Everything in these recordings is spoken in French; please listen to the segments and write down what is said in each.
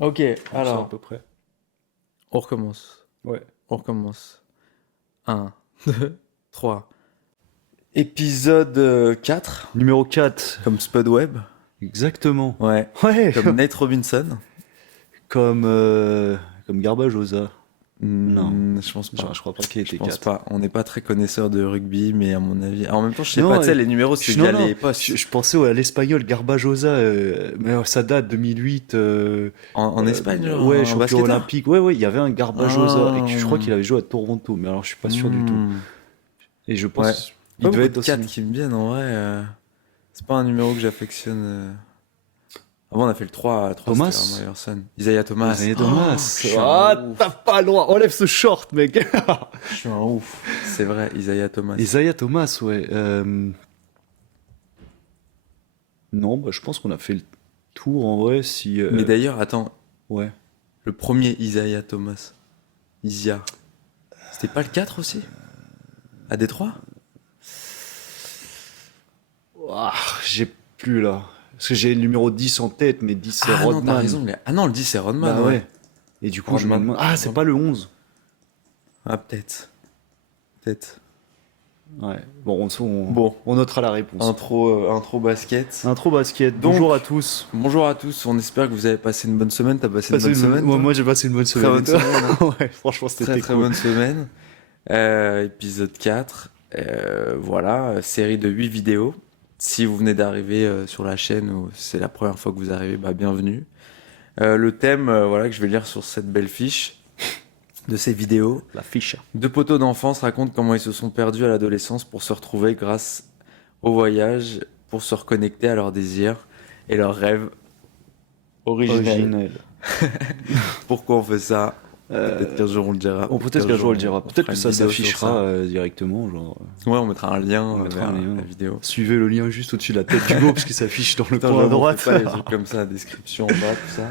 Ok, Ça, à alors, peu près. on recommence. Ouais. On recommence. Un, 2, 3. Épisode 4, Numéro 4. comme Spud Webb. Exactement. Ouais. Ouais. Comme Nate Robinson. Comme Garbajosa. Non. Je pense pas. Je crois pas qu'il Je était pense 4. pas. On n'est pas très connaisseur de rugby, mais à mon avis. En même temps, je sais Non, pas, tu sais, les numéros, c'est via non, les postes. je pensais à l'espagnol Garbajosa, mais ça date 2008. En Espagne, genre, Ouais, un champion basketteur. olympique. Ouais, il y avait un Garbajosa. Ah, Et je crois qu'il avait joué à Toronto, mais alors je suis pas sûr du tout. Et je pense Ouais. il Pas devait beaucoup être de aussi. 4 qui me viennent en vrai. C'est pas un numéro que j'affectionne. Avant, on a fait le 3. 3 Thomas c'était vraiment Everson. Isaiah Thomas. Isaiah Oh, Thomas. je suis un Ah, ouf. t'as pas le droit. Enlève ce short, mec. Je suis un ouf. C'est vrai, Isaiah Thomas. Isaiah Thomas, ouais. Non, bah, je pense qu'on a fait le tour en vrai. Si, Mais d'ailleurs, attends, ouais. le premier Isaiah Thomas. Isia. C'était pas le 4 aussi À Détroit Ouah, j'ai plus là. Parce que j'ai le numéro 10 en tête, mais 10 c'est Ah non, Rodman. t'as raison. Ah non, le 10 c'est Rodman. Bah ouais. ouais. Et du coup, je me Rodman. demande. Ah, c'est pas le 11. Ah, peut-être. Peut-être. Ouais. Bon, Bon. on notera la réponse. Intro basket. Intro basket. Donc, Bonjour à tous. Bonjour à tous, on espère que vous avez passé une bonne semaine. T'as passé une bonne semaine Ouais, toi moi, j'ai passé une bonne Très semaine. bonne semaine. Hein. Ouais, franchement, c'était Très très cool. bonne semaine. Épisode 4. Voilà, série de 8 vidéos. Si vous venez d'arriver sur la chaîne ou c'est la première fois que vous arrivez, bah bienvenue. Le thème voilà, que je vais lire sur cette belle fiche de ces vidéos. La fiche. Deux poteaux d'enfance racontent comment ils se sont perdus à l'adolescence pour se retrouver grâce au voyage, pour se reconnecter à leurs désirs et leurs rêves originels. Originel. Pourquoi on fait ça Peut-être qu'un jour on le dira. Peut-être qu'un jour on le dira. on Peut-être fera que une ça vidéo sur s'affichera ça. directement. Genre, Ouais, on mettra un lien on mettra vers un lien. la vidéo. Suivez le lien juste au-dessus de la tête d'Hugo parce qu'il s'affiche dans le Putain, coin à j'avoue, on droite. fait pas les trucs comme ça, description en bas, tout ça.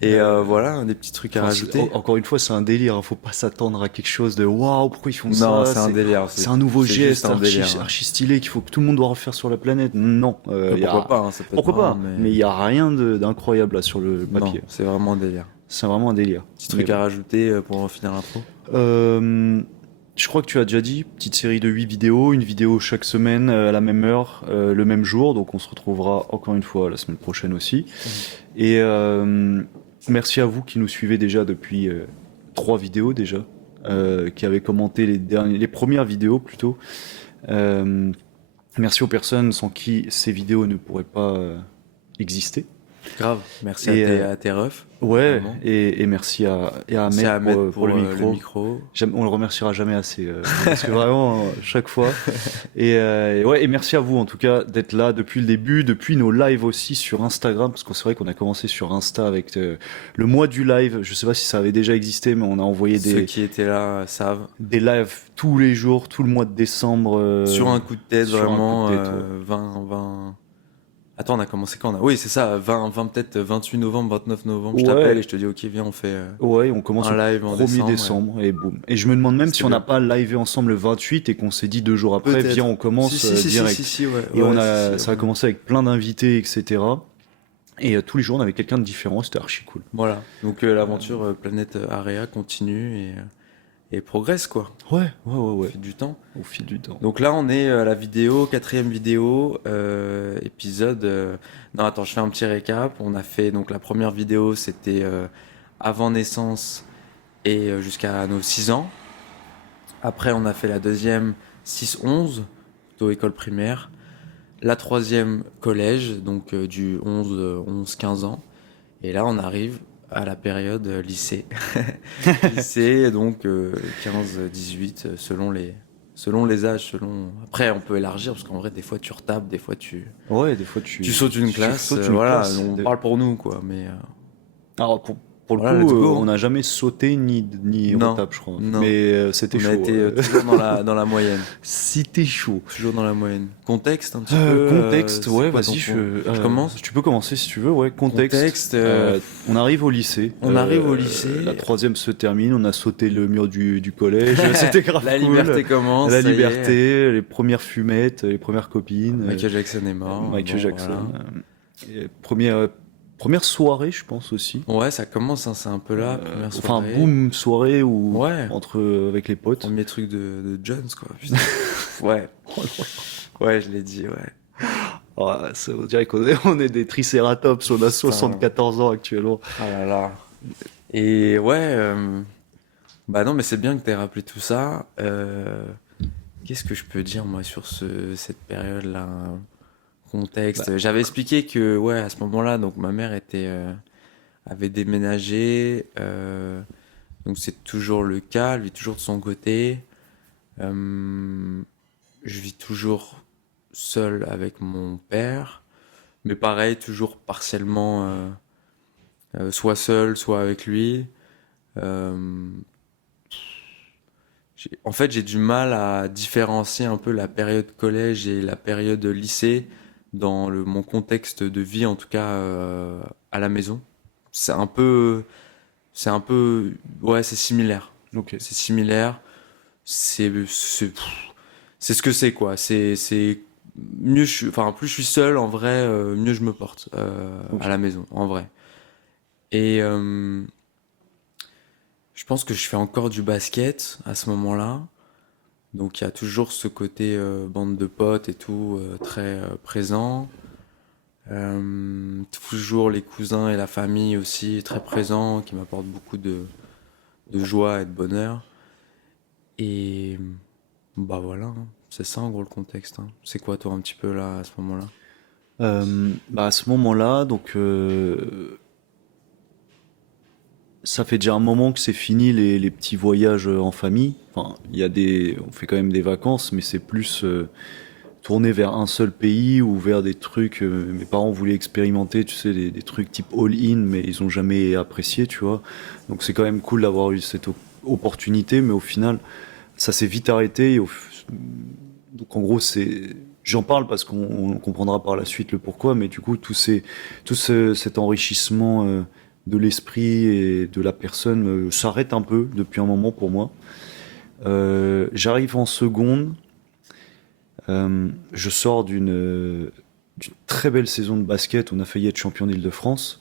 Et voilà, des petits trucs à Enfin, rajouter. encore une fois, c'est un délire. Hein. Faut pas s'attendre à quelque chose de waouh, pourquoi ils font Non, ça c'est un délire. C'est un nouveau c'est geste juste un délire, hein. archi stylé qu'il faut que tout le monde doit refaire sur la planète. Non. Pourquoi pas, hein, ça peut être Pourquoi marrant, pas Mais il y a rien d'incroyable là sur le Non, papier. c'est vraiment un délire. C'est vraiment un délire. Petit truc Mais à rajouter pour finir l'intro. je crois que tu as déjà dit, petite série de 8 vidéos, une vidéo chaque semaine à la même heure, le même jour, donc on se retrouvera encore une fois la semaine prochaine aussi. Et merci à vous qui nous suivez déjà depuis 3 vidéos déjà, qui avez commenté les premières vidéos plutôt. Merci aux personnes sans qui ces vidéos ne pourraient pas exister. Grave, merci Et, à tes refs. Ouais, Vraiment. et merci à Merci à Ahmed Ahmed pour le micro. micro. On le remerciera jamais assez, parce que vraiment, chaque fois. Et ouais, et merci à vous en tout cas d'être là depuis le début, depuis nos lives aussi sur Instagram, parce que c'est vrai qu'on a commencé sur Insta avec le mois du live. Je sais pas si ça avait déjà existé, mais on a envoyé Ceux qui étaient là savent. des lives tous les jours, tout le mois de décembre. Sur un coup de tête, sur un vraiment. coup de tête, ouais. 20. Attends, on a commencé quand Oui, c'est ça, 20 peut-être 28 novembre, 29 novembre. Je Ouais. t'appelle et je te dis, ok, viens, on fait Ouais, on commence un au live en 1er décembre. décembre et boum. Et je me demande même C'était si on n'a bien. pas livé ensemble le 28 et qu'on s'est dit 2 jours après, Peut-être. viens, on commence direct. Si, ouais. Et Ouais, ça a commencé avec plein d'invités, etc. Et tous les jours, on avait quelqu'un de différent, c'était archi cool. Voilà. Donc l'aventure Planète Area continue et progresse, quoi. Ouais. Au fil du temps. Au fil du temps. Donc là, on est à la vidéo, 4e vidéo, épisode. Non, attends, je fais un petit récap. On a fait donc la première vidéo, c'était avant naissance et jusqu'à nos 6 ans. Après, on a fait la deuxième, 6-11, plutôt école primaire. La troisième, collège, donc du 11-15 ans. Et là, on arrive à la période lycée. Lycée, donc 15-18, selon les âges, Après, on peut élargir, parce qu'en vrai, des fois, tu retapes, des fois, tu Ouais, des fois, tu sautes une classe. sautes une voilà, classe. on parle pour nous, quoi. Mais Alors, pour le Voilà, coup, let's go. on n'a jamais sauté ni Non. retape, je crois. Non. Mais c'était on chaud. a été toujours dans la moyenne. C'était chaud. Toujours dans la moyenne. Contexte, un petit peu. Contexte, c'est ouais, quoi vas-y, ton point je commence. Tu peux commencer si tu veux, ouais. Contexte. On arrive au lycée. On arrive au lycée. La troisième se termine, on a sauté le mur du collège. C'était grave La cool. liberté commence. La ça y est. liberté, les premières fumettes, les premières copines. Michael Jackson est mort. Michael Bon, Jackson. voilà. Et Première soirée, je pense aussi. Ouais, ça commence, hein, c'est un peu là, première Enfin, soirée. boum, soirée ou Ouais, avec les potes. premier truc de Jones, quoi. Putain. Ouais, ouais, je l'ai dit, ouais. Ah, on dirait on est des tricératops, on a Putain. 74 ans actuellement. Ah là là. Et ouais, bah non, mais c'est bien que t'aies rappelé tout ça. Qu'est-ce que je peux dire, moi, sur cette période-là? Bah, Contexte. J'avais expliqué que, ouais, à ce moment-là, donc ma mère avait déménagé. Donc c'est toujours le cas, elle vit toujours de son côté. Euh, je vis toujours seul avec mon père, mais pareil, toujours partiellement, soit seul, soit avec lui. Euh, En fait, j'ai du mal à différencier un peu la période collège et la période lycée dans mon contexte de vie, en tout cas à la maison. C'est un peu, c'est un peu, ouais, c'est similaire. ok. C'est similaire. C'est ce que c'est quoi. C'est mieux. Enfin, plus je suis seul, en vrai, mieux je me porte Ok. à la maison, en vrai. Et je pense que je fais encore du basket à ce moment-là. Donc il y a toujours ce côté bande de potes et tout très présent. Toujours les cousins et la famille aussi très présents qui m'apportent beaucoup de joie et de bonheur. Et bah voilà, hein. C'est ça en gros le contexte, hein. C'est quoi toi un petit peu là à ce moment-là? Bah à ce moment-là, donc ça fait déjà un moment que c'est fini les petits voyages en famille. Enfin, on fait quand même des vacances, mais c'est plus tourné vers un seul pays ou vers des trucs. Mes parents voulaient expérimenter, tu sais, des trucs type all-in, mais ils ont jamais apprécié, tu vois. Donc c'est quand même cool d'avoir eu cette opportunité, mais au final, ça s'est vite arrêté. Donc en gros, j'en parle parce qu'on comprendra par la suite le pourquoi, mais du coup, cet enrichissement de l'esprit et de la personne s'arrête un peu depuis un moment pour moi. J'arrive en seconde. Je sors d'une très belle saison de basket. On a failli être champion d'Île-de-France.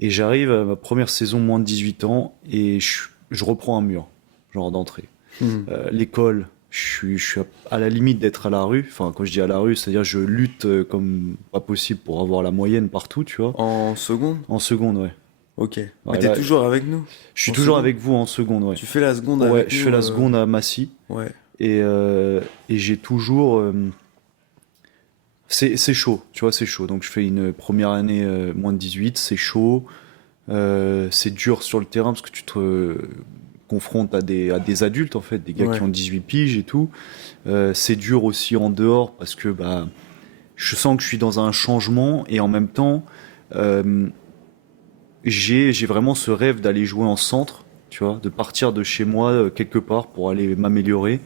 Et j'arrive à ma première saison moins de 18 ans et je reprends un mur, genre d'entrée. Mhm. L'école, je suis à la limite d'être à la rue. Enfin, quand je dis à la rue, c'est-à-dire je lutte comme pas possible pour avoir la moyenne partout, tu vois. En seconde? En seconde, ouais. Ok. Mais Ouais, t'es là, toujours avec nous? je suis En toujours seconde? avec vous en seconde, ouais. Tu fais la seconde Ouais, avec je fais nous la seconde à Massy ouais. et j'ai toujours. C'est chaud, tu vois, c'est chaud. Donc je fais une première année moins de 18, c'est chaud. C'est dur sur le terrain parce que tu te confrontes à des adultes en fait, des gars qui Ouais. ont 18 piges et tout. C'est dur aussi en dehors parce que bah, je sens que je suis dans un changement et en même temps, euh, j'ai vraiment ce rêve d'aller jouer en centre, tu vois, de partir de chez moi quelque part pour aller m'améliorer.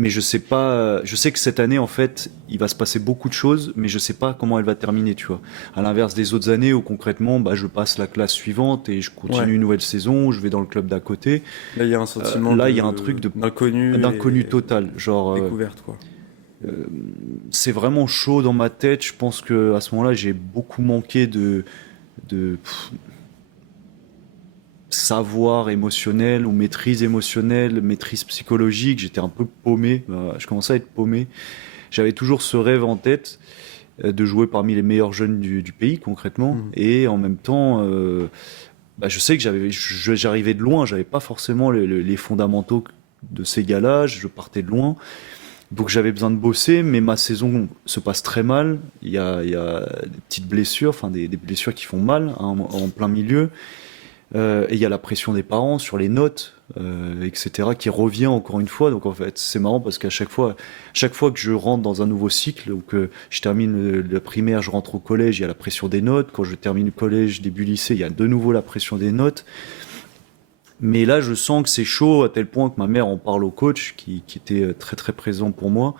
Mais je sais pas, je sais que cette année, en fait, il va se passer beaucoup de choses, mais je sais pas comment elle va terminer, tu vois. À l'inverse des autres années où concrètement, bah, je passe la classe suivante et je Ouais. continue une nouvelle saison, je vais dans le club d'à côté. Là, il y a un sentiment Là, il y a un truc d'inconnu d'inconnu et total. Genre, découverte, quoi. c'est vraiment chaud dans ma tête. Je pense que à ce moment-là, j'ai beaucoup manqué de savoir émotionnel ou maîtrise émotionnelle, maîtrise psychologique. J'étais un peu paumé. Je commençais à être paumé. J'avais toujours ce rêve en tête de jouer parmi les meilleurs jeunes du pays concrètement. Mhm. Et en même temps, bah, je sais que j'arrivais de loin. J'avais pas forcément les fondamentaux de ces gars-là. Je partais de loin. Donc j'avais besoin de bosser, mais ma saison se passe très mal. Il y a des petites blessures, enfin des blessures qui font mal hein, en plein milieu. Et il y a la pression des parents sur les notes, etc., qui revient encore une fois. Donc en fait, c'est marrant parce qu'à chaque fois que je rentre dans un nouveau cycle, ou que je termine la primaire, je rentre au collège, il y a la pression des notes. Quand je termine le collège, début lycée, il y a de nouveau la pression des notes. Mais là, je sens que c'est chaud à tel point que ma mère en parle au coach, qui était très très présent pour moi.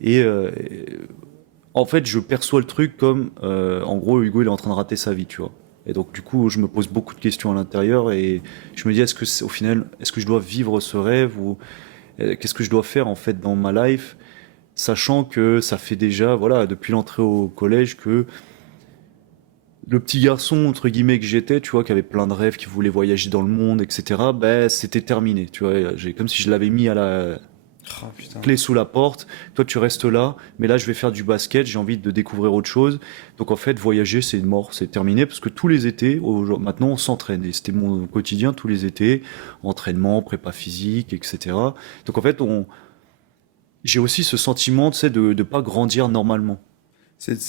Et en fait, je perçois le truc comme, en gros, Hugo, il est en train de rater sa vie, tu vois. Et donc, du coup, je me pose beaucoup de questions à l'intérieur et je me dis, au final, est-ce que je dois vivre ce rêve ou qu'est-ce que je dois faire en fait dans ma life, sachant que ça fait déjà, voilà, depuis l'entrée au collège que le petit garçon, entre guillemets, que j'étais, tu vois, qui avait plein de rêves, qui voulait voyager dans le monde, etc., ben, c'était terminé, tu vois. Comme si je l'avais mis à la Ah, putain. clé sous la porte. Toi, tu restes là, mais là, je vais faire du basket, j'ai envie de découvrir autre chose. Donc, en fait, voyager, c'est mort, c'est terminé, parce que tous les étés, maintenant, on s'entraîne. Et c'était mon quotidien tous les étés, entraînement, prépa physique, etc. Donc, en fait, j'ai aussi ce sentiment, tu sais, de ne pas grandir normalement.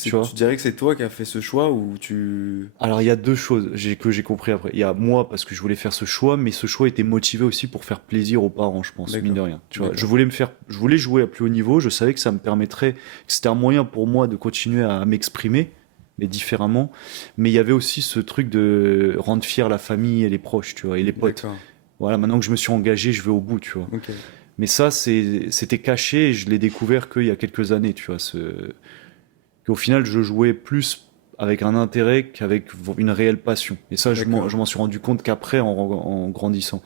Tu vois. Tu dirais que c'est toi qui as fait ce choix ou tu... Alors il y a deux choses que j'ai compris après. Il y a moi parce que je voulais faire ce choix, mais ce choix était motivé aussi pour faire plaisir aux parents, je pense, mine de D'accord. rien. Tu vois, D'accord. je voulais jouer à plus haut niveau. Je savais que ça me permettrait, que c'était un moyen pour moi de continuer à m'exprimer, mais différemment. Mais il y avait aussi ce truc de rendre fier la famille et les proches, tu vois, et les potes. D'accord. Voilà, maintenant que je me suis engagé, je vais au bout, tu vois. Ok. Mais ça, c'était caché et je l'ai découvert qu'il y a quelques années, tu vois. Qu'au final, je jouais plus avec un intérêt qu'avec une réelle passion. Et ça, D'accord. je m'en suis rendu compte qu'après, en grandissant.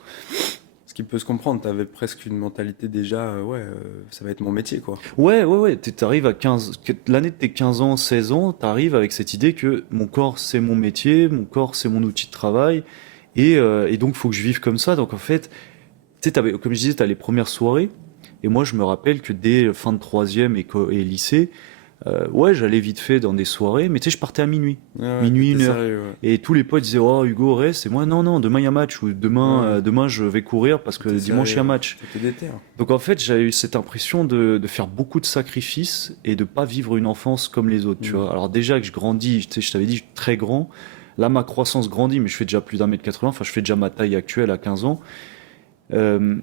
Ce qui peut se comprendre, t'avais presque une mentalité déjà, ouais, ça va être mon métier, quoi. Ouais. T'arrives à 15, l'année de tes 15 ans, 16 ans, t'arrives avec cette idée que mon corps, c'est mon métier, mon corps, c'est mon outil de travail. Et donc, il faut que je vive comme ça. Donc, en fait, tu sais, comme je disais, t'as les premières soirées. Et moi, je me rappelle que dès fin de troisième et lycée, ouais, j'allais vite fait dans des soirées, mais tu sais, je partais à minuit. Ouais, ouais, Minuit, t'étais 1 heure. sérieux, ouais. Et tous les potes disaient, oh, Hugo, reste. Et moi, non, non, demain, il y a match. Ou demain, Ouais, demain, je vais courir parce que t'étais dimanche, il y sérieux, a ouais. match. T'étais déter. Donc, en fait, j'avais eu cette impression de faire beaucoup de sacrifices et de pas vivre une enfance comme les autres, tu Mm. vois. Alors, déjà que je grandis, tu sais, je t'avais dit, je suis très grand. Là, ma croissance grandit, mais je fais déjà plus d'1 m 80. Enfin, je fais déjà ma taille actuelle à 15 ans. Euh,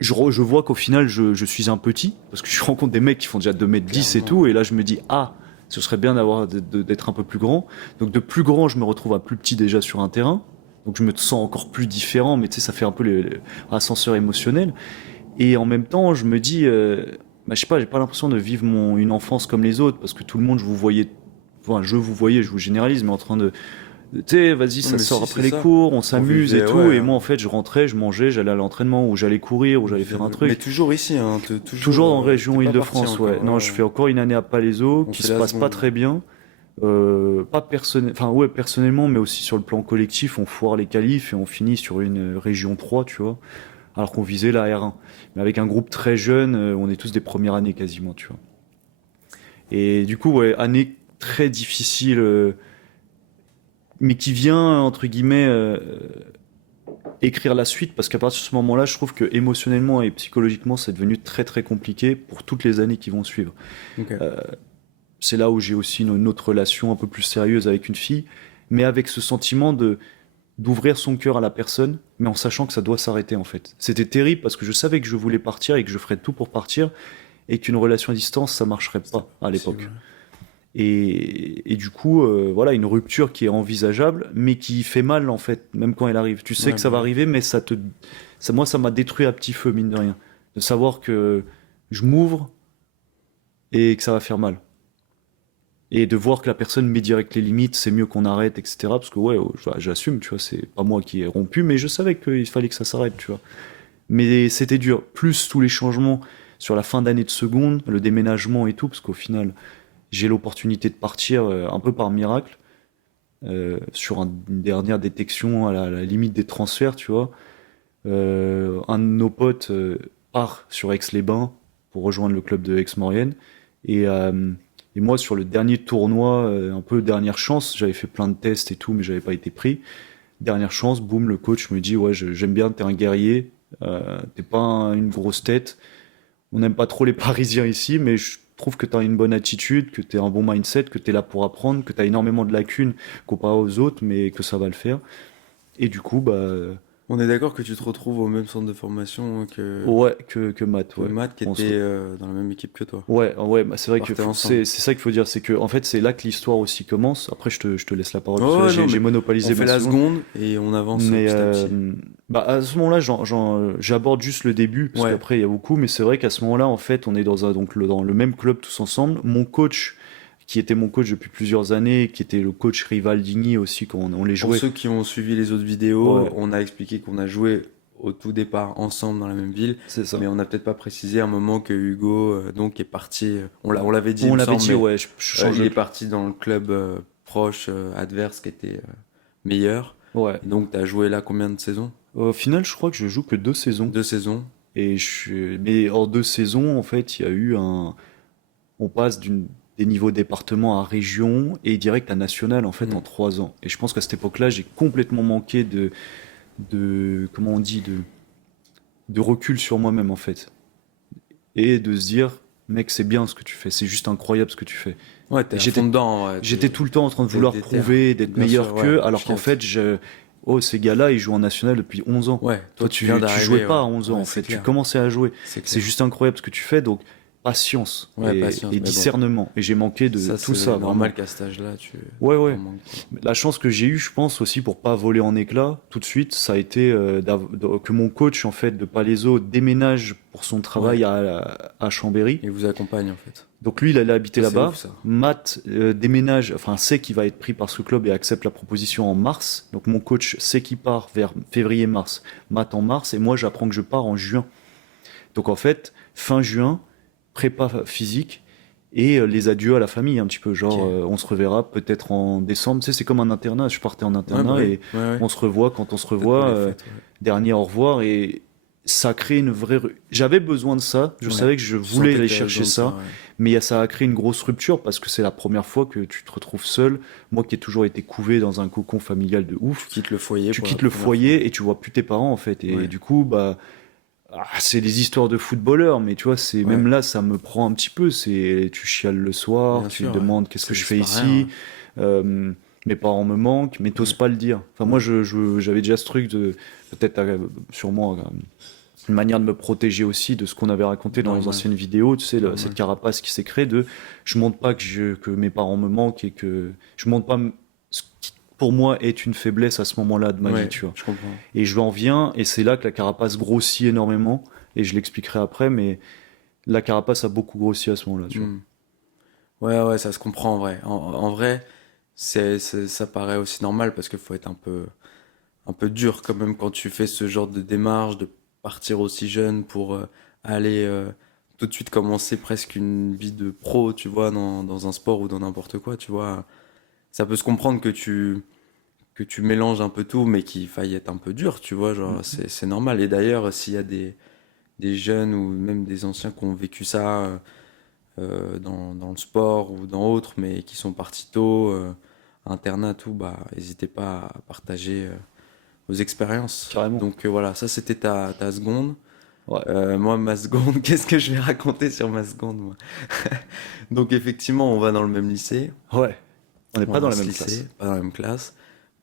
je vois qu'au final, je suis un petit, parce que je rencontre des mecs qui font déjà 2 m 10 et Clairement. tout, et là, je me dis, ah, ce serait bien d'être un peu plus grand. Donc, de plus grand, je me retrouve à plus petit déjà sur un terrain. Donc, je me sens encore plus différent, mais tu sais, ça fait un peu l'ascenseur émotionnel. Et en même temps, je me dis, bah, je sais pas, j'ai pas l'impression de vivre une enfance comme les autres, parce que tout le monde, je vous généralise, mais en train de, tu sais, vas-y, Non, ça mais sort si, après c'est les ça. cours, on On s'amuse et vivait, tout. ouais. Et moi, en fait, je rentrais, je mangeais, j'allais à l'entraînement, ou j'allais courir, ou j'allais faire un Mais truc. toujours ici, hein, Toujours en t'es région pas parti Île-de-France, ouais. encore. Non, Ouais, je ouais. fais encore une année à Palaiseau, On qui fait se la passe pas seconde. très bien. Pas personnel, enfin ouais, personnellement, mais aussi sur le plan collectif, on foire les qualifs et on finit sur une région 3, tu vois, alors qu'on visait la R1. Mais avec un groupe très jeune, on est tous des premières années quasiment, tu vois. Et du coup, ouais, année très difficile, mais qui vient, entre guillemets, écrire la suite, parce qu'à partir de ce moment-là, je trouve que émotionnellement et psychologiquement, c'est devenu très très compliqué pour toutes les années qui vont suivre. Ok. C'est là où j'ai aussi une autre relation un peu plus sérieuse avec une fille, mais avec ce sentiment de d'ouvrir son cœur à la personne, mais en sachant que ça doit s'arrêter en fait. C'était terrible parce que je savais que je voulais partir et que je ferais tout pour partir, et qu'une relation à distance, ça marcherait pas à Possible, l'époque. ouais. Et du coup, voilà, une rupture qui est envisageable, mais qui fait mal en fait, même quand elle arrive. Tu sais Ouais, que ça bah va ouais. arriver, mais moi, ça m'a détruit à petit feu, mine de rien. De savoir que je m'ouvre et que ça va faire mal. Et de voir que la personne met direct les limites, c'est mieux qu'on arrête, etc. Parce que ouais, j'assume, tu vois, c'est pas moi qui ai rompu, mais je savais qu'il fallait que ça s'arrête, tu vois. Mais c'était dur. Plus tous les changements sur la fin d'année de seconde, le déménagement et tout, parce qu'au final, j'ai l'opportunité de partir un peu par miracle, sur une dernière détection à la limite des transferts, tu vois. Un de nos potes part sur Aix-les-Bains pour rejoindre le club de Aix-Maurienne. Et, euh, et moi, sur le dernier tournoi, un peu dernière chance, j'avais fait plein de tests et tout, mais j'avais pas été pris. Dernière chance, boum, le coach me dit, ouais, j'aime bien, t'es un guerrier, t'es pas une grosse tête. On n'aime pas trop les Parisiens ici, mais je trouve que t'as une bonne attitude, que t'es un bon mindset, que t'es là pour apprendre, que t'as énormément de lacunes comparé aux autres, mais que ça va le faire. Et du coup, bah, On est d'accord que tu te retrouves au même centre de formation ouais, que Matt, que ouais. Matt qui On se était dans la même équipe que toi. Ouais, bah c'est vrai que Partez ensemble. c'est ça qu'il faut dire, c'est que en fait c'est là que l'histoire aussi commence. Après je te laisse la parole parce que Oh, là ouais, non, j'ai mais monopolisé on fait ma la seconde. seconde et on avance Mais petit à petit. bah à ce moment-là j'aborde juste le début parce Ouais, qu'après il y a beaucoup, mais c'est vrai qu'à ce moment-là en fait on est dans le même club tous ensemble. Mon coach qui était mon coach depuis plusieurs années, qui était le coach Rivaldini aussi quand on les pour jouait. ceux qui ont suivi les autres vidéos, Ouais, on a expliqué qu'on a joué au tout départ ensemble dans la même ville, c'est ça. mais on n'a peut-être pas précisé à un moment que Hugo donc est parti. On l'avait dit, il On me l'avait semble, dit, mais ouais, je change il de est parti dans le club proche adverse qui était meilleur. Ouais. Et donc, tu as joué là combien de saisons? Au final, je crois que je joue que 2 saisons. 2 saisons. Mais en 2 saisons, en fait, il y a eu un. On passe des niveaux département à région et direct à national, en fait, en Mhm. 3 ans. Et je pense qu'à cette époque-là, j'ai complètement manqué comment on dit, de recul sur moi-même, en fait. Et de se dire, mec, c'est bien ce que tu fais, c'est juste incroyable ce que tu fais. Ouais, Et t'es à fond dedans. Ouais, j'étais tout le temps en train de t'es vouloir déter. prouver, d'être Bien meilleur sûr, qu'eux, ouais, alors je qu'en capte. fait, oh, ces gars-là, ils jouent en national depuis 11 ans. Ouais, Toi, toi, tu viens tu jouais d'arriver, pas ouais. à 11 ans, Ouais, en c'est fait. Tu clair. commençais à jouer. C'est C'est clair. juste incroyable ce que tu fais, donc patience Ouais, patience. et Mais bon, discernement. Et j'ai manqué de ça, tout c'est ça, normal vraiment. qu'à cet âge-là, Ouais, t'en ouais. manques pas. La chance que j'ai eue, je pense aussi, pour pas voler en éclats, tout de suite, ça a été que mon coach, en fait, de Palaiso déménage pour son Ouais, travail à Chambéry. il vous accompagne en fait. Donc lui, il allait habiter Ça, c'est ouf là-bas. ça. Matt déménage, enfin sait qu'il va être pris par ce club et accepte la proposition en mars. Donc mon coach sait qu'il part vers février-mars. Matt en mars et moi j'apprends que je pars en juin. Donc en fait, fin juin, prépa physique et les adieux à la famille un petit peu. Ok. Genre on se reverra peut-être en décembre. Tu sais, c'est comme un internat. Je partais en Ouais, bah internat oui. et Ouais, ouais. on se revoit quand on se Peut-être pour revoit. les fêtes, Dernier au revoir et ça a créé une vraie. J'avais besoin de ça. Je ouais. Ouais. savais que je Tu voulais sentais que aller t'avais chercher besoin de ça, ça. ouais. Mais ça a créé une grosse rupture parce que c'est la première fois que tu te retrouves seul. Moi qui ai toujours été couvé dans un cocon familial de Tu ouf, quittes le foyer tu pour la quittes le première foyer et tu vois plus tes parents en fait. Et fois. du coup, c'est des histoires de footballeurs, mais tu vois, Ouais, même ouais. là, ça me prend un petit peu. Tu chiales le soir, Bien tu te sûr, ouais. demandes qu'est-ce que C'est je c'est fais pas rien, ici. Euh, Mes parents me manquent, mais t'oses ouais. pas le dire. Enfin, moi, Ouais. j'avais déjà ce truc de peut-être sûrement une manière de me protéger aussi de ce qu'on avait raconté dans les Normal, anciennes vidéos, tu sais, cette normal. carapace qui s'est créée de je montre pas que mes parents me manquent et que je montre pas ce qui pour moi est une faiblesse à ce moment-là de ma vie, Ouais, tu vois. je comprends. Et je l'en viens et c'est là que la carapace grossit énormément et je l'expliquerai après, mais la carapace a beaucoup grossi à ce moment-là, tu vois. Hmm. Ouais, ouais, ça se comprend en vrai. En vrai, ça paraît aussi normal parce qu'il faut être un peu dur quand même quand tu fais ce genre de démarche, de partir aussi jeune pour aller tout de suite commencer presque une vie de pro, tu vois, dans un sport ou dans n'importe quoi, tu vois. Ça peut se comprendre que tu mélanges un peu tout, mais qu'il faille être un peu dur, tu vois, genre, Mhm. c'est normal. Et d'ailleurs, s'il y a des jeunes ou même des anciens qui ont vécu ça dans le sport ou dans autre, mais qui sont partis tôt, internat, tout, bah, n'hésitez pas à partager vos expériences. Carrément. Donc voilà, ça c'était ta seconde. Ouais. Moi, ma seconde, qu'est-ce que je vais raconter sur ma seconde, moi? Donc effectivement, on va dans le même lycée, Ouais. On n'est on pas va dans dans la ce même lycée, classe. pas dans la même classe,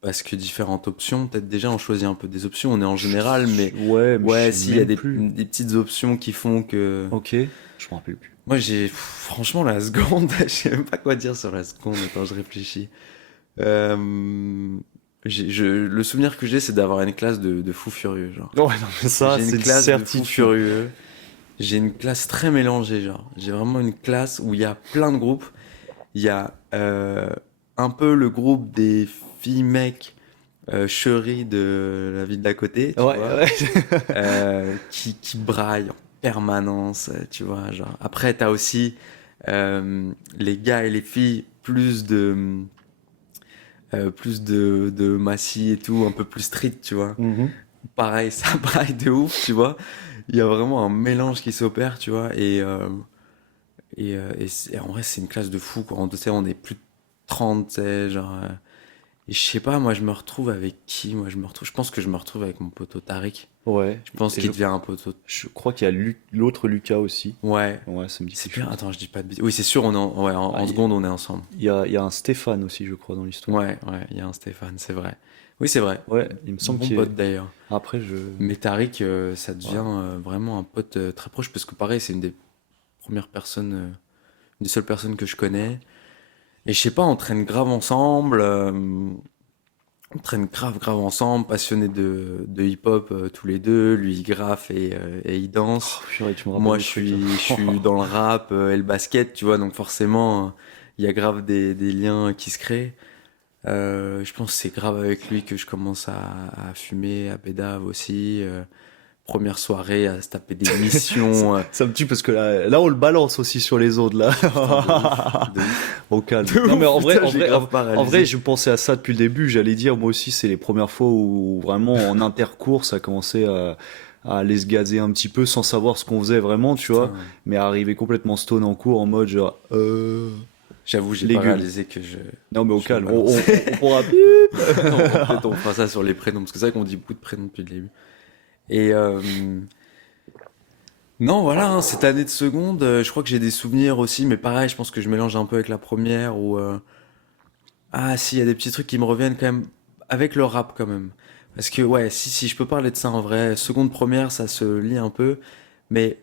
parce que différentes options, peut-être déjà on choisit un peu des options, on est en général, mais Ouais, mais je ouais, sais s'il y a même plus. des petites options qui font que... Ok, je me rappelle plus. Moi franchement, la seconde, je sais même pas quoi dire sur la seconde, attends, je réfléchis. Euh, le souvenir que j'ai, c'est d'avoir une classe de fous furieux, genre. Ouais, non, mais ça, J'ai une c'est une classe de fous certitude. furieux. J'ai une classe très mélangée, genre. J'ai vraiment une classe où il y a plein de groupes. Il y a un peu le groupe des filles-mecs chéris de la ville d'à côté, tu Ouais, vois, ouais. qui braillent en permanence, tu vois. Genre. Après, t'as aussi les gars et les filles plus de massy et tout, un peu plus street, tu vois. Mhm. Pareil, ça braille de ouf, tu vois. Il y a vraiment un mélange qui s'opère, tu vois. En vrai, c'est une classe de fou, quoi. Tu sais, on est plus de 30, tu sais, genre. Et je sais pas, moi, je me retrouve avec qui? Moi, je pense que je me retrouve avec mon poteau Tariq. Ouais. Je pense Et qu'il devient un poteau. je crois qu'il y a l'autre Lucas aussi. Ouais. Ouais, ça me dit C'est quelque bien. chose. Attends, je dis pas de bêtises. Oui, c'est sûr, on est ouais, Ah, en seconde, on est ensemble. il y a un Stéphane aussi, je crois, dans l'histoire. Ouais, ouais, il y a un Stéphane, c'est vrai. Oui, c'est vrai. Ouais, il me semble Bon qu'il est. pote d'ailleurs. Après, Mais Tariq, ça Ouais. devient vraiment un pote très proche parce que pareil, c'est une des premières personnes, une des seules personnes que je connais. Et je sais pas, on traîne grave ensemble, on traîne grave ensemble, passionnés de hip-hop tous les deux. Lui, il graffe et il danse. Oh, purée, tu me rappelles Moi, des trucs là. je suis dans le rap et le basket, tu vois, donc forcément, il y a grave des liens qui se créent. Je pense que c'est grave avec lui que je commence à fumer, à pédave aussi. première soirée à se taper des missions. Ça me tue parce que là, on le balance aussi sur les autres, là. De ouf. Au calme. De Non, mais ouf, putain, j'ai grave pas en réalisé. vrai, je pensais à ça depuis le début. J'allais dire, moi aussi, c'est les premières fois où vraiment en intercours, ça commençait à aller se gazer un petit peu sans savoir ce qu'on faisait vraiment, tu vois. Putain. Mais arriver complètement stone en cours en mode genre, J'avoue, j'ai les pas gueules. réalisé que je. Non, mais au Je calme. me balance. On pourra. Peut-être on fera ça sur les prénoms, parce que c'est vrai qu'on dit beaucoup de prénoms depuis le début. Et non, voilà, hein, cette année de seconde, je crois que j'ai des souvenirs aussi, mais pareil, je pense que je mélange un peu avec la première, où ah si, il y a des petits trucs qui me reviennent quand même, avec le rap quand même. Parce que ouais, si, je peux parler de ça en vrai, seconde, première, ça se lie un peu, mais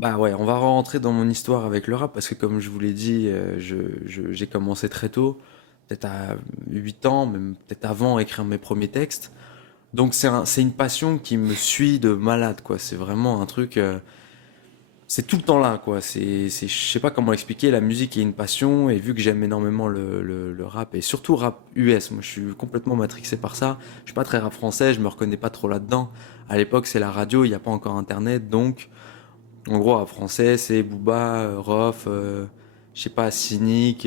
bah ouais, on va rentrer dans mon histoire avec le rap, parce que comme je vous l'ai dit, j'ai commencé très tôt, peut-être à 8 ans, même peut-être avant à écrire mes premiers textes. Donc c'est une passion qui me suit de malade, quoi. C'est vraiment un truc, c'est tout le temps là, quoi. Je sais pas comment expliquer. La musique est une passion, et vu que j'aime énormément le rap, et surtout rap US, moi je suis complètement matrixé par ça. Je suis pas très rap français, je me reconnais pas trop là-dedans. À l'époque, c'est la radio, il n'y a pas encore internet, donc en gros, rap français, c'est Booba, Rof, je sais pas, Cynic,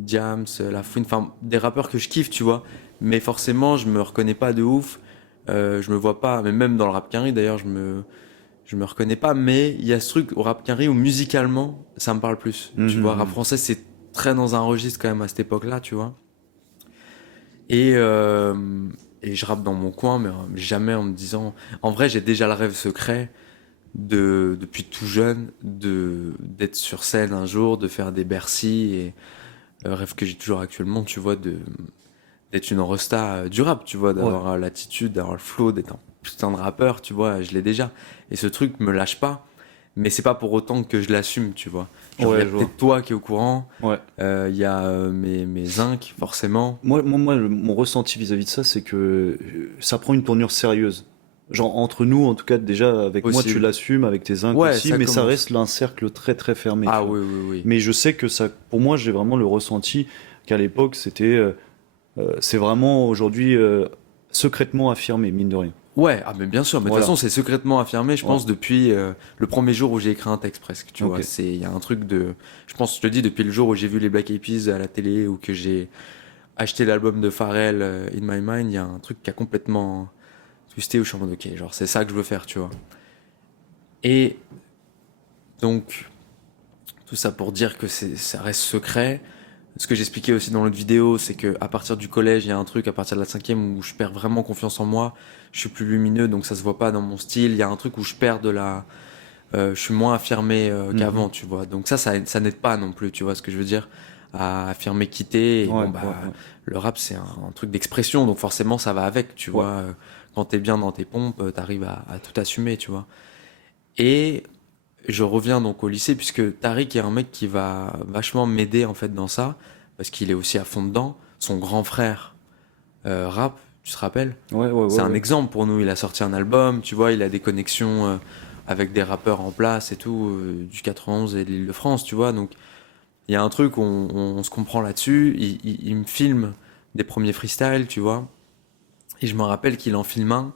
Diams, La Fouine, enfin des rappeurs que je kiffe, tu vois. Mais forcément, je me reconnais pas de ouf. Je me vois pas, mais même dans le rap carré d'ailleurs, je me reconnais pas. Mais il y a ce truc au rap carré où musicalement, ça me parle plus. Tu vois, rap français, c'est très dans un registre quand même à cette époque-là, tu vois. Et, euh, et je rappe dans mon coin, mais jamais en me disant. En vrai, j'ai déjà le rêve secret depuis tout jeune, d'être sur scène un jour, de faire des Bercy, et rêve que j'ai toujours actuellement, tu vois, d'être une resta du rap, tu vois, Ouais. d'avoir l'attitude, d'avoir le flow, d'être un putain de rappeur, tu vois, je l'ai déjà. Et ce truc me lâche pas, mais c'est pas pour autant que je l'assume, tu vois. Genre, il y Ouais, a je vois. peut-être toi qui est au courant, Ouais. il y a mes zincs, forcément. Mon ressenti vis-à-vis de ça, c'est que ça prend une tournure sérieuse. Genre, entre nous, en tout cas, déjà, avec moi, tu Possible. l'assumes, avec tes zincs Ouais, aussi, ça mais ça commence. reste un cercle très, très fermé, tu Ah vois. oui, oui, oui. Mais je sais que ça, pour moi, j'ai vraiment le ressenti qu'à l'époque, c'est vraiment aujourd'hui secrètement affirmé, mine de rien. Ouais, ah mais bien sûr, mais de toute Voilà. façon c'est secrètement affirmé, je Ouais. pense, depuis le premier jour où j'ai écrit un texte presque, tu vois. Ok. Il y a un truc de, je pense, je te dis, depuis le jour où j'ai vu les Black Eyed Peas à la télé, ou que j'ai acheté l'album de Pharrell, In My Mind, il y a un truc qui a complètement twisté, où je suis en mode, ok, genre c'est ça que je veux faire, tu vois. Et donc, tout ça pour dire que ça reste secret. Ce que j'expliquais aussi dans l'autre vidéo, c'est que à partir du collège, il y a un truc, à partir de la cinquième, où je perds vraiment confiance en moi. Je suis plus lumineux, donc ça se voit pas dans mon style. Il y a un truc où je perds je suis moins affirmé qu'avant, tu vois. Donc ça n'aide pas non plus, tu vois ce que je veux dire, à affirmer, quitter. Et Ouais, bon bah, ouais. le rap c'est un truc d'expression, donc forcément ça va avec, tu Ouais. vois. Quand t'es bien dans tes pompes, t'arrives à tout assumer, tu vois. Et je reviens donc au lycée, puisque Tariq est un mec qui va vachement m'aider en fait dans ça, parce qu'il est aussi à fond dedans. Son grand frère rap, tu te rappelles? C'est un Ouais. exemple pour nous. Il a sorti un album, tu vois, il a des connexions avec des rappeurs en place et tout, du 91 et de l'Île-de-France, tu vois. Donc il y a un truc, on se comprend là-dessus. Il me filme des premiers freestyles, tu vois. Et je me rappelle qu'il en filme un,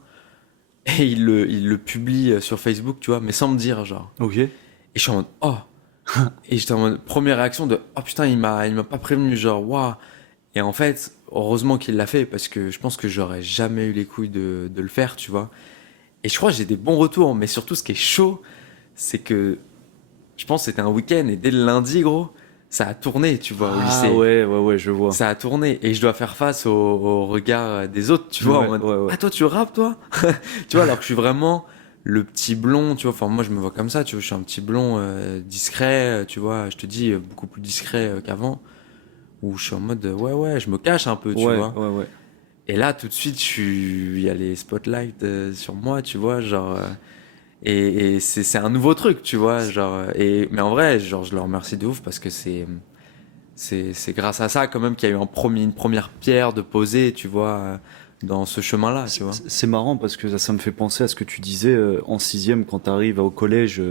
et il le publie sur Facebook, tu vois, mais sans me dire, genre. Ok. Et je suis en mode, oh! Et j'étais en mode, première réaction de, oh putain, il m'a pas prévenu, genre, waouh! Et en fait, heureusement qu'il l'a fait, parce que je pense que j'aurais jamais eu les couilles de le faire, tu vois. Et je crois que j'ai des bons retours, mais surtout ce qui est chaud, c'est que je pense que c'était un week-end, et dès le lundi, gros, ça a tourné, tu vois, au Ah lycée. ouais, je vois. Ça a tourné, et je dois faire face au regard des autres, tu vois, en mode, Ouais. ah toi tu rappes, toi? Tu vois, alors que je suis vraiment le petit blond, tu vois, enfin moi je me vois comme ça, tu vois, je suis un petit blond discret, tu vois, je te dis, beaucoup plus discret qu'avant, où je suis en mode, ouais, je me cache un peu, tu vois. Ouais. Et là, tout de suite, il y a les spotlights sur moi, tu vois, genre. Et c'est un nouveau truc, tu vois, genre. Mais en vrai, genre, je leur remercie de ouf, parce que c'est grâce à ça, quand même, qu'il y a eu une première pierre de poser, tu vois, dans ce chemin-là, tu vois. C'est marrant parce que ça me fait penser à ce que tu disais en sixième quand t'arrives au collège.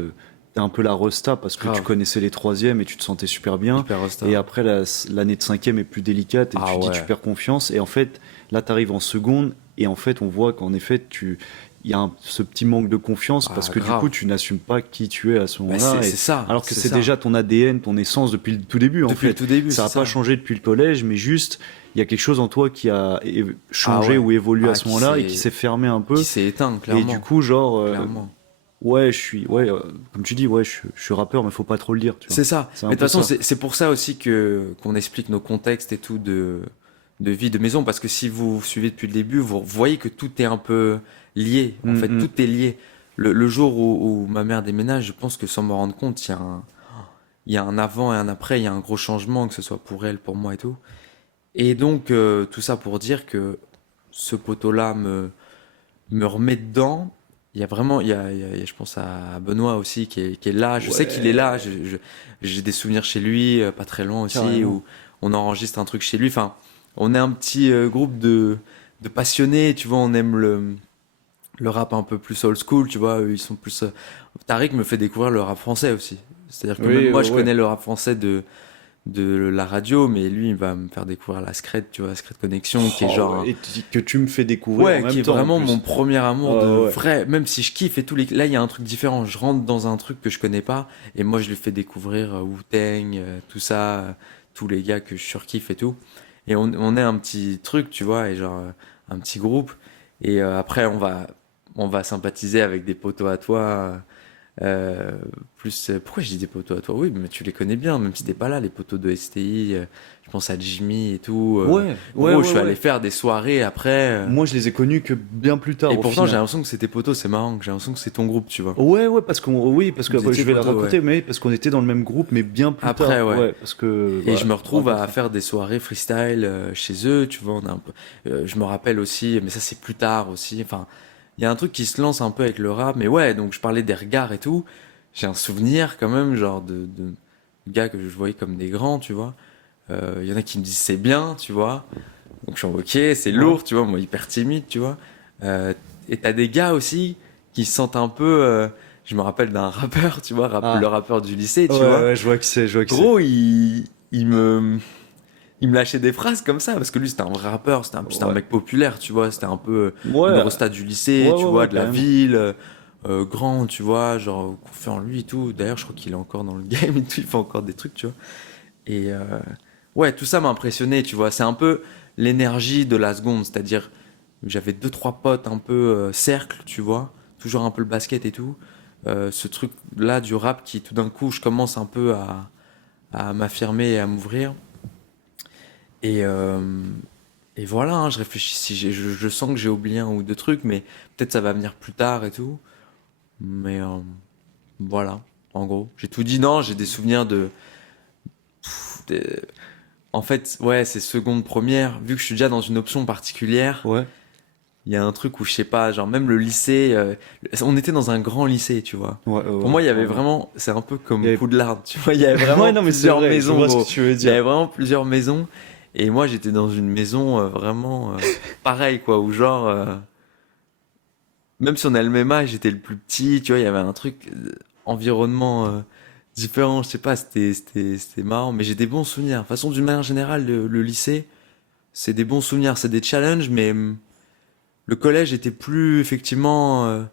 T'es un peu la resta parce que tu Grave. connaissais les troisièmes et tu te sentais super bien. Hyper rockstar. Et après, l'année de cinquième est plus délicate et Ah tu te dis ouais. tu perds confiance. Et en fait, là, t'arrives en seconde et en fait, on voit qu'en effet, il y a ce petit manque de confiance parce que grave. du coup, tu n'assumes pas qui tu es à ce Bah, moment-là. c'est ça. Alors que c'est ça. déjà ton ADN, ton essence depuis le tout début, en Depuis le fait. tout début, Ça n'a c'est pas ça. changé depuis le collège, mais juste, il y a quelque chose en toi qui a changé ouais. ou évolué à ce Qui moment-là et s'est- qui s'est fermé un peu. Qui s'est éteint, clairement. Et du coup, genre, Clairement. ouais, comme tu dis, ouais, je suis rappeur, mais faut pas trop le dire, tu vois. C'est ça. C'est un Mais de peu toute façon, ça. c'est pour ça aussi qu'on explique nos contextes et tout de vie de maison, parce que si vous suivez depuis le début, vous voyez que tout est un peu lié. En fait, Mm. tout est lié. Le jour où ma mère déménage, je pense que sans me rendre compte, il y a un avant et un après, il y a un gros changement, que ce soit pour elle, pour moi et tout. Et donc, tout ça pour dire que ce poteau-là me remet dedans. Il y a vraiment, je pense à Benoît aussi qui est là. Je sais qu'il est là. J'ai des souvenirs chez lui, pas très loin aussi, Carrément. où on enregistre un truc chez lui. Enfin, on est un petit groupe de passionnés, tu vois. On aime le rap un peu plus old school, tu vois. Eux, ils sont plus. Tariq me fait découvrir le rap français aussi. C'est-à-dire que même Oui, moi, je ouais. connais le rap français de la radio, mais lui, il va me faire découvrir la Scred, tu vois, Scred Connexion, qui est Oh, genre. ouais, et que tu me fais découvrir en Ouais, même qui est temps, en vraiment plus. mon premier amour de Ouais. vrai, même si je kiffe et tout, là il y a un truc différent, je rentre dans un truc que je connais pas, et moi je lui fais découvrir Wu-Tang, tout ça, tous les gars que je surkiffe et tout, et on est un petit truc, tu vois, et genre un petit groupe, et après on va sympathiser avec des potos à toi, pourquoi je dis des potos à toi? Oui, mais tu les connais bien, même si t'es pas là, les potos de STI, je pense à Jimmy et tout, gros, je suis allé faire des soirées après, Moi, je les ai connus que bien plus tard, et au pourtant, j'ai final. l'impression que c'était poteau, c'est marrant, que j'ai l'impression que c'est ton groupe, tu vois. Ouais, parce que Vous étiez je vais la poteaux, raconter, ouais. mais parce qu'on était dans le même groupe, mais bien plus Après, tard. ouais. Parce que. Et Bah, je me retrouve à raconte. faire des soirées freestyle chez eux, tu vois. On a un peu, je me rappelle aussi, mais ça c'est plus tard aussi. Enfin, il y a un truc qui se lance un peu avec le rap, mais ouais, donc je parlais des regards et tout. J'ai un souvenir quand même, genre de gars que je voyais comme des grands, tu vois. Il y en a qui me disent c'est bien, tu vois. Donc je suis en, ok, c'est lourd, tu vois, moi hyper timide, tu vois. Euh, et t'as des gars aussi qui se sentent un peu. Je me rappelle d'un rappeur, tu vois, le Ah, rappeur du lycée, tu vois. ouais, je vois que c'est, je vois que c'est. Gros, il me lâchait des phrases comme ça, parce que lui c'était un vrai rappeur, c'était un Ouais. mec populaire, tu vois. C'était un peu une Ouais, resta du lycée, tu vois, de la carrément. ville, grand, tu vois, genre confiant en lui et tout. D'ailleurs, je crois qu'il est encore dans le game et tout, il fait encore des trucs, tu vois. Et ouais, tout ça m'a impressionné, tu vois. C'est un peu l'énergie de la seconde, c'est-à-dire j'avais deux trois potes un peu cercle, tu vois, toujours un peu le basket et tout. Ce truc-là du rap qui tout d'un coup je commence un peu à m'affirmer et à m'ouvrir. Et, euh, et voilà, hein, je réfléchis, si je sens que j'ai oublié un ou deux trucs, mais peut-être ça va venir plus tard et tout. Mais voilà, en gros. J'ai tout dit, non, j'ai des souvenirs de- En fait, ouais, c'est seconde, première. Vu que je suis déjà dans une option particulière, Ouais. il y a un truc où je sais pas, genre même le lycée, on était dans un grand lycée, tu vois. Pour moi, il y avait vraiment, c'est un peu Il y comme avait- Poudlard, tu vois, il y avait vraiment Ouais, non, mais c'est plusieurs vrai, je maisons, vois ce gros. que tu veux Il y avait dire. vraiment plusieurs maisons. Et moi, j'étais dans une maison vraiment pareil, quoi, où genre, même si on a le même âge, j'étais le plus petit, tu vois, il y avait un truc, environnement différent, je sais pas, c'était marrant, mais j'ai des bons souvenirs. De toute façon, d'une manière générale, le lycée, c'est des bons souvenirs, c'est des challenges, mais le collège était plus, effectivement,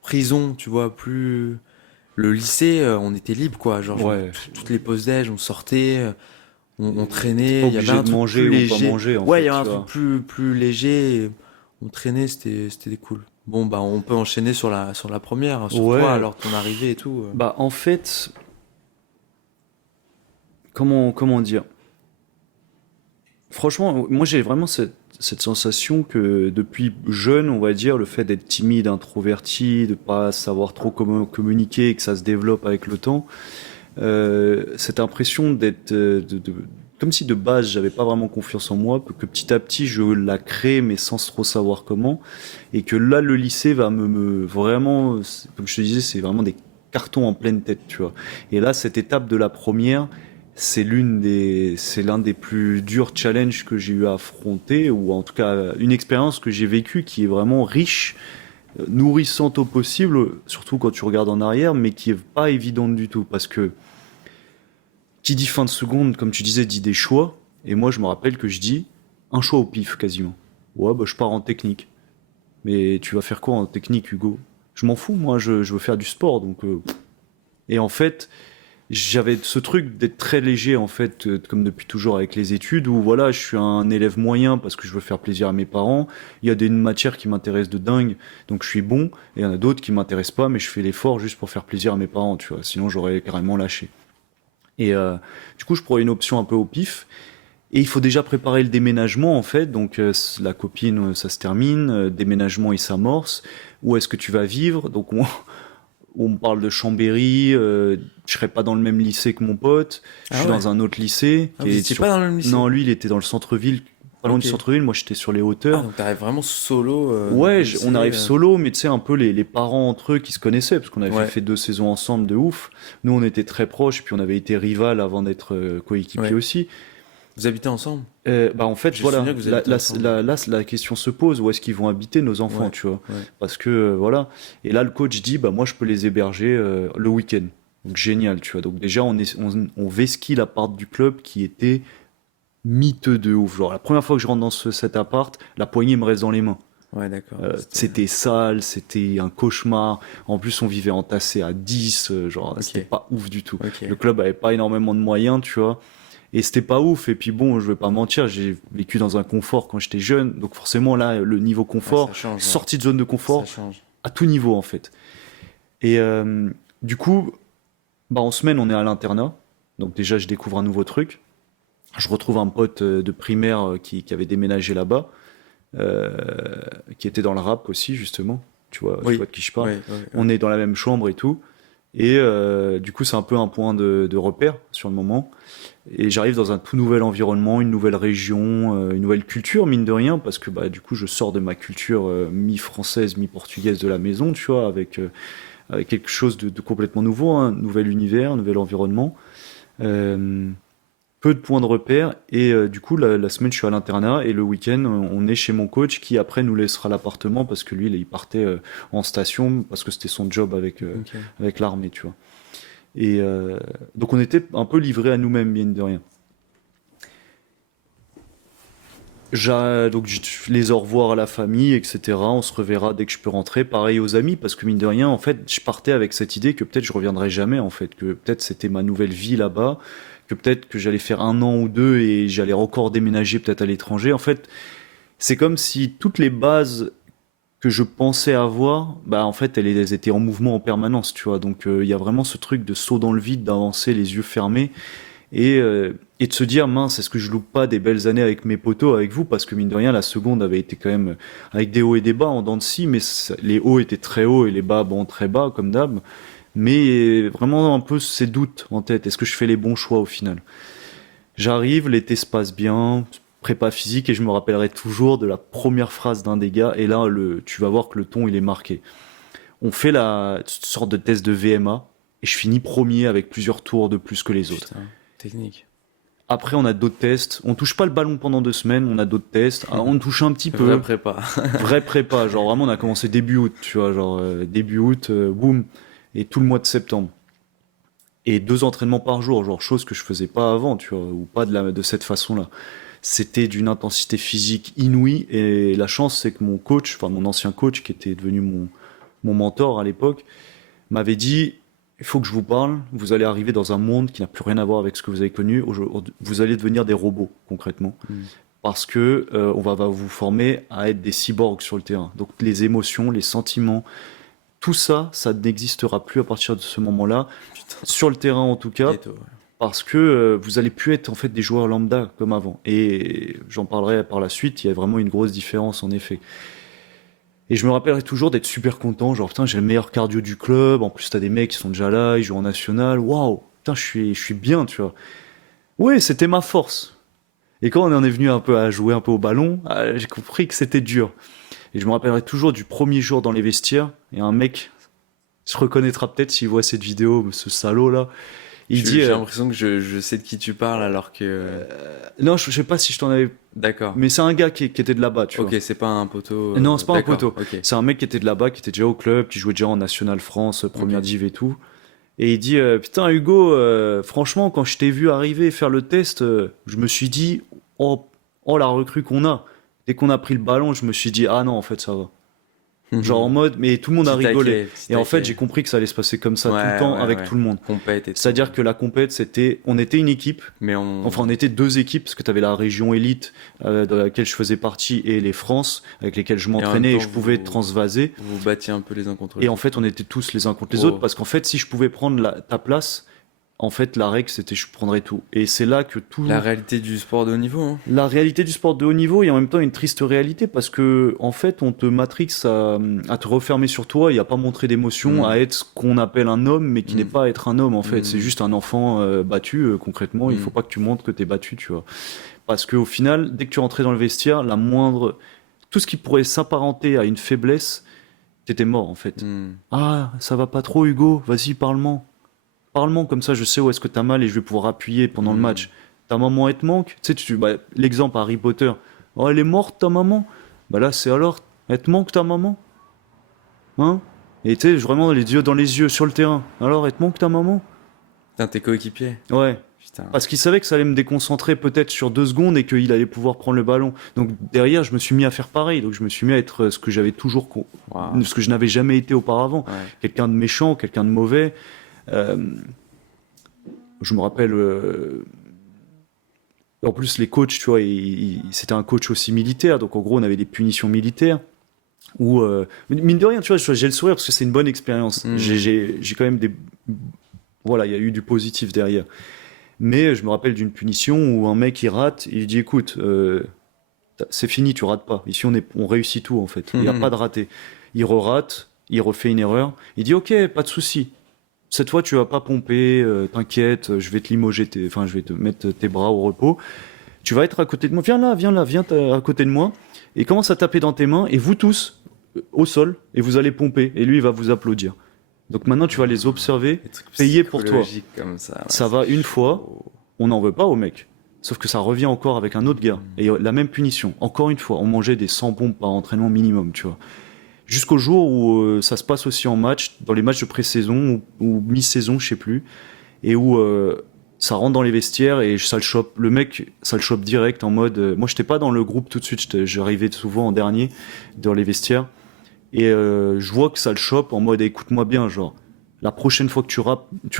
prison, tu vois, plus... Le lycée, on était libre, quoi. Genre, Ouais. toutes les pauses déj, on sortait, on T'es pas traînait, il y avait obligé un de truc manger plus ou pas léger. manger, en Ouais, il fait, y avait un tu truc vois. plus léger, on traînait, c'était cool. Bon, bah, on peut enchaîner sur la première, hein, sur toi, Ouais. alors ton arrivée et tout. Bah, en fait, comment dire? Franchement, moi j'ai vraiment cette sensation que depuis jeune, on va dire, le fait d'être timide, introverti, de pas savoir trop comment communiquer et que ça se développe avec le temps, cette impression d'être, comme si de base j'avais pas vraiment confiance en moi, que petit à petit je la crée mais sans trop savoir comment, et que là le lycée va vraiment, comme je te disais, c'est vraiment des cartons en pleine tête, tu vois. Et là cette étape de la première, c'est l'un des plus durs challenges que j'ai eu à affronter, ou en tout cas une expérience que j'ai vécue qui est vraiment riche, nourrissante au possible, surtout quand tu regardes en arrière, mais qui est pas évidente du tout, parce que qui dit fin de seconde, comme tu disais, dit des choix, et moi je me rappelle que je dis un choix au pif quasiment. Ouais, bah je pars en technique. Mais tu vas faire quoi en technique, Hugo? Je m'en fous, moi, je veux faire du sport. Donc, Et en fait, j'avais ce truc d'être très léger, en fait, comme depuis toujours avec les études, où voilà, je suis un élève moyen parce que je veux faire plaisir à mes parents. Il y a des matières qui m'intéressent de dingue, donc je suis bon. Et il y en a d'autres qui m'intéressent pas, mais je fais l'effort juste pour faire plaisir à mes parents, tu vois. Sinon, j'aurais carrément lâché. Et du coup, je prends une option un peu au pif. Et il faut déjà préparer le déménagement, en fait. Donc, la copine, ça se termine. Déménagement, il s'amorce. Où est-ce que tu vas vivre? Donc, on me parle de Chambéry. Je serai pas dans le même lycée que mon pote. Je Ah suis ouais. dans un autre lycée. Ah, vous étiez pas dans le même lycée? Non, lui, il était dans le centre-ville. Pas loin Ok. du centre-ville. Moi, j'étais sur les Ah, hauteurs. donc t'arrives vraiment solo dans Ouais, le lycée, on arrive solo, mais tu sais, un peu les parents entre eux qui se connaissaient, parce qu'on avait Ouais. fait 2 saisons ensemble de ouf. Nous, on était très proches, puis on avait été rival avant d'être coéquipiers Ouais. aussi. Vous habitez ensemble? Bah en fait, J'ai voilà, souvenir que vous habitez ensemble. la question se pose, où est-ce qu'ils vont habiter nos enfants, Ouais. tu vois? Ouais. Parce que, voilà. Et là, le coach dit, bah moi, je peux les héberger le week-end. Donc, génial, tu vois. Donc, déjà, on vesquille l'appart du club qui était miteux de ouf. Genre, la première fois que je rentre dans cet appart, la poignée me reste dans les mains. Ouais, d'accord. C'était sale, c'était un cauchemar. En plus, on vivait entassé à 10, genre, Ok. c'était pas ouf du tout. Ok. Le club avait pas énormément de moyens, tu vois. Et c'était pas ouf. Et puis bon, je vais pas mentir, j'ai vécu dans un confort quand j'étais jeune. Donc forcément, là, le niveau Ouais, confort, ça change. Ouais. sortie de zone de Ça confort, change. à tout niveau, en fait. Et du coup, bah, en semaine, on est à l'internat. Donc déjà, je découvre un nouveau truc. Je retrouve un pote de primaire qui avait déménagé là-bas, euh, qui était dans le rap aussi, justement. Tu Oui. vois de qui je parle. Ouais, ouais, On est dans la même chambre et tout. Et du coup, c'est un peu un point de repère sur le moment. Et j'arrive dans un tout nouvel environnement, une nouvelle région, une nouvelle culture, mine de rien, parce que bah, du coup, je sors de ma culture mi-française, mi-portugaise de la maison, tu vois, avec quelque chose de complètement nouveau, un nouvel univers, un nouvel environnement. Euh, Peu de points de repère. Et du coup, la semaine, je suis à l'internat. Et le week-end, on est chez mon coach qui, après, nous laissera l'appartement parce que lui, il partait en station parce que c'était son job Ok. avec l'armée, tu vois. Et donc, on était un peu livrés à nous-mêmes, mine de rien. Donc, les au revoir à la famille, etc. On se reverra dès que je peux rentrer. Pareil aux amis, parce que mine de rien, en fait, je partais avec cette idée que peut-être je reviendrai jamais, en fait. Que peut-être c'était ma nouvelle vie là-bas. Que peut-être que j'allais faire 1 an ou 2 et j'allais encore déménager peut-être à l'étranger. En fait, c'est comme si toutes les bases que je pensais avoir, bah en fait, elles étaient en mouvement en permanence, tu vois. Donc, il y a vraiment ce truc de saut dans le vide, d'avancer les yeux fermés et de se dire, mince, est-ce que je loupe pas des belles années avec mes potos, avec vous? Parce que mine de rien, la seconde avait été quand même avec des hauts et des bas en dents de scie, mais les hauts étaient très hauts et les bas, bon, très bas, comme d'hab. Mais vraiment un peu ces doutes en tête. Est-ce que je fais les bons choix au final? J'arrive, l'été se passe bien, prépa physique, et je me rappellerai toujours de la première phrase d'un des gars. Et là, tu vas voir que le ton, il est marqué. On fait la sorte de test de VMA, et je finis premier avec plusieurs tours de plus que les autres. Putain, technique. Après, on a d'autres tests. On touche pas le ballon pendant 2 semaines, on a d'autres tests. Alors, on touche un petit peu. Vraie prépa. Vraie prépa. Genre, vraiment, on a commencé début août, tu vois. Genre, début août, boum. Et tout le mois de septembre. Et 2 entraînements par jour, genre chose que je faisais pas avant, tu vois, ou pas de cette façon-là. C'était d'une intensité physique inouïe, et la chance, c'est que mon coach, enfin mon ancien coach, qui était devenu mon mentor à l'époque, m'avait dit, il faut que je vous parle, vous allez arriver dans un monde qui n'a plus rien à voir avec ce que vous avez connu, vous allez devenir des robots, concrètement. Mm. Parce que on va vous former à être des cyborgs sur le terrain. Donc les émotions, les sentiments, tout ça, ça n'existera plus à partir de ce moment-là, Putain. sur le terrain en tout cas, Ghetto, ouais. parce que vous allez plus être en fait des joueurs lambda comme avant. Et j'en parlerai par la suite, il y a vraiment une grosse différence en effet. Et je me rappellerai toujours d'être super content, genre putain j'ai le meilleur cardio du club, en plus t'as des mecs qui sont déjà là, ils jouent en national, waouh, putain je suis bien, tu vois. Oui, c'était ma force. Et quand on en est venu un peu à jouer un peu au ballon, j'ai compris que c'était dur. Et je me rappellerai toujours du premier jour dans les vestiaires, et un mec se reconnaîtra peut-être s'il voit cette vidéo, ce salaud là. Il dit, J'ai l'impression que je sais de qui tu parles alors que. non, je sais pas si je t'en avais, D'accord. mais c'est un gars qui était de là-bas, tu vois. Ok, c'est pas un poteau. Non, c'est pas un d'accord, poteau. Ok. C'est un mec qui était de là-bas, qui était déjà au club, qui jouait déjà en National France, première Ok. div et tout. Et il dit, putain Hugo, franchement, quand je t'ai vu arriver et faire le test, je me suis dit, oh la recrue qu'on a. Dès qu'on a pris le ballon, je me suis dit, ah non, en fait, ça va. Genre en mode, mais tout le monde a Petit rigolé. taquet, petit Et en fait, taquet. j'ai compris que ça allait se passer comme ça tout Ouais, le temps ouais, avec ouais. tout le monde. Compète et tout. C'est-à-dire que la compète, on était une équipe. Mais Enfin, on était deux équipes parce que tu avais la région élite de laquelle je faisais partie et les France avec lesquelles je m'entraînais et temps, je pouvais vous transvaser. vous battiez un peu les uns contre les Et en autres. fait, on était tous les uns contre les Oh. autres parce qu'en fait, si je pouvais prendre ta place, en fait, la règle, c'était je prendrais tout. Et c'est là que tout. La réalité du sport de haut niveau, hein. La réalité du sport de haut niveau et en même temps une triste réalité parce que en fait on te matrix à te refermer sur toi et à pas montrer d'émotion, à être ce qu'on appelle un homme mais qui n'est pas être un homme en fait. C'est juste un enfant battu concrètement. Il faut pas que tu montres que t'es battu, tu vois. Parce qu'au final, dès que tu rentrais dans le vestiaire, tout ce qui pourrait s'apparenter à une faiblesse, t'étais mort en fait. Ah, ça va pas trop Hugo, vas-y parle-moi. Parle-moi comme ça, je sais où est-ce que t'as mal et je vais pouvoir appuyer pendant le match. Ta maman, elle te manque. Tu sais, l'exemple Harry Potter. Oh, elle est morte, ta maman. Bah là, c'est alors, elle te manque, ta maman. Hein? Et tu sais, vraiment les yeux dans les yeux sur le terrain. Alors, elle te manque, ta maman? Putain, tes coéquipiers. Ouais. Putain. Parce qu'il savait que ça allait me déconcentrer peut-être sur 2 secondes et qu'il allait pouvoir prendre le ballon. Donc derrière, je me suis mis à faire pareil. Donc je me suis mis à être ce que j'avais toujours, Wow. ce que je n'avais jamais été auparavant. Ouais. Quelqu'un de méchant, quelqu'un de mauvais. Je me rappelle. En plus, les coachs, tu vois, c'était un coach aussi militaire. Donc en gros, on avait des punitions militaires. Où, mine de rien, tu vois, j'ai le sourire parce que c'est une bonne expérience. J'ai quand même des. Voilà, il y a eu du positif derrière. Mais je me rappelle d'une punition où un mec il rate, il dit écoute, c'est fini, tu rates pas. Ici on réussit tout en fait. Il n'y a pas de raté. Il re-rate, il refait une erreur. Il dit ok, pas de souci. Cette fois tu vas pas pomper, t'inquiète, je vais te limoger, je vais te mettre tes bras au repos. Tu vas être à côté de moi. Viens à côté de moi. Et commence à taper dans tes mains et vous tous au sol et vous allez pomper et lui il va vous applaudir. Donc maintenant tu vas les observer, Des trucs payer pour toi. psychologiques comme ça. Ouais, Ça va une fois. On n'en veut pas au mec. Sauf que ça revient encore avec un autre gars. Et la même punition. Encore une fois, on mangeait des 100 bombes par entraînement minimum, tu vois. Jusqu'au jour où ça se passe aussi en match, dans les matchs de pré-saison ou mi-saison, je sais plus. Et où ça rentre dans les vestiaires et ça le chope. Le mec, ça le chope direct en mode. Moi, j'étais pas dans le groupe tout de suite. J'arrivais souvent en dernier dans les vestiaires. Et je vois que ça le chope en mode écoute-moi bien, genre. La prochaine fois que tu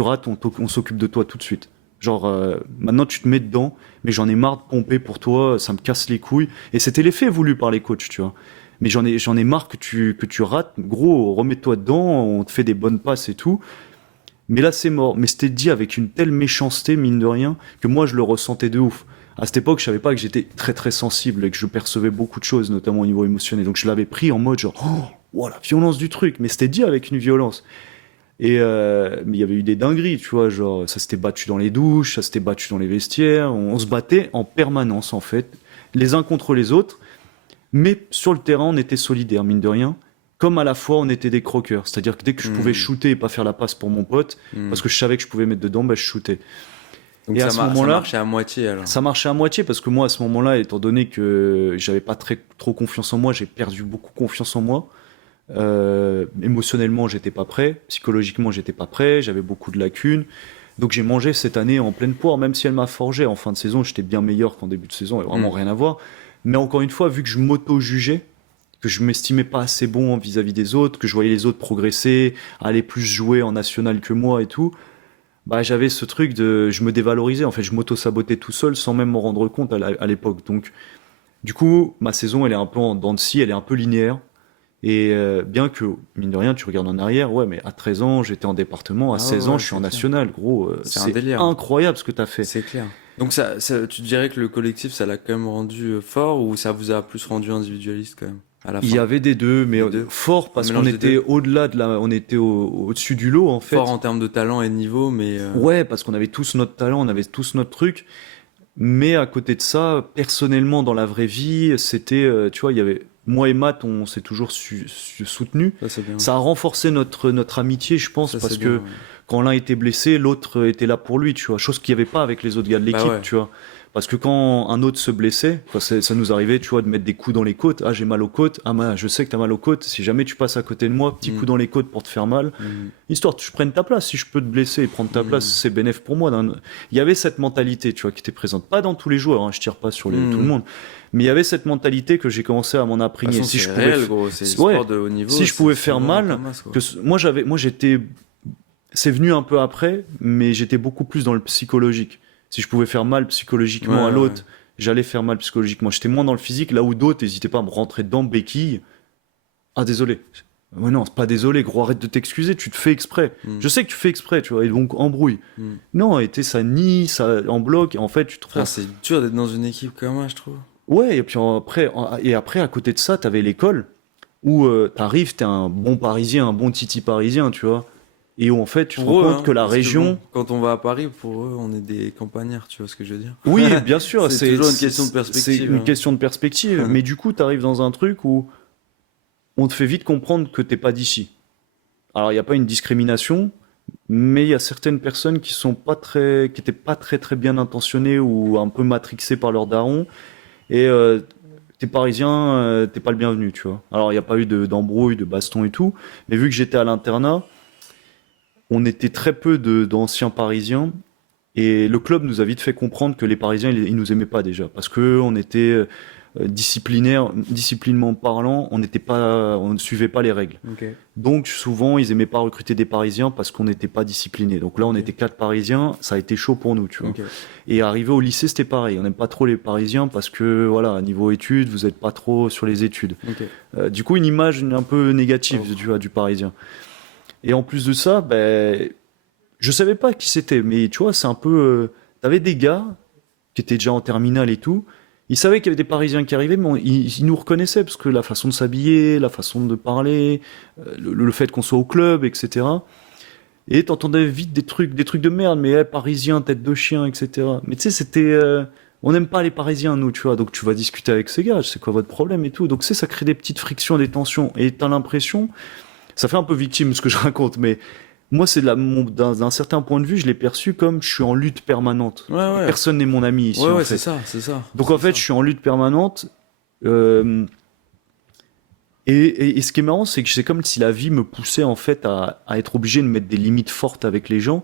rates, on s'occupe de toi tout de suite. Genre, maintenant tu te mets dedans, mais j'en ai marre de pomper pour toi, ça me casse les couilles. Et c'était l'effet voulu par les coachs, tu vois. Mais j'en ai marre que tu rates. Gros, remets-toi dedans, on te fait des bonnes passes et tout. Mais là, c'est mort. Mais c'était dit avec une telle méchanceté, mine de rien, que moi, je le ressentais de ouf. À cette époque, je savais pas que j'étais très très sensible et que je percevais beaucoup de choses, notamment au niveau émotionnel. Donc je l'avais pris en mode genre, oh, la violence du truc. Mais c'était dit avec une violence. Et mais il y avait eu des dingueries, tu vois, genre ça s'était battu dans les douches, ça s'était battu dans les vestiaires, on se battait en permanence en fait, les uns contre les autres, mais sur le terrain on était solidaires, mine de rien, comme à la fois on était des croqueurs, c'est-à-dire que dès que je pouvais shooter et pas faire la passe pour mon pote, parce que je savais que je pouvais mettre dedans, bah je shootais. Donc Et ça, à ce ça moment-là, marchait à moitié alors. ça marchait à moitié parce que moi à ce moment-là, étant donné que j'avais pas trop confiance en moi, j'ai perdu beaucoup confiance en moi. Émotionnellement, j'étais pas prêt. Psychologiquement, j'étais pas prêt. J'avais beaucoup de lacunes. Donc j'ai mangé cette année en pleine poire, même si elle m'a forgé. En fin de saison, j'étais bien meilleur qu'en début de saison. Il n'y a vraiment rien à voir. Mais encore une fois, vu que je m'auto-jugeais, que je m'estimais pas assez bon vis-à-vis des autres, que je voyais les autres progresser, aller plus jouer en national que moi et tout, bah j'avais ce truc de, je me dévalorisais. En fait, je m'auto-sabotais tout seul sans même m'en rendre compte à l'époque. Donc, du coup, ma saison, elle est un peu en dents de scie, elle est un peu linéaire. Et bien que, mine de rien, tu regardes en arrière, ouais, mais à 13 ans, j'étais en département, à 16 ans, ouais, je suis en c'est national, gros. C'est un délire. Incroyable ce que tu as fait. C'est clair. Donc tu dirais que le collectif, ça l'a quand même rendu fort ou ça vous a plus rendu individualiste quand même à la fin? Il y avait des deux, mais Les deux. fort parce Un qu'on mélange des était deux. au-delà de on était au-dessus du lot en fait. Fort en termes de talent et de niveau, mais Ouais, parce qu'on avait tous notre talent, on avait tous notre truc. Mais à côté de ça, personnellement, dans la vraie vie, c'était, tu vois, il y avait moi et Matt, on s'est toujours soutenu. ça c'est bien. Ça a renforcé notre amitié, je pense, Ça, parce c'est que bien, ouais. quand l'un était blessé, l'autre était là pour lui, tu vois. Chose qu'il n'y avait pas avec les autres gars de l'équipe, ouais. tu vois. Parce que quand un autre se blessait, ça nous arrivait, tu vois, de mettre des coups dans les côtes. Ah, j'ai mal aux côtes. Ah, je sais que t'as mal aux côtes. Si jamais tu passes à côté de moi, petit coup dans les côtes pour te faire mal. Histoire que tu prennes ta place. Si je peux te blesser et prendre ta place, c'est bénéf pour moi. Il y avait cette mentalité, tu vois, qui était présente. Pas dans tous les joueurs, hein, je tire pas sur tout le monde. Mais il y avait cette mentalité que j'ai commencé à m'en imprégner. Si je pouvais, réel, gros. C'est ouais, sport de haut niveau. Si je pouvais faire mal, moi j'étais, c'est venu un peu après, mais j'étais beaucoup plus dans le psychologique. Si je pouvais faire mal psychologiquement à l'autre, j'allais faire mal psychologiquement. J'étais moins dans le physique, là où d'autres n'hésitaient pas à me rentrer dedans, béquille. Ah, désolé. Mais non, c'est pas désolé, gros, arrête de t'excuser, tu te fais exprès. Je sais que tu fais exprès, tu vois, et donc embrouille. Non, et ça nie, ça en bloc, et en fait, tu te trouves. C'est dur d'être dans une équipe comme moi, je trouve. Ouais, et puis après, à côté de ça, t'avais l'école, où t'arrives, t'es un bon parisien, un bon titi parisien, tu vois. Et où en fait, tu te rends compte que la région. Quand on va à Paris, pour eux, on est des campagnards, tu vois ce que je veux dire? Oui, bien sûr. C'est toujours une question de perspective. C'est une question de perspective. Mais du coup, tu arrives dans un truc où on te fait vite comprendre que t'es pas d'ici. Alors, il n'y a pas une discrimination, mais il y a certaines personnes qui étaient pas très très bien intentionnées ou un peu matrixées par leur daron. Et t'es parisien, t'es pas le bienvenu, tu vois. Alors, il n'y a pas eu d'embrouille, de baston et tout. Mais vu que j'étais à l'internat, on était très peu d'anciens Parisiens et le club nous a vite fait comprendre que les Parisiens ils nous aimaient pas déjà parce que on était disciplinement parlant, on ne suivait pas les règles. Donc souvent ils aimaient pas recruter des Parisiens parce qu'on n'était pas disciplinés. Donc là on était 4 Parisiens, ça a été chaud pour nous, tu vois. Et arrivé au lycée c'était pareil, on n'aime pas trop les Parisiens parce que voilà niveau études vous êtes pas trop sur les études. Du coup une image un peu négative tu vois, du Parisien. Et en plus de ça, je savais pas qui c'était, mais tu vois, c'est un peu. T'avais des gars qui étaient déjà en terminale et tout. Ils savaient qu'il y avait des Parisiens qui arrivaient, mais ils nous reconnaissaient parce que la façon de s'habiller, la façon de parler, le fait qu'on soit au club, etc. Et t'entendais vite des trucs de merde, mais Parisien, tête de chien, etc. Mais tu sais, c'était. On n'aime pas les Parisiens, nous, tu vois. Donc tu vas discuter avec ces gars, c'est quoi votre problème et tout. Donc tu sais, ça crée des petites frictions, des tensions. Et t'as l'impression. Ça fait un peu victime ce que je raconte, mais moi, c'est d'un certain point de vue, je l'ai perçu comme je suis en lutte permanente. Personne n'est mon ami ici. Ouais, c'est ça. Donc en fait, je suis en lutte permanente. Et ce qui est marrant, c'est que c'est comme si la vie me poussait en fait à être obligé de mettre des limites fortes avec les gens,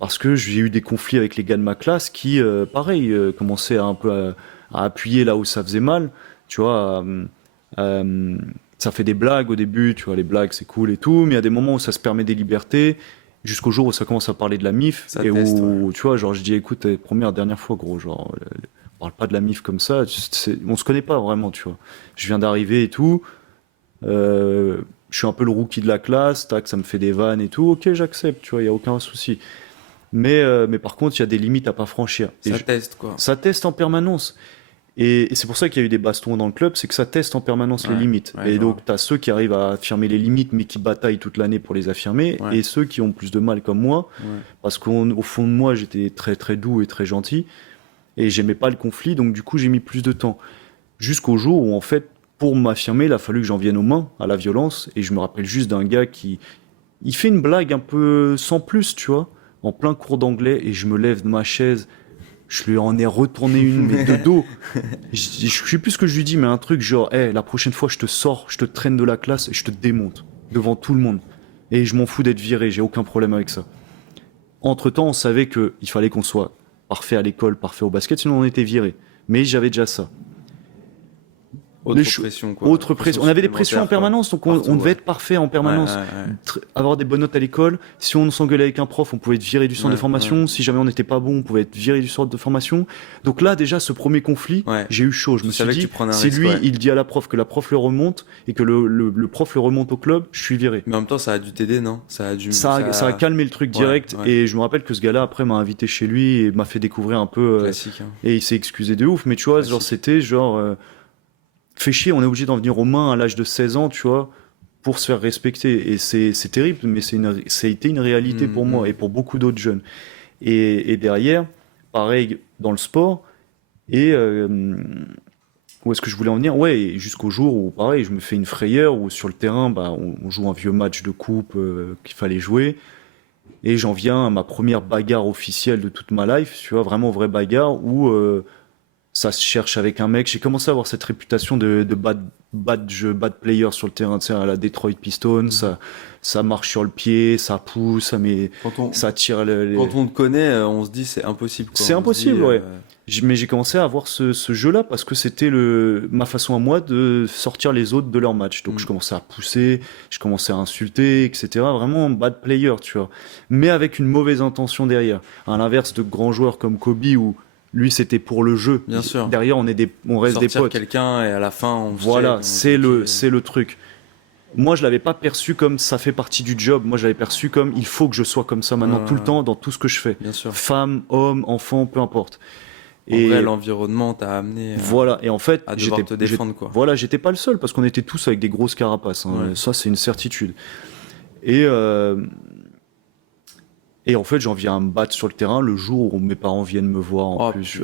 parce que j'ai eu des conflits avec les gars de ma classe qui, pareil, commençaient un peu à appuyer là où ça faisait mal, tu vois. Ça fait des blagues au début, tu vois, les blagues c'est cool et tout, mais il y a des moments où ça se permet des libertés, jusqu'au jour où ça commence à parler de la MIF, ça et teste, où, tu vois, genre je dis écoute, dernière fois gros, genre, on parle pas de la MIF comme ça, on se connaît pas vraiment, tu vois. Je viens d'arriver et tout, je suis un peu le rookie de la classe, tac, ça me fait des vannes et tout, ok, j'accepte, tu vois, il y a aucun souci. Mais par contre, il y a des limites à pas franchir. Ça teste, quoi. Ça teste en permanence. Et c'est pour ça qu'il y a eu des bastons dans le club, c'est que ça teste en permanence les limites. Et donc, tu as ceux qui arrivent à affirmer les limites, mais qui bataillent toute l'année pour les affirmer, et ceux qui ont plus de mal comme moi, parce qu'au fond de moi, j'étais très très doux et très gentil, et j'aimais pas le conflit, donc du coup, j'ai mis plus de temps. Jusqu'au jour où, en fait, pour m'affirmer, il a fallu que j'en vienne aux mains, à la violence, et je me rappelle juste d'un gars il fait une blague un peu sans plus, tu vois, en plein cours d'anglais, et je me lève de ma chaise. Je lui en ai retourné une, mais de dos. Je sais plus ce que je lui dis, mais un truc genre, la prochaine fois, je te sors, je te traîne de la classe et je te démonte devant tout le monde. Et je m'en fous d'être viré, j'ai aucun problème avec ça. Entre-temps, on savait qu'il fallait qu'on soit parfait à l'école, parfait au basket, sinon on était viré. Mais j'avais déjà ça. Pression, quoi. Autre pression. On avait des pressions en permanence, donc on devait être parfait en permanence. Avoir des bonnes notes à l'école. Si on s'engueulait avec un prof, on pouvait être viré du centre de formation. Si jamais on n'était pas bon, on pouvait être viré du centre de formation. Donc là, déjà, ce premier conflit, j'ai eu chaud. Je me suis dit, si lui, il dit à la prof que la prof le remonte et que le prof le remonte au club, je suis viré. Mais en même temps, ça a dû t'aider, non? Ça a calmé le truc direct. Et je me rappelle que ce gars-là, après, m'a invité chez lui et m'a fait découvrir un peu. Classique. Et il s'est excusé de ouf. Mais tu vois, genre, c'était genre. Fait chier, on est obligé d'en venir aux mains à l'âge de 16 ans, tu vois, pour se faire respecter. Et c'est terrible, mais ça a été une réalité pour moi et pour beaucoup d'autres jeunes. Et derrière, pareil dans le sport, et où est-ce que je voulais en venir? Ouais, jusqu'au jour où, pareil, je me fais une frayeur, où sur le terrain, on joue un vieux match de coupe qu'il fallait jouer. Et j'en viens à ma première bagarre officielle de toute ma life, tu vois, vraiment vraie bagarre où ça se cherche avec un mec. J'ai commencé à avoir cette réputation de bad player sur le terrain, tu sais, à la Detroit Pistons. Ça marche sur le pied, ça pousse, Quand on, ça tire quand on te connaît, on se dit c'est impossible, quoi. C'est On se dit, impossible, ouais. Mais j'ai commencé à avoir ce jeu-là parce que c'était ma façon à moi de sortir les autres de leur match. Donc je commençais à pousser, je commençais à insulter, etc. Vraiment bad player, tu vois. Mais avec une mauvaise intention derrière. À l'inverse de grands joueurs comme Kobe où lui c'était pour le jeu. Bien sûr. Derrière on reste des Sortir potes. quelqu'un et à la fin on Voilà, check, on c'est dit le que- c'est le truc. Moi, je l'avais pas perçu comme ça fait partie du job. Moi, je l'avais perçu comme il faut que je sois comme ça maintenant tout le temps dans tout ce que je fais. Bien sûr. Femme, homme, enfant, peu importe. En vrai, l'environnement t'a amené voilà. Et en fait, à devoir te défendre, quoi. Voilà, j'étais pas le seul parce qu'on était tous avec des grosses carapaces. Hein. Ouais. Ça, c'est une certitude. Et en fait, j'en viens à me battre sur le terrain le jour où mes parents viennent me voir en Oh, plus,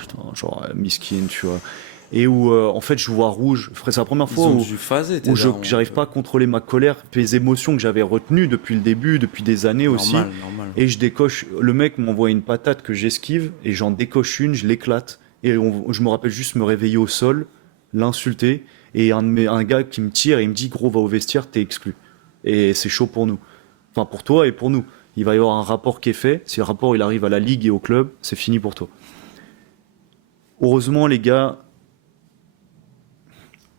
putain. genre miskin, tu vois. Et où en fait, je vois rouge. Frère, c'est la première Ils fois ont où dû phaser, tes où darons, j'arrive pas à contrôler ma colère, les émotions que j'avais retenues depuis le début, depuis des années aussi. Normal. Et je décoche, le mec m'envoie une patate que j'esquive et j'en décoche une, je l'éclate. Et je me rappelle juste me réveiller au sol, l'insulter et un gars qui me tire et il me dit gros va au vestiaire, t'es exclu. Et c'est chaud pour nous. Enfin pour toi et pour nous. Il va y avoir un rapport qui est fait. Si le rapport il arrive à la ligue et au club, c'est fini pour toi. Heureusement les gars.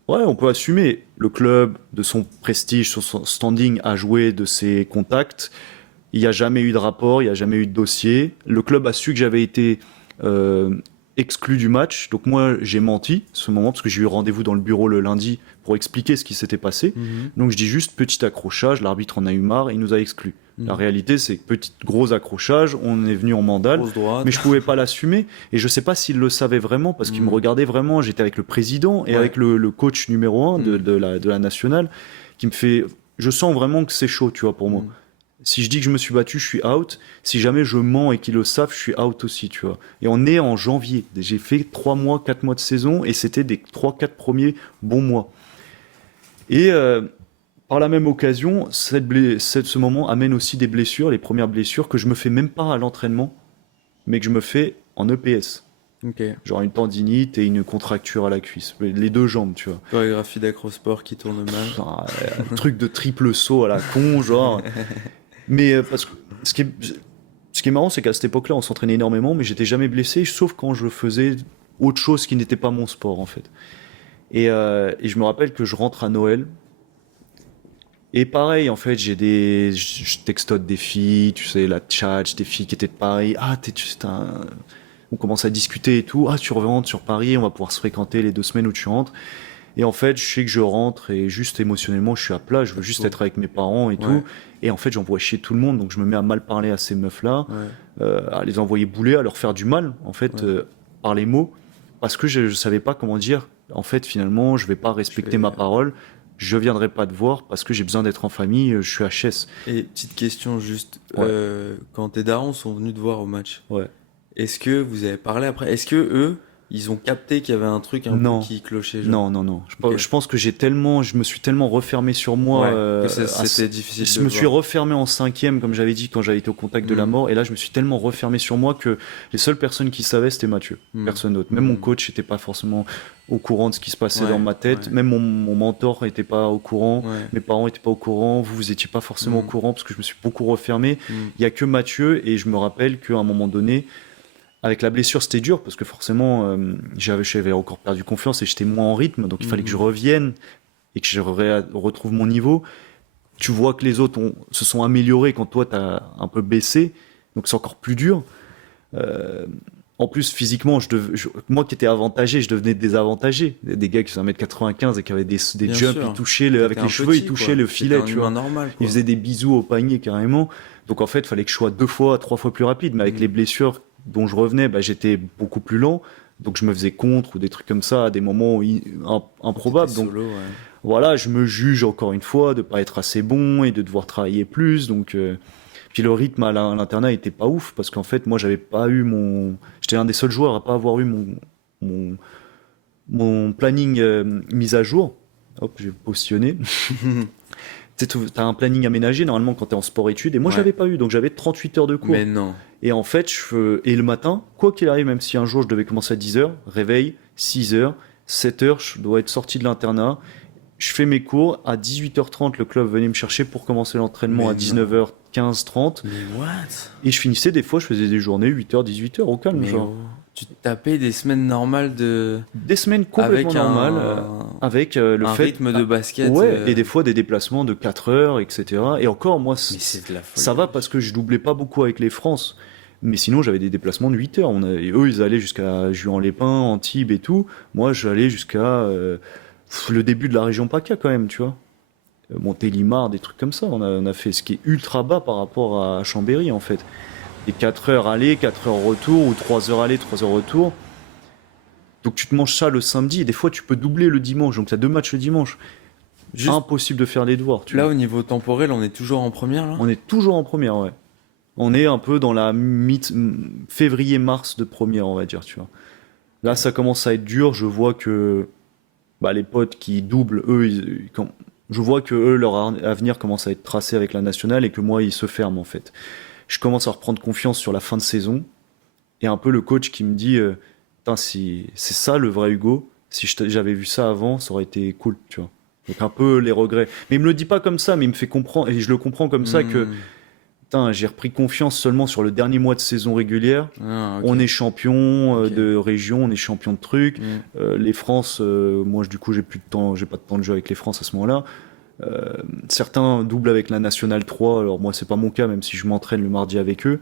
Ouais, on peut assumer. Le club, de son prestige, son standing, a joué de ses contacts. Il n'y a jamais eu de rapport, il n'y a jamais eu de dossier. Le club a su que j'avais été exclu du match. Donc moi, j'ai menti ce moment parce que j'ai eu rendez-vous dans le bureau le lundi pour expliquer ce qui s'était passé. Donc je dis juste petit accrochage, l'arbitre en a eu marre, il nous a exclus. La réalité, c'est gros accrochage, on est venu en mandale, Grosse droite. mais je pouvais pas l'assumer. Et je sais pas s'il le savait vraiment parce qu'il me regardait vraiment. J'étais avec le président et avec le coach numéro 1 de la nationale qui me fait. Je sens vraiment que c'est chaud, tu vois, pour moi. Si je dis que je me suis battu, je suis out. Si jamais je mens et qu'ils le savent, je suis out aussi, tu vois. Et on est en janvier. J'ai fait 3 mois, 4 mois de saison et c'était des 3-4 premiers bons mois. Et par la même occasion, ce moment amène aussi des blessures, les premières blessures que je me fais même pas à l'entraînement, mais que je me fais en EPS. Ok. Genre une tendinite et une contracture à la cuisse. Les deux jambes, tu vois. Chorégraphie d'acrosport qui tourne mal. Un truc de triple saut à la con, genre. Mais parce que ce qui est marrant, c'est qu'à cette époque-là, on s'entraînait énormément, mais j'étais jamais blessé, sauf quand je faisais autre chose qui n'était pas mon sport, en fait. Et je me rappelle que je rentre à Noël. Et pareil, en fait, je textote des filles, tu sais, la tchatch, des filles qui étaient de Paris. Ah, on commence à discuter et tout. Ah, tu rentres sur Paris, on va pouvoir se fréquenter les 2 semaines où tu rentres. Et en fait, je sais que je rentre et juste émotionnellement, je suis à plat, je veux juste être avec mes parents et tout. Et en fait, j'envoie chier tout le monde, donc je me mets à mal parler à ces meufs-là, à les envoyer bouler, à leur faire du mal, en fait, par les mots, parce que je savais pas comment dire. En fait, finalement, je vais pas respecter ma parole, je viendrai pas te voir parce que j'ai besoin d'être en famille, je suis HS. Et petite question juste, Ouais. quand tes darons sont venus te voir au match, Ouais. est-ce que vous avez parlé après? Est-ce que eux, ils ont capté qu'il y avait un truc un Non. peu qui clochait, genre? Non. Ok. Je pense que je me suis tellement refermé sur moi. Ouais, que c'était difficile Je de me le suis voir. refermé en 5e, comme j'avais dit, quand j'avais été au contact de la mort. Et là, je me suis tellement refermé sur moi que les seules personnes qui savaient, c'était Mathieu. Personne d'autre. Même mon coach n'était pas forcément au courant de ce qui se passait dans ma tête. Ouais. Même mon mentor n'était pas au courant. Ouais. Mes parents n'étaient pas au courant. Vous étiez pas forcément au courant parce que je me suis beaucoup refermé. Il y a que Mathieu. Et je me rappelle qu'à un moment donné, avec la blessure, c'était dur parce que forcément, j'avais encore perdu confiance et j'étais moins en rythme. Donc, il fallait que je revienne et que je retrouve mon niveau. Tu vois que les autres se sont améliorés quand toi, tu as un peu baissé. Donc, c'est encore plus dur. En plus, physiquement, moi qui étais avantagé, je devenais désavantagé. Des gars qui faisaient 1m95 et qui avaient des Bien jumps, sûr. ils touchaient avec T'étais les un cheveux, ils petit, touchaient quoi. le filet, T'étais un tu vois. humain normal, quoi. Ils faisaient des bisous au panier carrément. Donc en fait, il fallait que je sois 2 fois, 3 fois plus rapide. Mais avec les blessures dont je revenais, j'étais beaucoup plus lent. Donc je me faisais contre ou des trucs comme ça à des moments improbables. T'étais Donc solo, ouais. voilà, je me juge encore une fois de pas être assez bon et de devoir travailler plus. Donc puis le rythme à l'internat était pas ouf parce qu'en fait moi j'étais un des seuls joueurs à pas avoir eu mon planning mis à jour. Hop, j'ai positionné. t'as un planning aménagé normalement quand t'es en sport-études, et moi je Ouais. l'avais pas eu, donc j'avais 38 heures de cours. Mais non. Et en fait, et le matin, quoi qu'il arrive, même si un jour je devais commencer à 10h, réveil, 6h, 7h, je dois être sorti de l'internat. Je fais mes cours, à 18h30, le club venait me chercher pour commencer l'entraînement Mais à non. 19h15, 30. Mais what? Et je finissais des fois, je faisais des journées 8h, 18h au calme, Mais genre. tu te tapais des semaines normales Des semaines complètement avec normales, avec le un fait. rythme de basket. Ouais, et des fois des déplacements de 4 heures, etc. Et encore, moi, Mais c'est de la folie. ça va parce que je doublais pas beaucoup avec les France. Mais sinon, j'avais des déplacements de 8 heures. Et eux, ils allaient jusqu'à Juan-les-Pins, Antibes et tout. Moi, j'allais jusqu'à le début de la région PACA quand même, tu vois. Montélimar, des trucs comme ça. On a fait ce qui est ultra bas par rapport à Chambéry, en fait. Et 4 heures aller, 4 heures retour, ou 3 heures aller, 3 heures retour. Donc tu te manges ça le samedi, et des fois tu peux doubler le dimanche. Donc tu as 2 matchs le dimanche. Juste Impossible de faire les devoirs, tu là, vois. au niveau temporel, on est toujours en première, là? On est toujours en première, ouais. On est un peu dans la février-mars de première, on va dire, tu vois. Là, ça commence à être dur. Je vois que les potes qui doublent, eux, je vois que eux, leur avenir commence à être tracé avec la nationale et que moi, ils se ferment, en fait. Je commence à reprendre confiance sur la fin de saison. Et un peu le coach qui me dit putain, si c'est ça le vrai Hugo, si j'avais vu ça avant, ça aurait été cool, tu vois. Donc un peu les regrets. Mais il me le dit pas comme ça, mais il me fait comprendre, et je le comprends comme ça, que putain, j'ai repris confiance seulement sur le dernier mois de saison régulière. Ah, ok. On est champion Ok. de région, on est champion de trucs. Mm. Les France, moi du coup j'ai plus de temps, j'ai pas de temps de jeu avec les France à ce moment-là. Certains doublent avec la Nationale 3, alors moi c'est pas mon cas, même si je m'entraîne le mardi avec eux.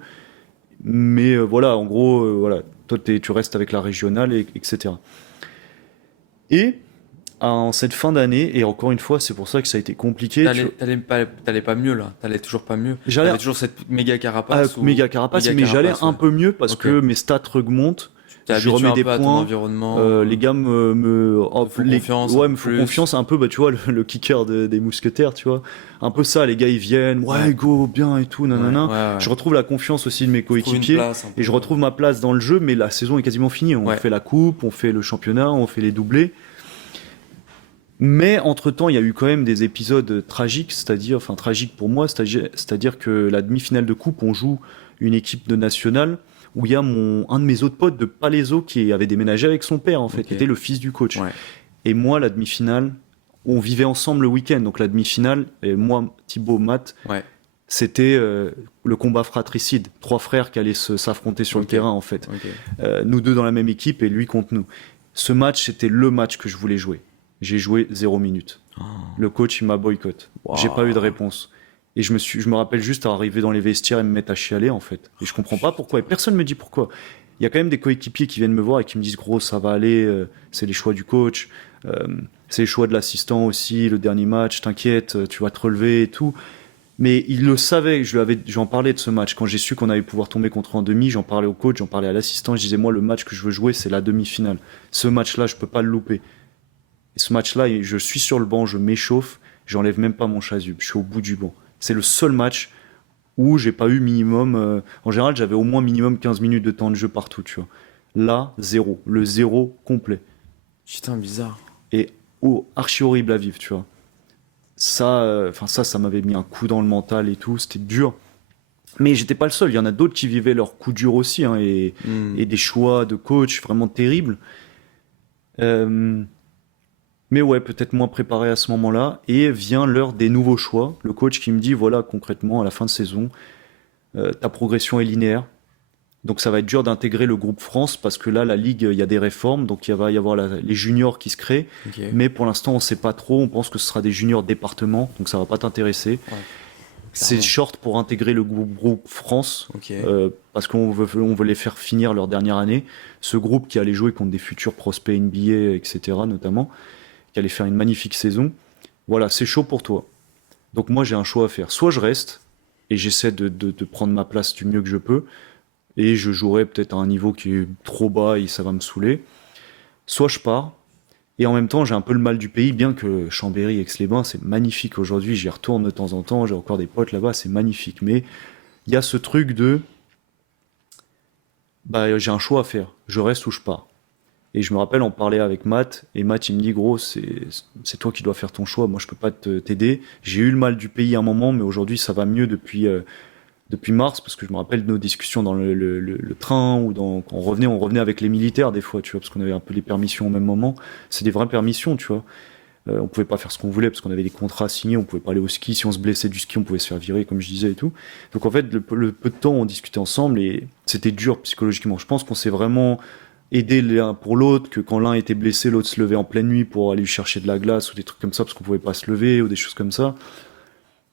Mais voilà, en gros, voilà, toi tu restes avec la régionale, etc. Et en cette fin d'année, et encore une fois, c'est pour ça que ça a été compliqué. T'allais pas mieux, là. T'allais toujours pas mieux. J'allais T'avais toujours cette méga carapace. ou- méga carapace, méga mais j'allais carapace, un ouais. peu mieux parce Ok. que mes stats remontent. T'es Je habitué remets un des peu à ton points. environnement. Les gars font confiance un ouais, peu me font plus. confiance un peu, tu vois, le kicker des mousquetaires, tu vois. Un peu ça, les gars, ils viennent, ouais, go, bien et tout, nanana. Ouais, ouais, ouais. Je retrouve la confiance aussi de mes Tu trouves une coéquipiers. place un peu. Et je retrouve ma place dans le jeu, mais la saison est quasiment finie. On Ouais. fait la coupe, on fait le championnat, on fait les doublés. Mais entre-temps, il y a eu quand même des épisodes tragiques, enfin tragiques pour moi, c'est-à-dire que la demi-finale de coupe, on joue une équipe de nationale où il y a un de mes autres potes de Palaiseau qui avait déménagé avec son père, en fait, Ok. qui était le fils du coach. Ouais. Et moi, la demi-finale, on vivait ensemble le week-end, donc la demi-finale, et moi, Thibaut, Matt, Ouais. c'était le combat fratricide. 3 frères qui allaient s'affronter sur le Ok. terrain, en fait. Ok. Nous deux dans la même équipe et lui contre nous. Ce match, c'était le match que je voulais jouer. J'ai joué 0 minutes. Oh. Le coach, il m'a boycott. Wow. J'ai pas eu de réponse. Et je me rappelle juste arriver dans les vestiaires et me mettre à chialer, en fait. Et je comprends pas pourquoi. Et personne me dit pourquoi. Il y a quand même des coéquipiers qui viennent me voir et qui me disent, gros, ça va aller, c'est les choix du coach, c'est les choix de l'assistant aussi, le dernier match, t'inquiète, tu vas te relever et tout. Mais il le savait, j'en parlais de ce match. Quand j'ai su qu'on allait pouvoir tomber contre en demi, j'en parlais au coach, j'en parlais à l'assistant, je disais, moi, le match que je veux jouer, c'est la demi-finale. Ce match-là, je peux pas le louper. Et ce match-là, je suis sur le banc, je m'échauffe, j'enlève même pas mon chasuble, je suis au bout du banc. C'est le seul match où j'ai pas eu minimum. En général, j'avais au moins minimum 15 minutes de temps de jeu partout, tu vois. Là, zéro. Le zéro complet. Putain, bizarre. Et archi horrible à vivre, tu vois. Ça m'avait mis un coup dans le mental et tout, c'était dur. Mais j'étais pas le seul, il y en a d'autres qui vivaient leur coup dur aussi, hein, et des choix de coach vraiment terribles. Mais ouais, peut-être moins préparé à ce moment-là. Et vient l'heure des nouveaux choix. Le coach qui me dit, voilà, concrètement, à la fin de saison, ta progression est linéaire. Donc ça va être dur d'intégrer le groupe France parce que là, la Ligue, il y a des réformes. Donc il va y avoir les juniors qui se créent. Ok. Mais pour l'instant, on ne sait pas trop. On pense que ce sera des juniors départements. Donc ça va pas t'intéresser. Ouais, C'est clairement. short pour intégrer le groupe France. Ok. Parce qu'on veut les faire finir leur dernière année. Ce groupe qui allait jouer contre des futurs prospects NBA, etc. notamment, qui allait faire une magnifique saison. Voilà, c'est chaud pour toi. Donc moi, j'ai un choix à faire. Soit je reste et j'essaie de prendre ma place du mieux que je peux, et je jouerai peut-être à un niveau qui est trop bas et ça va me saouler. Soit je pars, et en même temps, j'ai un peu le mal du pays, bien que Chambéry, Aix-les-Bains, c'est magnifique aujourd'hui, j'y retourne de temps en temps, j'ai encore des potes là-bas, c'est magnifique. Mais il y a ce truc de... j'ai un choix à faire, je reste ou je pars. Et je me rappelle, on parlait avec Matt, et Matt, il me dit, gros, c'est toi qui dois faire ton choix, moi je peux pas t'aider. J'ai eu le mal du pays à un moment, mais aujourd'hui ça va mieux depuis mars, parce que je me rappelle de nos discussions dans le train, ou quand on revenait avec les militaires des fois, tu vois, parce qu'on avait un peu les permissions au même moment. C'est des vraies permissions, tu vois. On pouvait pas faire ce qu'on voulait, parce qu'on avait des contrats signés, on pouvait pas aller au ski. Si on se blessait du ski, on pouvait se faire virer, comme je disais et tout. Donc en fait, le peu de temps, on discutait ensemble, et c'était dur psychologiquement. Je pense qu'on s'est vraiment aidé l'un pour l'autre, que quand l'un était blessé, l'autre se levait en pleine nuit pour aller lui chercher de la glace, ou des trucs comme ça, parce qu'on pouvait pas se lever, ou des choses comme ça.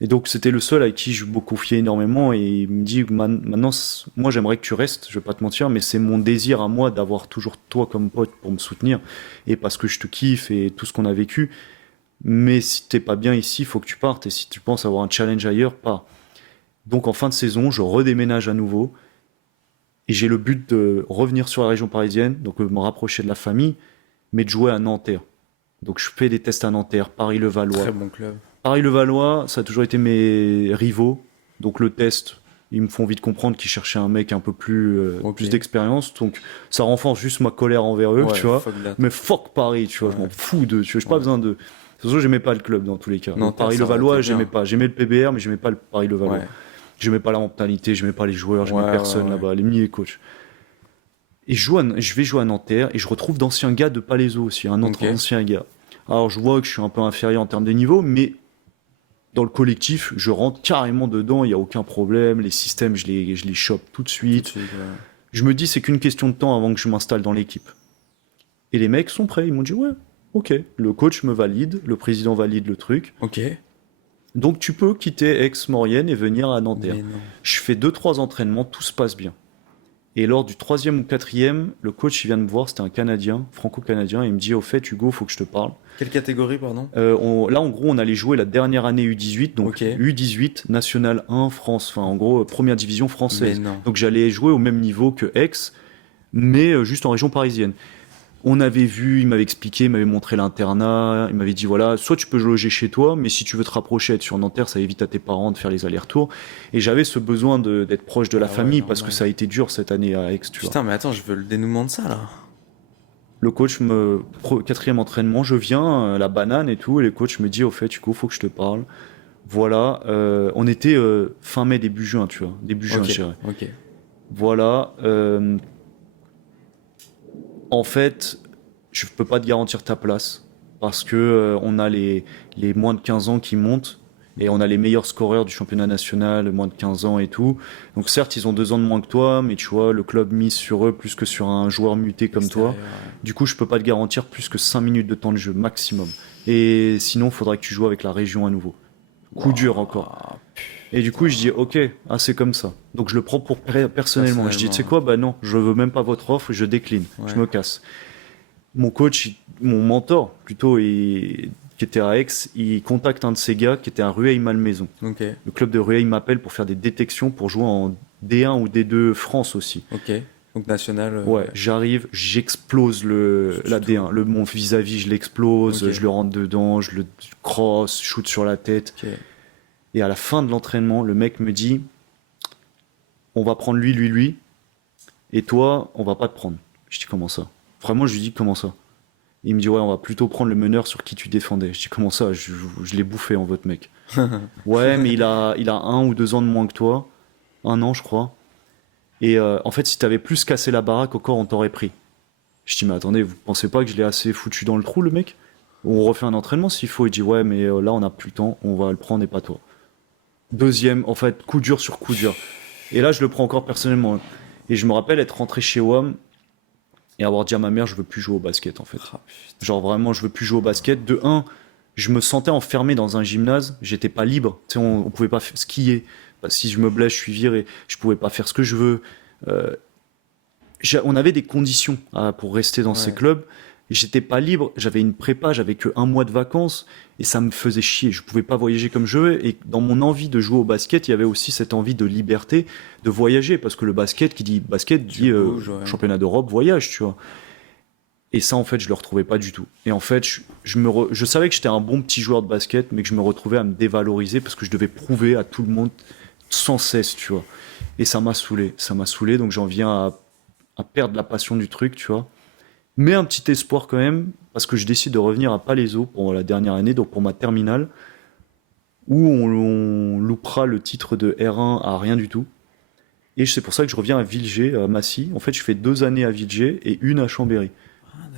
Et donc c'était le seul à qui je me confiais énormément, et il me dit maintenant moi j'aimerais que tu restes, je vais pas te mentir, mais c'est mon désir à moi d'avoir toujours toi comme pote pour me soutenir, et parce que je te kiffe et tout ce qu'on a vécu. Mais si t'es pas bien ici, il faut que tu partes, et si tu penses avoir un challenge ailleurs, pars. Donc en fin de saison, je redéménage à nouveau, et j'ai le but de revenir sur la région parisienne, donc me rapprocher de la famille, mais de jouer à Nanterre. Donc je fais des tests à Nanterre, Paris-Levallois. Très bon club. Paris-Levallois, ça a toujours été mes rivaux. Donc le test, ils me font vite comprendre qu'ils cherchaient un mec un peu Ok. plus d'expérience. Donc ça renforce juste ma colère envers eux, Ouais, tu vois. fuck that. Mais fuck Paris, tu vois, je m'en Ouais. fous de. Tu vois, j'ai pas Ouais. besoin de. De toute façon, j'aimais pas le club dans tous les cas. Non, Donc ça aurait été Paris-Levallois, bien. j'aimais pas. J'aimais le PBR, mais j'aimais pas le Paris-Levallois. Ouais. J'aimais pas la mentalité, j'aimais pas les joueurs, j'aimais Ouais, personne ouais, ouais. là-bas, les coachs. Et je vais jouer à Nanterre, et je retrouve d'anciens gars de Palaiso aussi, un autre Ok. ancien gars. Alors je vois que je suis un peu inférieur en termes de niveau, mais dans le collectif, je rentre carrément dedans, il n'y a aucun problème, les systèmes, je les chope tout de Tout de suite. suite, ouais. Je me dis, c'est qu'une question de temps avant que je m'installe dans l'équipe. Et les mecs sont prêts, ils m'ont dit, ouais, ok, le coach me valide, le président valide le truc, Ok. donc tu peux quitter Aix-Maurienne et venir à Nanterre. Mais non. Je fais 2-3 entraînements, tout se passe bien. Et lors du troisième ou quatrième, le coach il vient de me voir, c'était un Canadien, franco-canadien, et il me dit, au fait, Hugo, faut que je te parle. Quelle catégorie, pardon? Là, en gros, on allait jouer la dernière année U18, donc Ok. U18, National 1, France, enfin, en gros, première division Mais française. non. Donc, j'allais jouer au même niveau que Aix, mais juste en région parisienne. On avait vu, il m'avait expliqué, il m'avait montré l'internat, il m'avait dit voilà, soit tu peux loger chez toi, mais si tu veux te rapprocher, être sur Nanterre, ça évite à tes parents de faire les allers-retours. Et j'avais ce besoin d'être proche de la Ah ouais, famille, parce que normal. ça a été dur cette année à Aix, tu vois. Putain, mais attends, je veux le dénouement de ça, là. Le coach quatrième entraînement, je viens, la banane et tout, et le coach me dit au fait, Hugo, faut que je te parle. Voilà, on était fin mai, début juin, tu vois, début juin, Ok. je dirais. Ok. Voilà, en fait, je peux pas te garantir ta place parce que on a les moins de 15 ans qui montent et on a les meilleurs scoreurs du championnat national, moins de 15 ans et tout. Donc certes, ils ont 2 ans de moins que toi, mais tu vois, le club mise sur eux plus que sur un joueur muté comme toi. Extérieur, ouais. Du coup, je peux pas te garantir plus que 5 minutes de temps de jeu maximum. Et sinon, il faudra que tu joues avec la région à nouveau. Coup dur encore. Waouh, Et du coup, je dis, ok, ah, c'est comme ça. Donc, je le prends pour personnellement. Je dis, tu sais quoi, bah non, je veux même pas votre offre, je décline, Ouais. je me casse. Mon coach, mon mentor, plutôt, qui était à Aix, il contacte un de ses gars qui était à Rueil-Malmaison. Ok. Le club de Rueil m'appelle pour faire des détections pour jouer en D1 ou D2 France aussi. Ok. Donc national. Ouais, j'arrive, j'explose la Tout. D1. Mon vis-à-vis, je l'explose, Ok. je le rentre dedans, je le cross, shoot sur la tête. Ok. Et à la fin de l'entraînement, le mec me dit on va prendre lui, et toi, on va pas te prendre. Je dis comment ça? Vraiment, je lui dis comment ça? Il me dit ouais, on va plutôt prendre le meneur sur qui tu défendais. Je dis comment ça? Je l'ai bouffé en votre mec. Ouais, mais il a 1 ou 2 ans de moins que toi. 1 an, je crois. Et en fait, si t'avais plus cassé la baraque, encore, on t'aurait pris. Je dis mais attendez, vous pensez pas que je l'ai assez foutu dans le trou, le mec? On refait un entraînement s'il faut. Il dit ouais, mais là, on a plus le temps, on va le prendre et pas toi. Deuxième, en fait, coup dur sur coup dur. Et là, je le prends encore personnellement. Et je me rappelle être rentré chez WAM et avoir dit à ma mère, je veux plus jouer au basket, en fait. Ah, putain. Genre vraiment, je veux plus jouer au basket. De un, je me sentais enfermé dans un gymnase, j'étais pas libre. Tu sais, on pouvait pas skier. Bah, si je me blesse, je suis viré. Je pouvais pas faire ce que je veux. Euh, on avait des conditions pour rester dans ces Ouais. clubs. J'étais pas libre, j'avais une prépa, j'avais que 1 mois de vacances et ça me faisait chier. Je pouvais pas voyager comme je veux et dans mon envie de jouer au basket, il y avait aussi cette envie de liberté, de voyager parce que le basket, qui dit basket, dit bouges, ouais. championnat d'Europe, voyage, tu vois. Et ça, en fait, je le retrouvais pas du tout. Et en fait, je savais que j'étais un bon petit joueur de basket, mais que je me retrouvais à me dévaloriser parce que je devais prouver à tout le monde sans cesse, tu vois. Et ça m'a saoulé, donc j'en viens à perdre la passion du truc, tu vois. Mais un petit espoir quand même, parce que je décide de revenir à Palaiseau pour la dernière année, donc pour ma terminale, où on loupera le titre de R1 à rien du tout. Et c'est pour ça que je reviens à Villegé, à Massy. En fait, je fais 2 années à Villegé et une à Chambéry.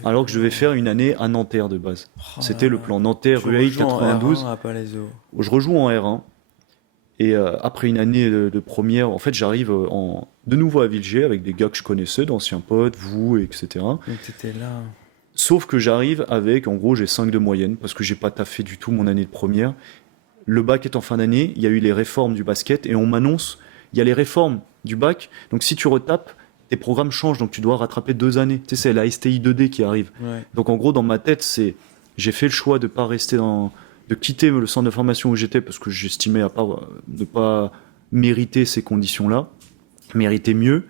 Alors que je devais faire une année à Nanterre de base. Oh C'était là le là. plan Nanterre, Tu Rueil rejoues en 92. R1 à Palaiseau. Je rejoue en R1. Et après une année de première, en fait, j'arrive de nouveau à Villegé avec des gars que je connaissais, d'anciens potes, vous, etc. Donc t'étais là. Sauf que j'arrive avec, en gros, j'ai 5 de moyenne parce que j'ai pas taffé du tout mon année de première. Le bac est en fin d'année, il y a eu les réformes du basket et on m'annonce, il y a les réformes du bac, donc si tu retapes, tes programmes changent, donc tu dois rattraper 2 années. Tu sais, c'est la STI 2D qui arrive. Ouais. Donc en gros, dans ma tête, j'ai fait le choix de pas rester de quitter le centre de formation où j'étais parce que j'estimais ne pas mériter ces conditions-là, mériter mieux.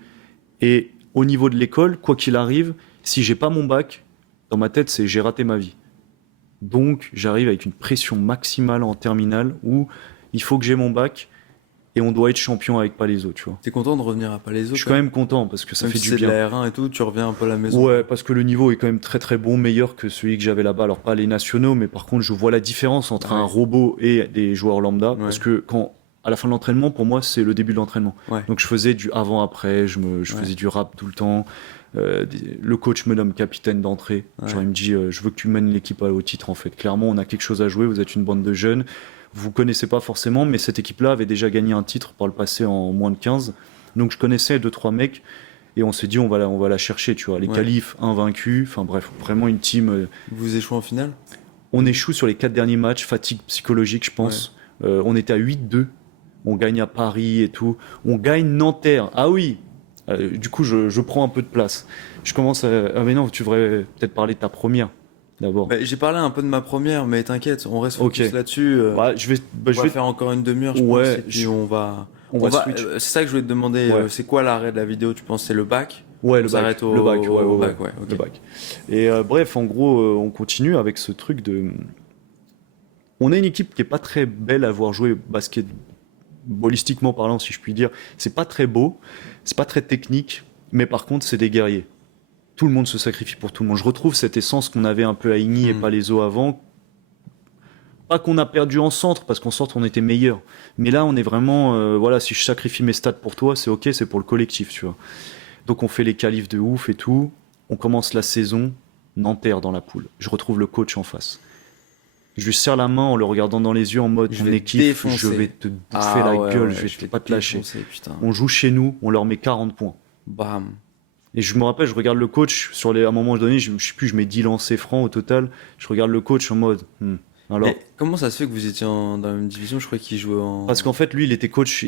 Et au niveau de l'école, quoi qu'il arrive, si j'ai pas mon bac, dans ma tête, c'est j'ai raté ma vie. Donc j'arrive avec une pression maximale en terminale où il faut que j'ai mon bac et on doit être champion avec Palaiseau, tu vois. T'es content de revenir à Palaiseau? Je suis quand même content parce que ça Même fait si du c'est bien. de la R1 et tout, tu reviens un peu à la maison. Ouais, parce que le niveau est quand même très très bon, meilleur que celui que j'avais là-bas. Alors pas les nationaux, mais par contre je vois la différence entre un robot et des joueurs lambda. Ouais. Parce que à la fin de l'entraînement, pour moi c'est le début de l'entraînement. Ouais. Donc je faisais du avant-après, je faisais du rap tout le temps. Le coach me nomme capitaine d'entrée. Ouais. Genre il me dit je veux que tu mènes l'équipe au titre en fait. Clairement on a quelque chose à jouer, vous êtes une bande de jeunes. Vous connaissez pas forcément, mais cette équipe-là avait déjà gagné un titre par le passé en moins de 15. Donc je connaissais 2-3 mecs. Et on s'est dit, on va la chercher, tu vois. Les qualifs invaincus, enfin bref, vraiment une team. Vous échouez en finale? On échoue sur les 4 derniers matchs, fatigue psychologique, je pense. Ouais. On était à 8-2. On gagne à Paris et tout. On gagne Nanterre. Ah oui. Du coup, je prends un peu de place. Je commence à. Ah, mais non, tu devrais peut-être parler de ta première d'abord. Bah, j'ai parlé un peu de ma première, mais t'inquiète, on reste focus là-dessus. Ouais, je vais faire encore une demi-heure, je pense, et puis on va switch. c'est ça que je voulais te demander. C'est quoi l'arrêt de la vidéo? Tu penses que c'est le bac? Ouais, le bac. Le bac, okay. Le bac. Et bref, en gros, on continue avec ce truc de. On a une équipe qui est pas très belle à voir jouer basket, ballistiquement parlant, si je puis dire. C'est pas très beau, c'est pas très technique, mais par contre, c'est des guerriers. Tout le monde se sacrifie pour tout le monde. Je retrouve cette essence qu'on avait un peu à Igny et Palaiseau avant. Pas qu'on a perdu en centre, parce qu'en centre, on était meilleur. Mais là, on est vraiment. Voilà, si je sacrifie mes stats pour toi, c'est ok, c'est pour le collectif, tu vois. Donc on fait les qualifs de ouf et tout. On commence la saison, Nanterre dans la poule. Je retrouve le coach en face. Je lui serre la main en le regardant dans les yeux en mode mon équipe, je vais te bouffer la gueule, je vais pas te lâcher. Putain. On joue chez nous, on leur met 40 points. Bam. Et je me rappelle, je regarde le coach, à un moment donné, je sais plus, je mets 10 lancers francs au total. Je regarde le coach en mode. Alors, comment ça se fait que vous étiez dans la même division? Je croyais qu'il jouait en. Parce qu'en fait, lui, il a été coach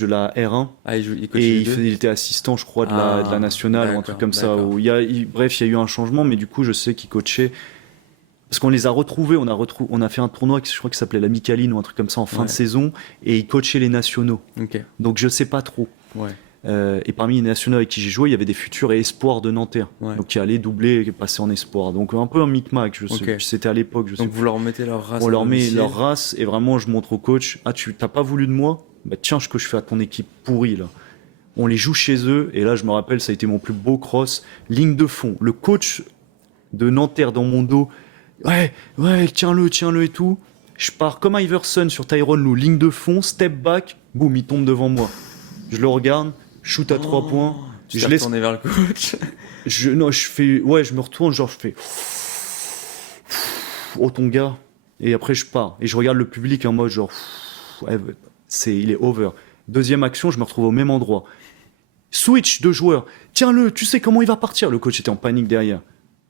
de la R1. Ah, il était assistant, je crois, de la nationale ou un truc comme ça. Bref, il y a eu un changement, mais du coup, je sais qu'il coachait. Parce qu'on les a retrouvés, on a fait un tournoi, je crois, qui s'appelait la Micaline ou un truc comme ça en fin de saison, et il coachait les nationaux. Okay. Donc je sais pas trop. Ouais. Et parmi les nationaux avec qui j'ai joué, il y avait des futurs et espoirs de Nanterre. Ouais. Donc qui allaient doubler et passer en espoir. Donc un peu un micmac, c'était à l'époque. Donc vous leur mettez leur race. On leur met leur race et vraiment je montre au coach, tu t'as pas voulu de moi? Bah tiens, ce que je fais à ton équipe pourrie là. On les joue chez eux et là je me rappelle, ça a été mon plus beau cross. Ligne de fond, le coach de Nanterre dans mon dos. Ouais, tiens-le et tout. Je pars comme Iverson sur Tyrone Lue, ligne de fond, step back, boum, il tombe devant moi. Je le regarde, shoot à 3 points. Tu t'es retourné vers le coach? Je me retourne, genre je fais oh ton gars. Et après je pars. Et je regarde le public en mode genre il est over. Deuxième action, je me retrouve au même endroit. Switch de joueur. Tiens-le, tu sais comment il va partir. Le coach était en panique derrière.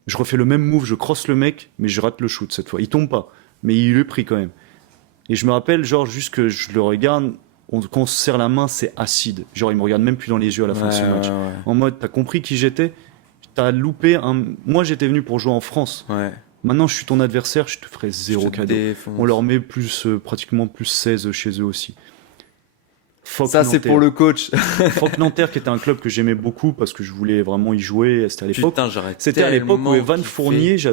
Je refais le même move, je crosse le mec, mais je rate le shoot cette fois. Il tombe pas, mais il le pris quand même. Et je me rappelle, genre, juste que je le regarde, quand on se serre la main, c'est acide. Genre, il me regarde même plus dans les yeux à la fin de ce match. Ouais. En mode, t'as compris qui j'étais? T'as loupé un. Moi, j'étais venu pour jouer en France. Ouais. Maintenant, je suis ton adversaire, je te ferai 0 cadeau. On leur met pratiquement plus 16 chez eux aussi. Ça, c'est pour le coach. Foc Nanterre, qui était un club que j'aimais beaucoup parce que je voulais vraiment y jouer. C'était à l'époque. C'était à l'époque où Evan Fournier, je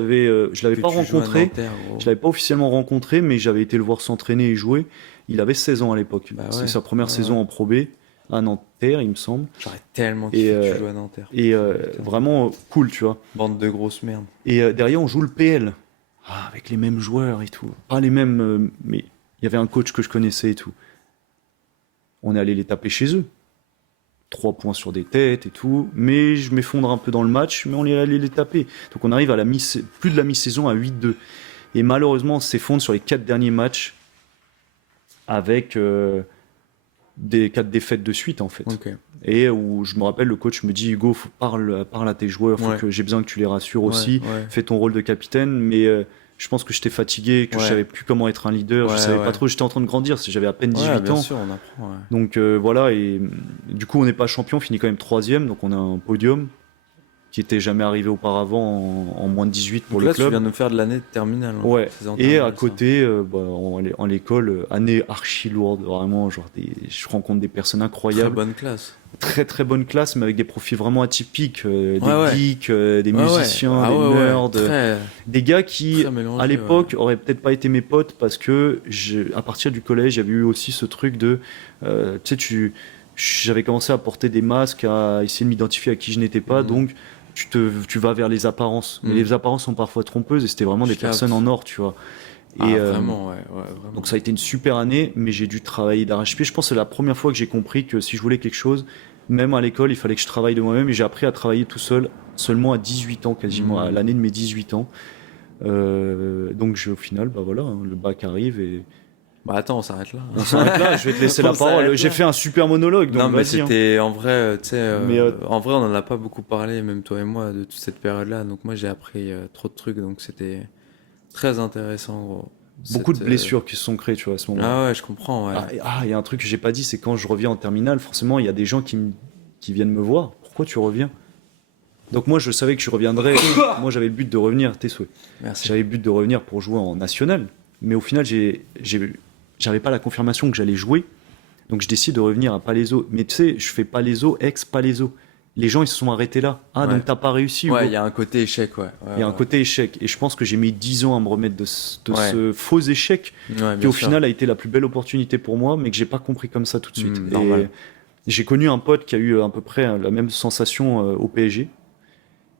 l'avais pas rencontré. Nanterre, je l'avais pas officiellement rencontré, mais j'avais été le voir s'entraîner et jouer. Il avait 16 ans à l'époque. Bah ouais, c'est sa première saison en Pro B. à Nanterre, il me semble. J'aurais tellement Et, kiffé que tu joues à Nanterre. Et Putain. vraiment cool, tu vois. Bande de grosses merdes. Et derrière, on joue le PL. Ah, avec les mêmes joueurs et tout. Pas les mêmes, mais il y avait un coach que je connaissais et tout. On est allé les taper chez eux. 3 points sur des têtes et tout. Mais je m'effondre un peu dans le match, mais on est allé les taper. Donc on arrive à plus de la mi-saison à 8-2. Et malheureusement, on s'effondre sur les 4 derniers matchs avec des 4 défaites de suite, en fait. Ok. Et où je me rappelle, le coach me dit Hugo, parle à tes joueurs, Ouais. j'ai besoin que tu les rassures aussi. Ouais. Fais ton rôle de capitaine, mais je pense que j'étais fatigué, que je Ouais. savais plus comment être un leader, je Ouais, savais ouais. pas trop, j'étais en train de grandir, j'avais à peine 18 Ouais, bien ans. sûr, on apprend. Ouais. Donc voilà, et du coup on n'est pas champion, on finit quand même 3e, donc on a un podium qui était jamais arrivé auparavant en moins de 18 pour Donc le là, tu club. viens de nous faire de l'année de terminale. Hein. Ouais, C'est en et à terminale, ça. côté, en l'école, année archi lourde, vraiment, je rencontre des personnes Très incroyables. bonne classe. Très très bonne classe, mais avec des profils vraiment atypiques, des Ouais. geeks, des Ouais, musiciens, ouais. des Ouais. nerds, Très, des gars qui, très mélangé. à l'époque, auraient peut-être pas été mes potes parce que à partir du collège, j'avais eu aussi ce truc de, j'avais commencé à porter des masques, à essayer de m'identifier à qui je n'étais pas, Mhm. donc tu vas vers les apparences. Mais Mhm. les apparences sont parfois trompeuses et c'était vraiment Je des capte. personnes en or, tu vois. Ah, Et, vraiment, ouais, vraiment. donc ça a été une super année, mais j'ai dû travailler d'arrache-pied. Je pense que c'est la première fois que j'ai compris que si je voulais quelque chose, même à l'école, il fallait que je travaille de moi-même. Et j'ai appris à travailler tout seul, seulement à 18 ans, quasiment, à l'année de mes 18 ans. Donc au final, bah voilà, hein, le bac arrive et Bah attends, on s'arrête là. on s'arrête là. Je vais te laisser On la parole. s'arrête J'ai là. fait un super monologue, donc Non, mais vas-y. Hein. c'était en vrai, tu sais, Mais, en vrai, on en a pas beaucoup parlé, même toi et moi, de toute cette période-là. Donc moi, j'ai appris trop de trucs, donc c'était très intéressant, gros. Beaucoup de Cette, blessures qui se sont créées, tu vois, à ce moment-là. Ah ouais, je comprends, ouais. Il y a un truc que j'ai pas dit, c'est quand je reviens en terminale, forcément, il y a des gens qui viennent me voir. Pourquoi tu reviens? Donc moi, je savais que je reviendrais. Moi, j'avais le but de revenir, tes souhaits. Merci. J'avais le but de revenir pour jouer en national. Mais au final, j'avais pas la confirmation que j'allais jouer. Donc je décide de revenir à Palaiseau. Mais tu sais, je fais Palaiseau, ex-Palaiseau. Les gens, ils se sont arrêtés là. Ah, Ouais. donc t'as pas réussi, Hugo. Ouais, il y a un côté échec, ouais. Il y a un côté échec. Et je pense que j'ai mis 10 ans à me remettre de Ouais. ce faux échec, Ouais, qui bien au sûr. final a été la plus belle opportunité pour moi, mais que j'ai pas compris comme ça tout de suite. Et Normal. j'ai connu un pote qui a eu à peu près la même sensation au PSG.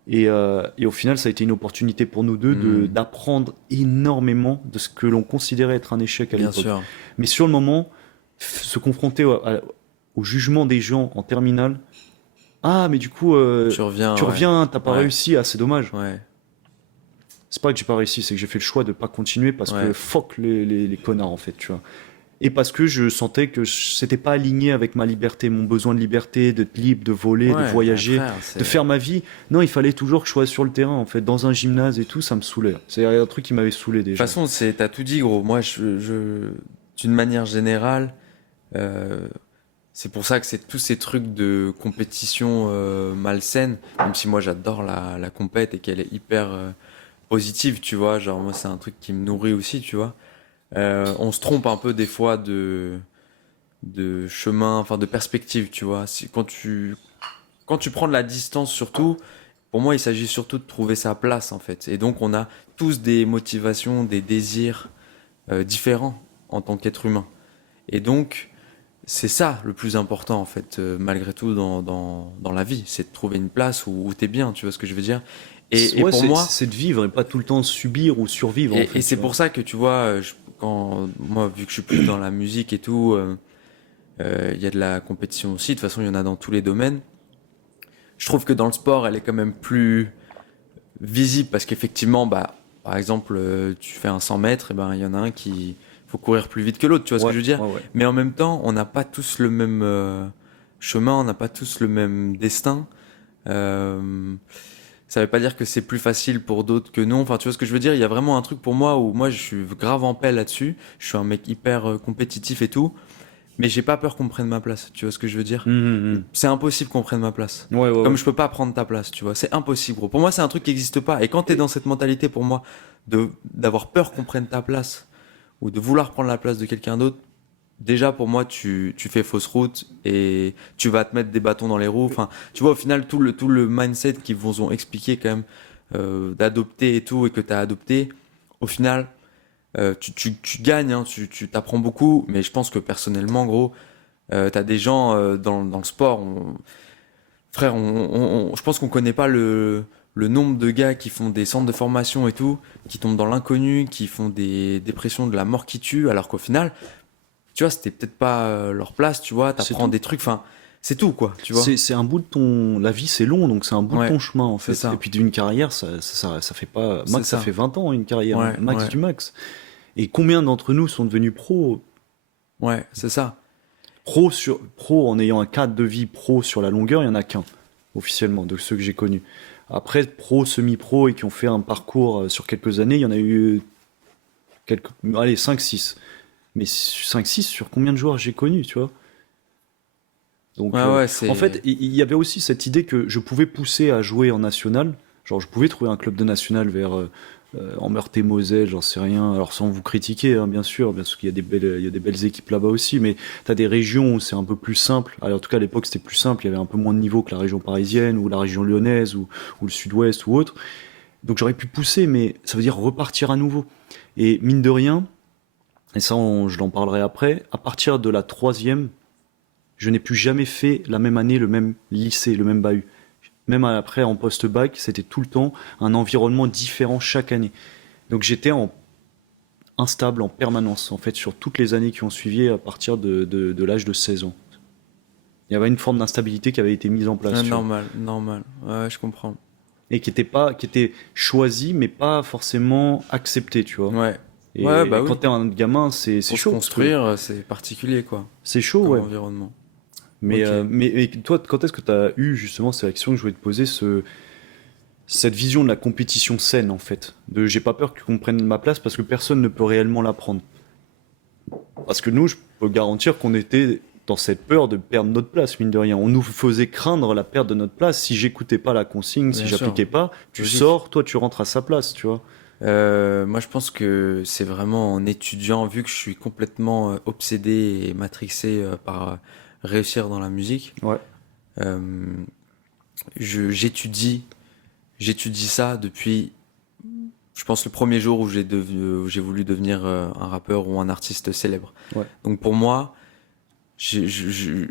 Et au final, ça a été une opportunité pour nous deux d'apprendre énormément de ce que l'on considérait être un échec à Bien l'époque. sûr. Mais sur le moment, se confronter au jugement des gens en terminale, ah, mais du coup, Tu reviens. tu ouais. reviens, t'as pas Ouais. réussi, ah, c'est dommage. Ouais. C'est pas que j'ai pas réussi, c'est que j'ai fait le choix de pas continuer parce Ouais. que fuck les connards, en fait, tu vois. Et parce que je sentais que c'était pas aligné avec ma liberté, mon besoin de liberté, d'être libre, de voler, Ouais, de voyager, frère, c'est- de faire ma vie. Non, il fallait toujours que je sois sur le terrain, en fait, dans un gymnase et tout, ça me saoulait. C'est un truc qui m'avait saoulé De toute déjà. façon, t'as tout dit, gros. Moi, d'une manière générale, c'est pour ça que c'est tous ces trucs de compétition malsaine, même si moi j'adore la compète et qu'elle est hyper positive, tu vois. Genre, moi, c'est un truc qui me nourrit aussi, tu vois. On se trompe un peu des fois de chemin, enfin de perspective, tu vois. Quand tu prends de la distance, surtout, pour moi, il s'agit surtout de trouver sa place, en fait. Et donc, on a tous des motivations, des désirs différents en tant qu'être humain. Et donc, c'est ça le plus important, en fait, malgré tout, dans la vie. C'est de trouver une place où t'es bien, tu vois ce que je veux dire. Et Ouais, pour moi, c'est de vivre et pas tout le temps subir ou survivre, en fait. et c'est tu pour vois. ça que tu vois, moi, vu que je suis plus dans la musique et tout, il y a de la compétition aussi. De toute façon, il y en a dans tous les domaines. Je trouve que dans le sport, elle est quand même plus visible parce qu'effectivement, bah, par exemple, tu fais un 100 mètres, et ben, il y en a un qui faut courir plus vite que l'autre, tu vois ce que je veux dire? Ouais, ouais. Mais en même temps, on n'a pas tous le même chemin, on n'a pas tous le même destin. Ça veut pas dire que c'est plus facile pour d'autres que non. Enfin, tu vois ce que je veux dire? Il y a vraiment un truc pour moi où moi je suis grave en paix là-dessus. Je suis un mec hyper compétitif et tout, mais j'ai pas peur qu'on me prenne ma place. Tu vois ce que je veux dire? C'est impossible qu'on prenne ma place. Ouais, ouais, Comme ouais. je peux pas prendre ta place, tu vois. C'est impossible, gros. Pour moi, c'est un truc qui existe pas. Et quand t'es dans cette mentalité, pour moi, d'avoir peur qu'on prenne ta place ou de vouloir prendre la place de quelqu'un d'autre, déjà pour moi, tu fais fausse route et tu vas te mettre des bâtons dans les roues. Enfin, tu vois, au final, tout le mindset qu'ils vous ont expliqué quand même d'adopter et tout et que t'as adopté, au final, tu gagnes, hein, tu t'apprends beaucoup. Mais je pense que personnellement, gros, T'as des gens dans le sport, frère, je pense qu'on connaît pas le nombre de gars qui font des centres de formation et tout, qui tombent dans l'inconnu, qui font des dépressions de la mort qui tue, alors qu'au final, tu vois, c'était peut-être pas leur place, tu vois, C'est t'apprends tout. des trucs, enfin, c'est tout, quoi, tu vois. C'est un bout de ton. La vie, c'est long, donc c'est un bout de Ouais, ton chemin, en c'est fait. ça, Et puis d'une carrière, ça fait pas. c'est Max, ça ça. fait 20 ans, une carrière, hein. Ouais, Max ouais, du max. Et combien d'entre nous sont devenus pros? ouais, c'est ça. Pro en ayant un cadre de vie pro sur la longueur, il y en a qu'un, officiellement, de ceux que j'ai connus. Après, pro, semi-pro et qui ont fait un parcours sur quelques années, il y en a eu quelques. Allez, 5-6. Mais 5-6 sur combien de joueurs j'ai connus, tu vois? Donc, Ouais, ouais, en c'est. fait, il y avait aussi cette idée que je pouvais pousser à jouer en national. Genre, je pouvais trouver un club de national vers en Meurthe-et-Moselle, j'en sais rien. Alors, sans vous critiquer, hein, bien sûr qu'il y a il y a des belles équipes là-bas aussi, mais tu as des régions où c'est un peu plus simple. Alors, en tout cas, à l'époque, c'était plus simple. Il y avait un peu moins de niveau que la région parisienne ou la région lyonnaise ou le sud-ouest ou autre. Donc, j'aurais pu pousser, mais ça veut dire repartir à nouveau. Et mine de rien, et ça, je l'en parlerai après, à partir de la troisième, je n'ai plus jamais fait la même année, le même lycée, le même bahut. Même après, en post-bac, c'était tout le temps un environnement différent chaque année. Donc j'étais instable en permanence, en fait, sur toutes les années qui ont suivi à partir de l'âge de 16 ans. Il y avait une forme d'instabilité qui avait été mise en place, tu vois. Normal, normal. Ouais, je comprends. Et qui était choisie, mais pas forcément acceptée, tu vois. Ouais. Ouais, bah Et quand oui. t'es un gamin, c'est Pour se chaud, parce que construire, c'est particulier, quoi, c'est chaud, comme ouais. environnement. Mais, Ok. mais toi, quand est-ce que tu as eu justement cette action que je voulais te poser, cette vision de la compétition saine en fait? De j'ai pas peur qu'on prenne ma place parce que personne ne peut réellement la prendre. Parce que nous, je peux garantir qu'on était dans cette peur de perdre notre place, mine de rien. On nous faisait craindre la perte de notre place. Si j'écoutais pas la consigne, si Bien sûr. j'appliquais pas, tu Logique. sors, toi tu rentres à sa place, tu vois. Moi, je pense que c'est vraiment en étudiant, vu que je suis complètement obsédé et matrixé par réussir dans la musique. Ouais. euh, j'étudie, j'étudie ça depuis, je pense, le premier jour où j'ai voulu devenir un rappeur ou un artiste célèbre. Ouais. Donc pour moi, il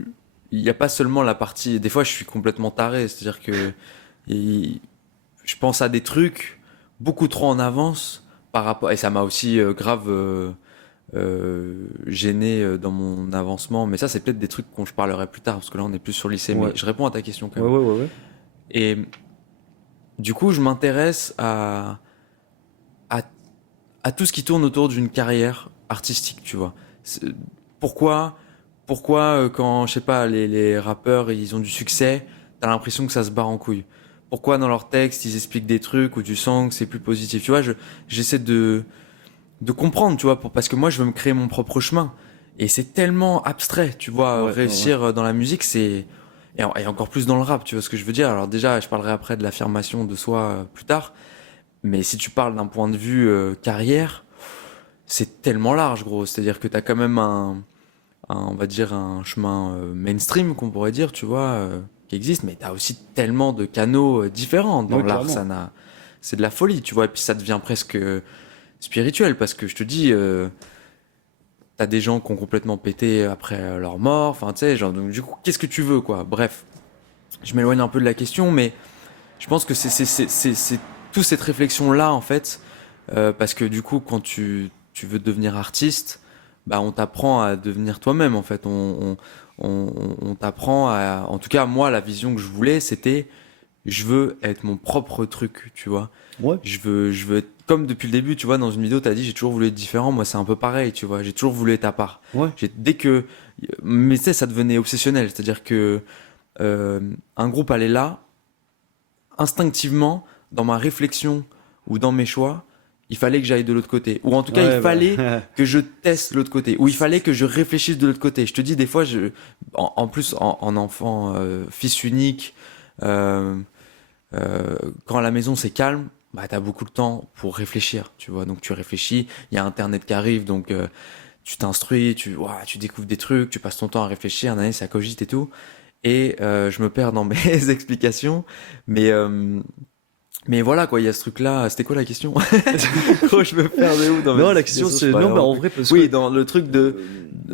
n'y a pas seulement la partie. Des fois, je suis complètement taré, c'est-à-dire que il- je pense à des trucs beaucoup trop en avance par rapport. Et ça m'a aussi grave gêné dans mon avancement. Mais ça, c'est peut-être des trucs dont je parlerai plus tard, parce que là, on est plus sur le lycée. Mais Ouais. je réponds à ta question quand Ouais, même. ouais, ouais, ouais. Et du coup, je m'intéresse à, à tout ce qui tourne autour d'une carrière artistique, tu vois. Pourquoi, quand, je sais pas, les rappeurs, ils ont du succès, t'as l'impression que ça se barre en couille. Pourquoi dans leurs textes, ils expliquent des trucs où tu sens que c'est plus positif. Tu vois, j'essaie de comprendre, tu vois, parce que moi, je veux me créer mon propre chemin. Et c'est tellement abstrait, tu vois, Ouais, ouais, ouais. réussir dans la musique, et encore plus dans le rap, tu vois ce que je veux dire. Alors déjà, je parlerai après de l'affirmation de soi plus tard. Mais si tu parles d'un point de vue carrière, c'est tellement large, gros. C'est-à-dire que t'as quand même on va dire, un chemin mainstream, qu'on pourrait dire, tu vois, qui existe, mais t'as aussi tellement de canaux différents dans Ouais, l'art. clairement. C'est de la folie, tu vois. Et puis ça devient presque spirituel, parce que je te dis, t'as des gens qui ont complètement pété après leur mort. Enfin, tu sais, genre, donc du coup, qu'est-ce que tu veux, quoi. Bref, je m'éloigne un peu de la question, mais je pense que c'est toute cette réflexion-là, en fait, parce que du coup, quand tu veux devenir artiste, bah, on t'apprend à devenir toi-même, en fait. On t'apprend à... En tout cas, moi, la vision que je voulais, c'était, je veux être mon propre truc, tu vois. Ouais. Je veux être... Comme depuis le début, tu vois, dans une vidéo, t'as dit, j'ai toujours voulu être différent. Moi, c'est un peu pareil, tu vois. J'ai toujours voulu être à part. Ouais. Dès que... Mais tu sais, ça devenait obsessionnel. C'est-à-dire que un groupe allait là, instinctivement, dans ma réflexion ou dans mes choix, il fallait que j'aille de l'autre côté. Ou en tout cas, il Ouais, bah. fallait que je teste l'autre côté. Ou il fallait que je réfléchisse de l'autre côté. Je te dis, des fois, en plus, en enfant, fils unique, euh, quand à la maison c'est calme, bah, t'as beaucoup de temps pour réfléchir, tu vois. Donc tu réfléchis, il y a Internet qui arrive, donc tu t'instruis, ouah, tu découvres des trucs, tu passes ton temps à réfléchir, ça cogite et tout. Et je me perds dans mes explications, mais Mais voilà, quoi, il y a ce truc-là. C'était quoi la question? Gros, je me perds de où dans Non, mes la question explications, c'est je non, parlais bah en en truc. vrai parce Oui, que dans le truc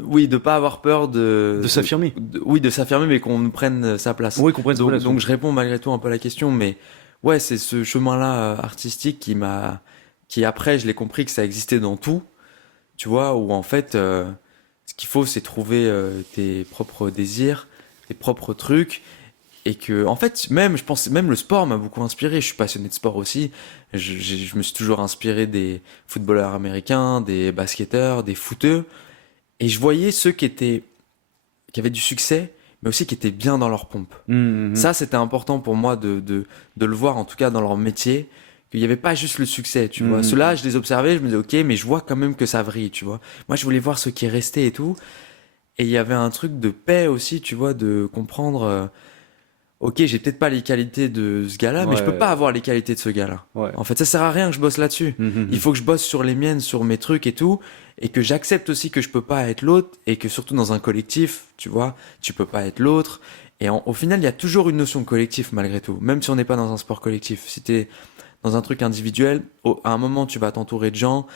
oui, de pas avoir peur de s'affirmer. oui, de s'affirmer, mais qu'on nous prenne sa place. Oui, comprendre Donc, place. donc je réponds malgré tout un peu à la question, mais ouais, c'est ce chemin-là artistique qui après, je l'ai compris que ça existait dans tout, tu vois, où en fait, ce qu'il faut, c'est trouver tes propres désirs, tes propres trucs, et que, en fait, même, je pense, même le sport m'a beaucoup inspiré. Je suis passionné de sport aussi. Je me suis toujours inspiré des footballeurs américains, des basketteurs, des footeux, et je voyais ceux qui avaient du succès, mais aussi qui étaient bien dans leur pompe. Mhm. Ça, c'était important pour moi de le voir, en tout cas dans leur métier, qu'il n'y avait pas juste le succès, tu vois. Mhm. Ceux-là, je les observais, je me disais, ok, mais je vois quand même que ça vrille, tu vois. Moi, je voulais voir ce qui est resté et tout. Et il y avait un truc de paix aussi, tu vois, de comprendre, ok, j'ai peut-être pas les qualités de ce gars-là, mais je peux Ouais, pas avoir les qualités de ce gars-là. ouais. En fait, ça sert à rien que je bosse là-dessus. Il Mhm. faut que je bosse sur les miennes, sur mes trucs et tout, et que j'accepte aussi que je peux pas être l'autre, et que surtout dans un collectif, tu vois, tu peux pas être l'autre. Et au final, il y a toujours une notion de collectif malgré tout, même si on n'est pas dans un sport collectif. Si t'es dans un truc individuel, à un moment, tu vas t'entourer de gens,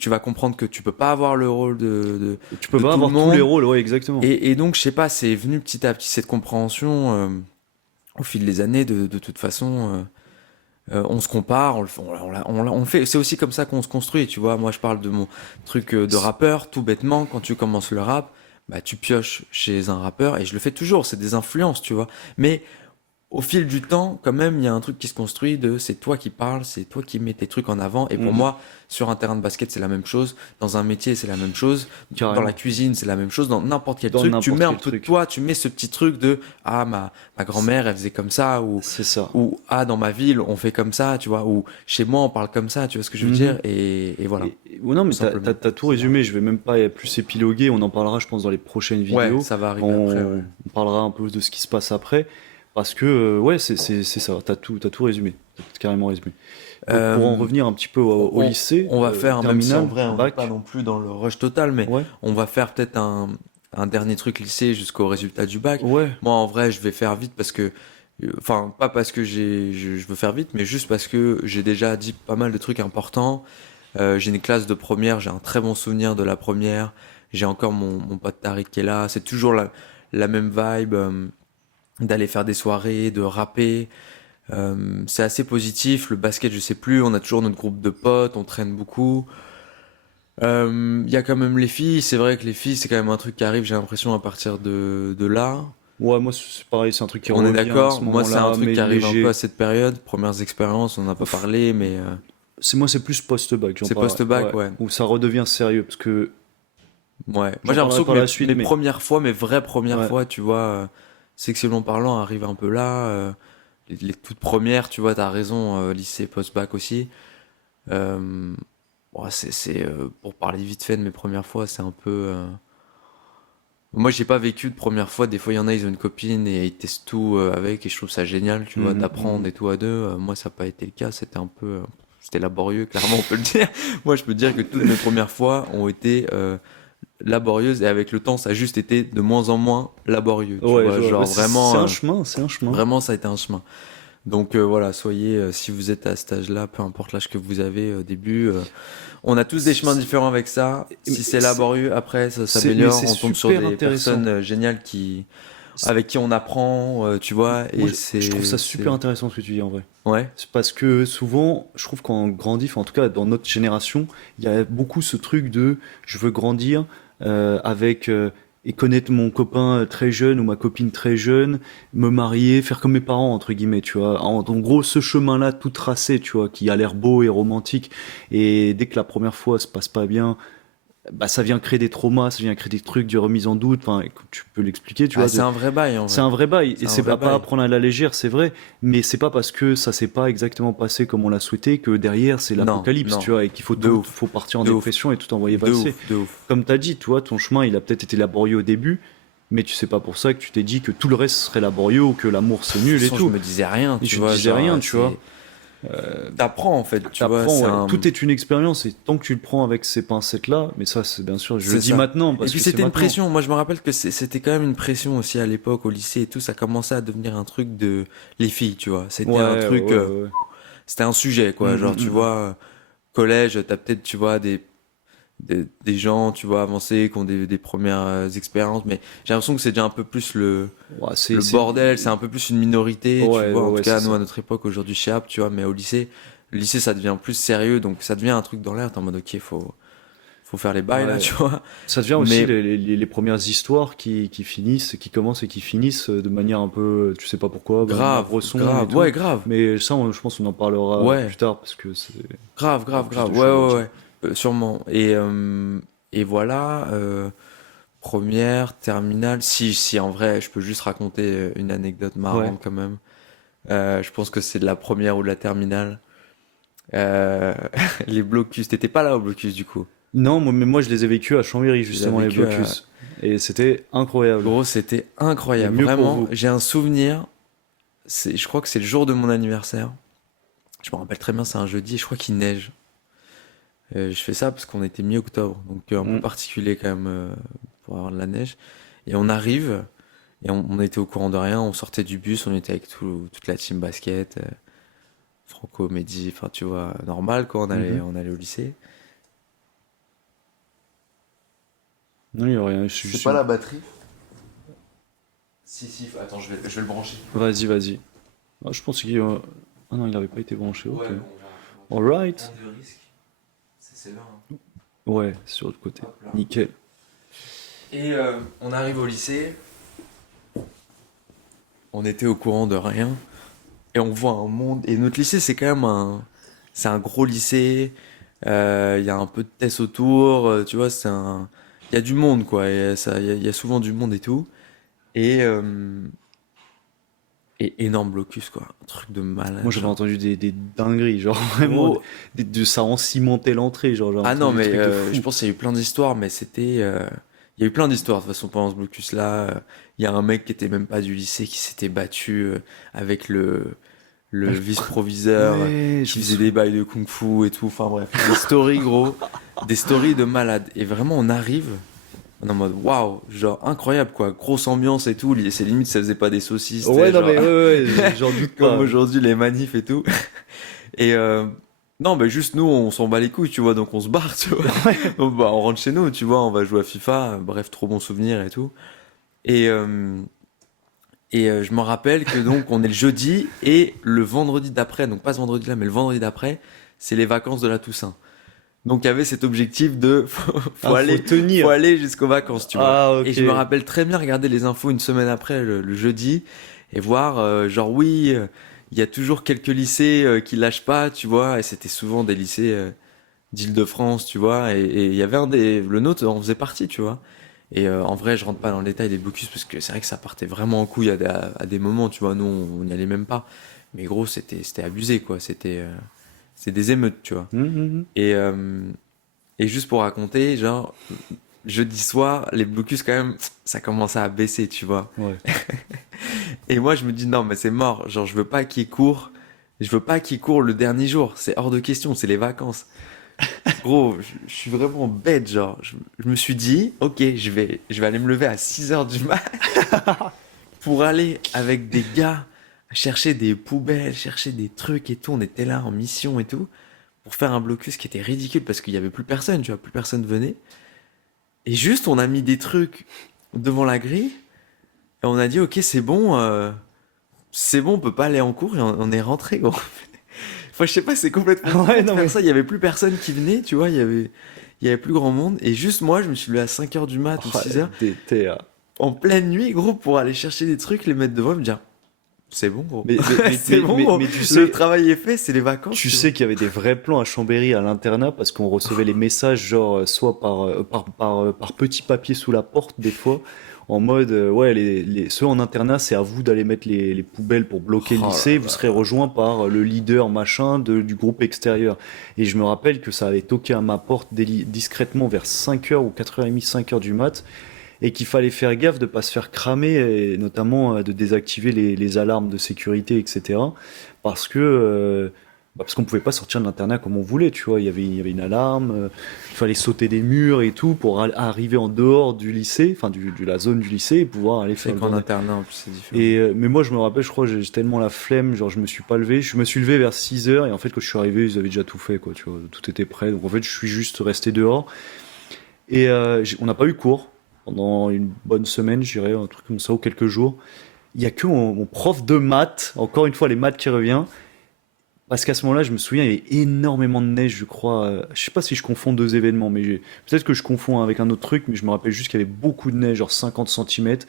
tu vas comprendre que tu peux pas avoir le rôle Tu peux de pas tout le avoir tous les monde. rôles, ouais, exactement. Et donc, je sais pas, c'est venu petit à petit cette compréhension au fil des années. De toute façon, on se compare, on le fait. C'est aussi comme ça qu'on se construit, tu vois. Moi, je parle de mon truc de rappeur, tout bêtement. Quand tu commences le rap, bah, tu pioches chez un rappeur, et je le fais toujours. C'est des influences, tu vois. Mais au fil du temps, quand même, il y a un truc qui se construit de c'est toi qui parles, c'est toi qui mets tes trucs en avant. Et pour Mhm. moi, sur un terrain de basket, c'est la même chose. Dans un métier, c'est la même chose. Dans la Carrément. cuisine, c'est la même chose. Dans n'importe quel Dans truc, tu n'importe mets un quel peu de truc. toi, tu mets ce petit truc de ah, ma grand-mère, elle faisait comme ça, C'est ça. ou ah, dans ma ville, on fait comme ça, tu vois, ou chez moi, on parle comme ça, tu vois ce que je veux Mhm. dire. Et voilà, Ouais, non, mais tout simplement. t'as tout résumé. Je vais même pas plus épiloguer. On en parlera, je pense, dans les prochaines Ouais, vidéos. ça va arriver On, après. Ouais. on parlera un peu de ce qui se passe après. Parce que, ouais, c'est ça. T'as tout résumé. T'as carrément résumé. Donc, pour en Euh, revenir un petit peu au lycée, on va faire, même si en terminale, vrai, on n'est bac. pas non plus dans le rush total, mais Ouais, on va faire peut-être un dernier truc lycée jusqu'au résultat du bac. ouais. Moi, en vrai, je vais faire vite parce que, enfin, pas parce que je veux faire vite, mais juste parce que j'ai déjà dit pas mal de trucs importants. J'ai une classe de première, j'ai un très bon souvenir de la première. J'ai encore mon pote Tariq qui est là. C'est toujours la même vibe d'aller faire des soirées, de rapper. C'est assez positif. Le basket, je sais plus. On a toujours notre groupe de potes, on traîne beaucoup. Il y a quand même les filles. C'est vrai que les filles, c'est quand même un truc qui arrive, j'ai l'impression, à partir de là. Ouais, moi, c'est pareil. C'est un truc qui On est revient à ce d'accord. Moi, c'est un moment-là, truc mais qui arrive un peu léger. à cette période. Premières expériences, on n'en a pas parlé, mais C'est plus post-bac, j'en c'est parlerai. post-bac, Ouais. ouais. Où ça redevient sérieux. Parce que Ouais. Moi, j'en j'ai parlerai l'impression que par la suite, mes mais premières fois, mes vraies premières ouais. fois, tu vois, sexuellement parlant, arrivent un peu là. Les toutes premières, tu vois, t'as raison, lycée, post-bac aussi. Euh, ouais, pour parler vite fait de mes premières fois, c'est un peu. Moi, j'ai pas vécu de première fois. Des fois, il y en a, ils ont une copine et ils testent tout avec, et je trouve ça génial, tu vois, Mhm, d'apprendre mhm. et tout à deux. Moi, ça n'a pas été le cas. C'était un peu. C'était laborieux, clairement, on peut le dire. Moi, je peux dire que toutes mes premières fois ont été laborieuses, et avec le temps, ça a juste été de moins en moins laborieux, tu Ouais, vois. bah, Genre, c'est vraiment, un chemin, c'est un chemin. vraiment, ça a été un chemin. Donc voilà, soyez, si vous êtes à cet âge-là, peu importe l'âge que vous avez au début, on a tous des chemins différents avec ça. Mais Si c'est laborieux, après ça mais s'améliore, c'est on tombe sur super des intéressant. personnes géniales avec qui on apprend, tu vois, Moi, et je trouve ça super c'est... intéressant ce que tu dis en vrai. Ouais, C'est parce que souvent, je trouve qu'on grandit, enfin, en tout cas dans notre génération, il y a beaucoup ce truc de je veux grandir avec et connaître mon copain très jeune ou ma copine très jeune, me marier, faire comme mes parents entre guillemets, tu vois. En gros, ce chemin-là tout tracé, tu vois, qui a l'air beau et romantique. Et dès que la première fois se passe pas bien, bah ça vient créer des traumas, ça vient créer des trucs, de remise en doute. Enfin, écoute, tu peux l'expliquer, tu ah, vois. c'est un vrai bail en C'est vrai. un vrai bail, et C'est un c'est vrai pas à bail. prendre à la légère, c'est vrai, mais c'est pas parce que ça s'est pas exactement passé comme on l'a souhaité que derrière c'est Non, l'apocalypse, non, tu vois, et qu'il faut de ouf, faut partir en de ouf, dépression et tout envoyer de valser. ouf, de ouf. Comme t'as dit, toi, ton chemin, il a peut-être été laborieux au début, mais tu sais pas pour ça que tu t'es dit que tout le reste serait laborieux ou que l'amour c'est De nul toute et façon, je tout. me disais rien, Et tu je te vois, disais genre, rien, tu vois. t'apprends en fait, tu vois, T'apprends, c'est ouais. un... Tout est une expérience et tant que tu le prends avec ces pincettes-là, mais ça c'est bien sûr, je le C'est dis ça. maintenant Et parce puis que c'est c'était une maintenant. pression. Moi, je me rappelle que c'était quand même une pression aussi à l'époque au lycée et tout. Ça commençait à devenir un truc de les filles, tu vois. C'était Ouais, un ouais, truc. ouais, ouais. c'était un sujet, quoi. Genre, tu vois, collège, t'as peut-être, tu vois, des gens, tu vois, avancés, qui ont des premières expériences, mais j'ai l'impression que c'est déjà un peu plus Ouais, le bordel, c'est un peu plus une minorité, tu Ouais, vois. ouais, En tout ouais, cas, c'est nous, à ça. notre époque, aujourd'hui, chez App, tu vois, mais au lycée, le lycée, ça devient plus sérieux, donc ça devient un truc dans l'air, t'es en mode, ok, faut faire les bails, là, Ouais. tu vois. Ça devient aussi Mais les premières histoires qui finissent, qui commencent et qui finissent de manière un peu, tu sais pas pourquoi, manière grave, bresson et grave, ouais, tout. grave, Mais ça, je pense qu'on en parlera ouais, plus tard parce que c'est grave, il y a grave, plus grave, de ouais, choses à ouais, dire. ouais, sûrement. Et voilà, première, terminale, si, en vrai, je peux juste raconter une anecdote Ouais. marrante quand même. Je pense que c'est de la première ou de la terminale. Euh, les blocus, t'étais pas là au blocus du coup. Non, mais moi je les ai vécus à Chambéry Tu les as justement les vécu à... blocus et c'était incroyable. Gros, c'était Et incroyable. mieux pour Vraiment, vous. j'ai un souvenir. Je crois que c'est le jour de mon anniversaire. Je me rappelle très bien, c'est un jeudi et je crois qu'il neige. Je fais ça parce qu'on était mi-octobre, donc un peu Mm. particulier quand même pour avoir de la neige. Et on arrive, et on était au courant de rien, on sortait du bus, on était avec toute la team basket, Franco, Mehdi, enfin tu vois, normal quand Mhm. on allait au lycée. Non, il y a rien. C'est pas la batterie? Si, attends, je vais le brancher. Vas-y, vas-y. Ah, je pense qu'il. Ah non, il avait pas été branché. Ok. Ouais, bon, on va Alright. prendre de risque. C'est là. Hein. Ouais, sur l'autre côté. Hop là. Nickel. Et on arrive au lycée, on était au courant de rien, et on voit un monde. Et notre lycée, c'est quand même c'est un gros lycée. Il y a un peu de tests autour, tu vois, il y a du monde, quoi. Et ça, il y a souvent du monde et tout. Et, euh, et énorme blocus, quoi. Un truc de malade, Moi j'avais genre. entendu des dingueries, genre vraiment, Gros. ça encimentait l'entrée, genre j'ai Ah non, entendu des mais trucs de je fou. pense qu'il y a eu plein d'histoires, mais c'était. Il y a eu plein d'histoires de toute façon pendant ce blocus-là. Il y a un mec qui était même pas du lycée qui s'était battu avec le vice-proviseur Ouais, je qui me faisait des souviens. bails de kung-fu et tout. Enfin bref, des stories, gros. Des stories de malades. Et vraiment, on arrive, on est en mode waouh, genre incroyable quoi. Grosse ambiance et tout. C'est limite, ça faisait pas des saucisses, tu Ouais, sais, non genre mais ouais, j'en doute comme pas. aujourd'hui les manifs et tout. Et non, mais juste nous, on s'en bat les couilles, tu vois, donc on se barre, tu vois. Donc, bah, on rentre chez nous, tu vois, on va jouer à FIFA. Bref, trop bon souvenir et tout. Et, euh, je me rappelle que donc on est le jeudi et le vendredi d'après, donc pas ce vendredi-là, mais le vendredi d'après, c'est les vacances de la Toussaint. Donc il y avait cet objectif de Ah, faut faut tenir. aller jusqu'aux vacances, tu vois. Ah, Et ok. je me rappelle très bien regarder les infos une semaine après, le jeudi, et voir genre oui, il y a toujours quelques lycées qui lâchent pas, tu vois. Et c'était souvent des lycées d'Île-de-France, tu vois. Et il y avait le nôtre en faisait partie, tu vois. Et en vrai, je rentre pas dans le détail des blocus parce que c'est vrai que ça partait vraiment en couille à des moments, tu vois. Nous, on n'y allait même pas. Mais gros, c'était abusé, quoi. C'était des émeutes, tu vois. Mhm. Et, juste pour raconter, genre, jeudi soir, les blocus, quand même, ça commençait à baisser, tu vois. Ouais. Et moi, je me dis, non, mais c'est mort. Genre, je veux pas qu'il court. Je veux pas qu'il court le dernier jour. C'est hors de question, c'est les vacances. Gros, je suis vraiment bête, genre. Je me suis dit, ok, je vais aller me lever à 6 heures du mat pour aller avec des gars chercher des poubelles, chercher des trucs et tout. On était là en mission et tout pour faire un blocus qui était ridicule parce qu'il y avait plus personne, tu vois, plus personne venait. Et juste, on a mis des trucs devant la grille et on a dit, ok, c'est bon, on peut pas aller en cours et on est rentré, gros. Enfin, je sais pas, c'est complètement Ouais, con de non faire mais. ça. Il y avait plus personne qui venait, tu vois, il y avait plus grand monde. Et juste moi, je me suis levé à 5 heures du mat ou Oh, 6 heures DTA. en pleine nuit, gros, pour aller chercher des trucs, les mettre devant et me dire, c'est bon, gros. Mais, C'est bon, gros. mais tu Le sais, travail est fait, c'est les vacances, tu tu vois. sais qu'il y avait des vrais plans à Chambéry à l'internat parce qu'on recevait les messages genre soit par petit papier sous la porte des fois en mode ouais ceux en internat c'est à vous d'aller mettre les poubelles pour bloquer le Oh lycée, là vous là. serez rejoint par le leader machin du groupe extérieur. Et je me rappelle que ça avait toqué à ma porte discrètement vers 5h ou 4h30 5h du mat et qu'il fallait faire gaffe de pas se faire cramer et notamment de désactiver les alarmes de sécurité etc. Parce que parce qu'on pouvait pas sortir de l'internat comme on voulait, tu vois. Il y avait une alarme, il fallait sauter des murs et tout pour arriver en dehors du lycée, enfin de la zone du lycée et pouvoir aller C'est faire le qu'en tour. internat, en plus, c'est différent. Et mais moi je me rappelle, je crois, j'ai tellement la flemme, genre je me suis pas levé, je me suis levé vers 6 heures et en fait quand je suis arrivé, ils avaient déjà tout fait, quoi, tu vois, tout était prêt. Donc en fait, je suis juste resté dehors et on n'a pas eu cours pendant une bonne semaine, je dirais, un truc comme ça, ou quelques jours. Il y a que mon prof de maths, encore une fois les maths qui revient. Parce qu'à ce moment-là, je me souviens, il y avait énormément de neige, je crois. Je sais pas si je confonds deux événements, mais peut-être que je confonds avec un autre truc, mais je me rappelle juste qu'il y avait beaucoup de neige, genre 50 centimètres,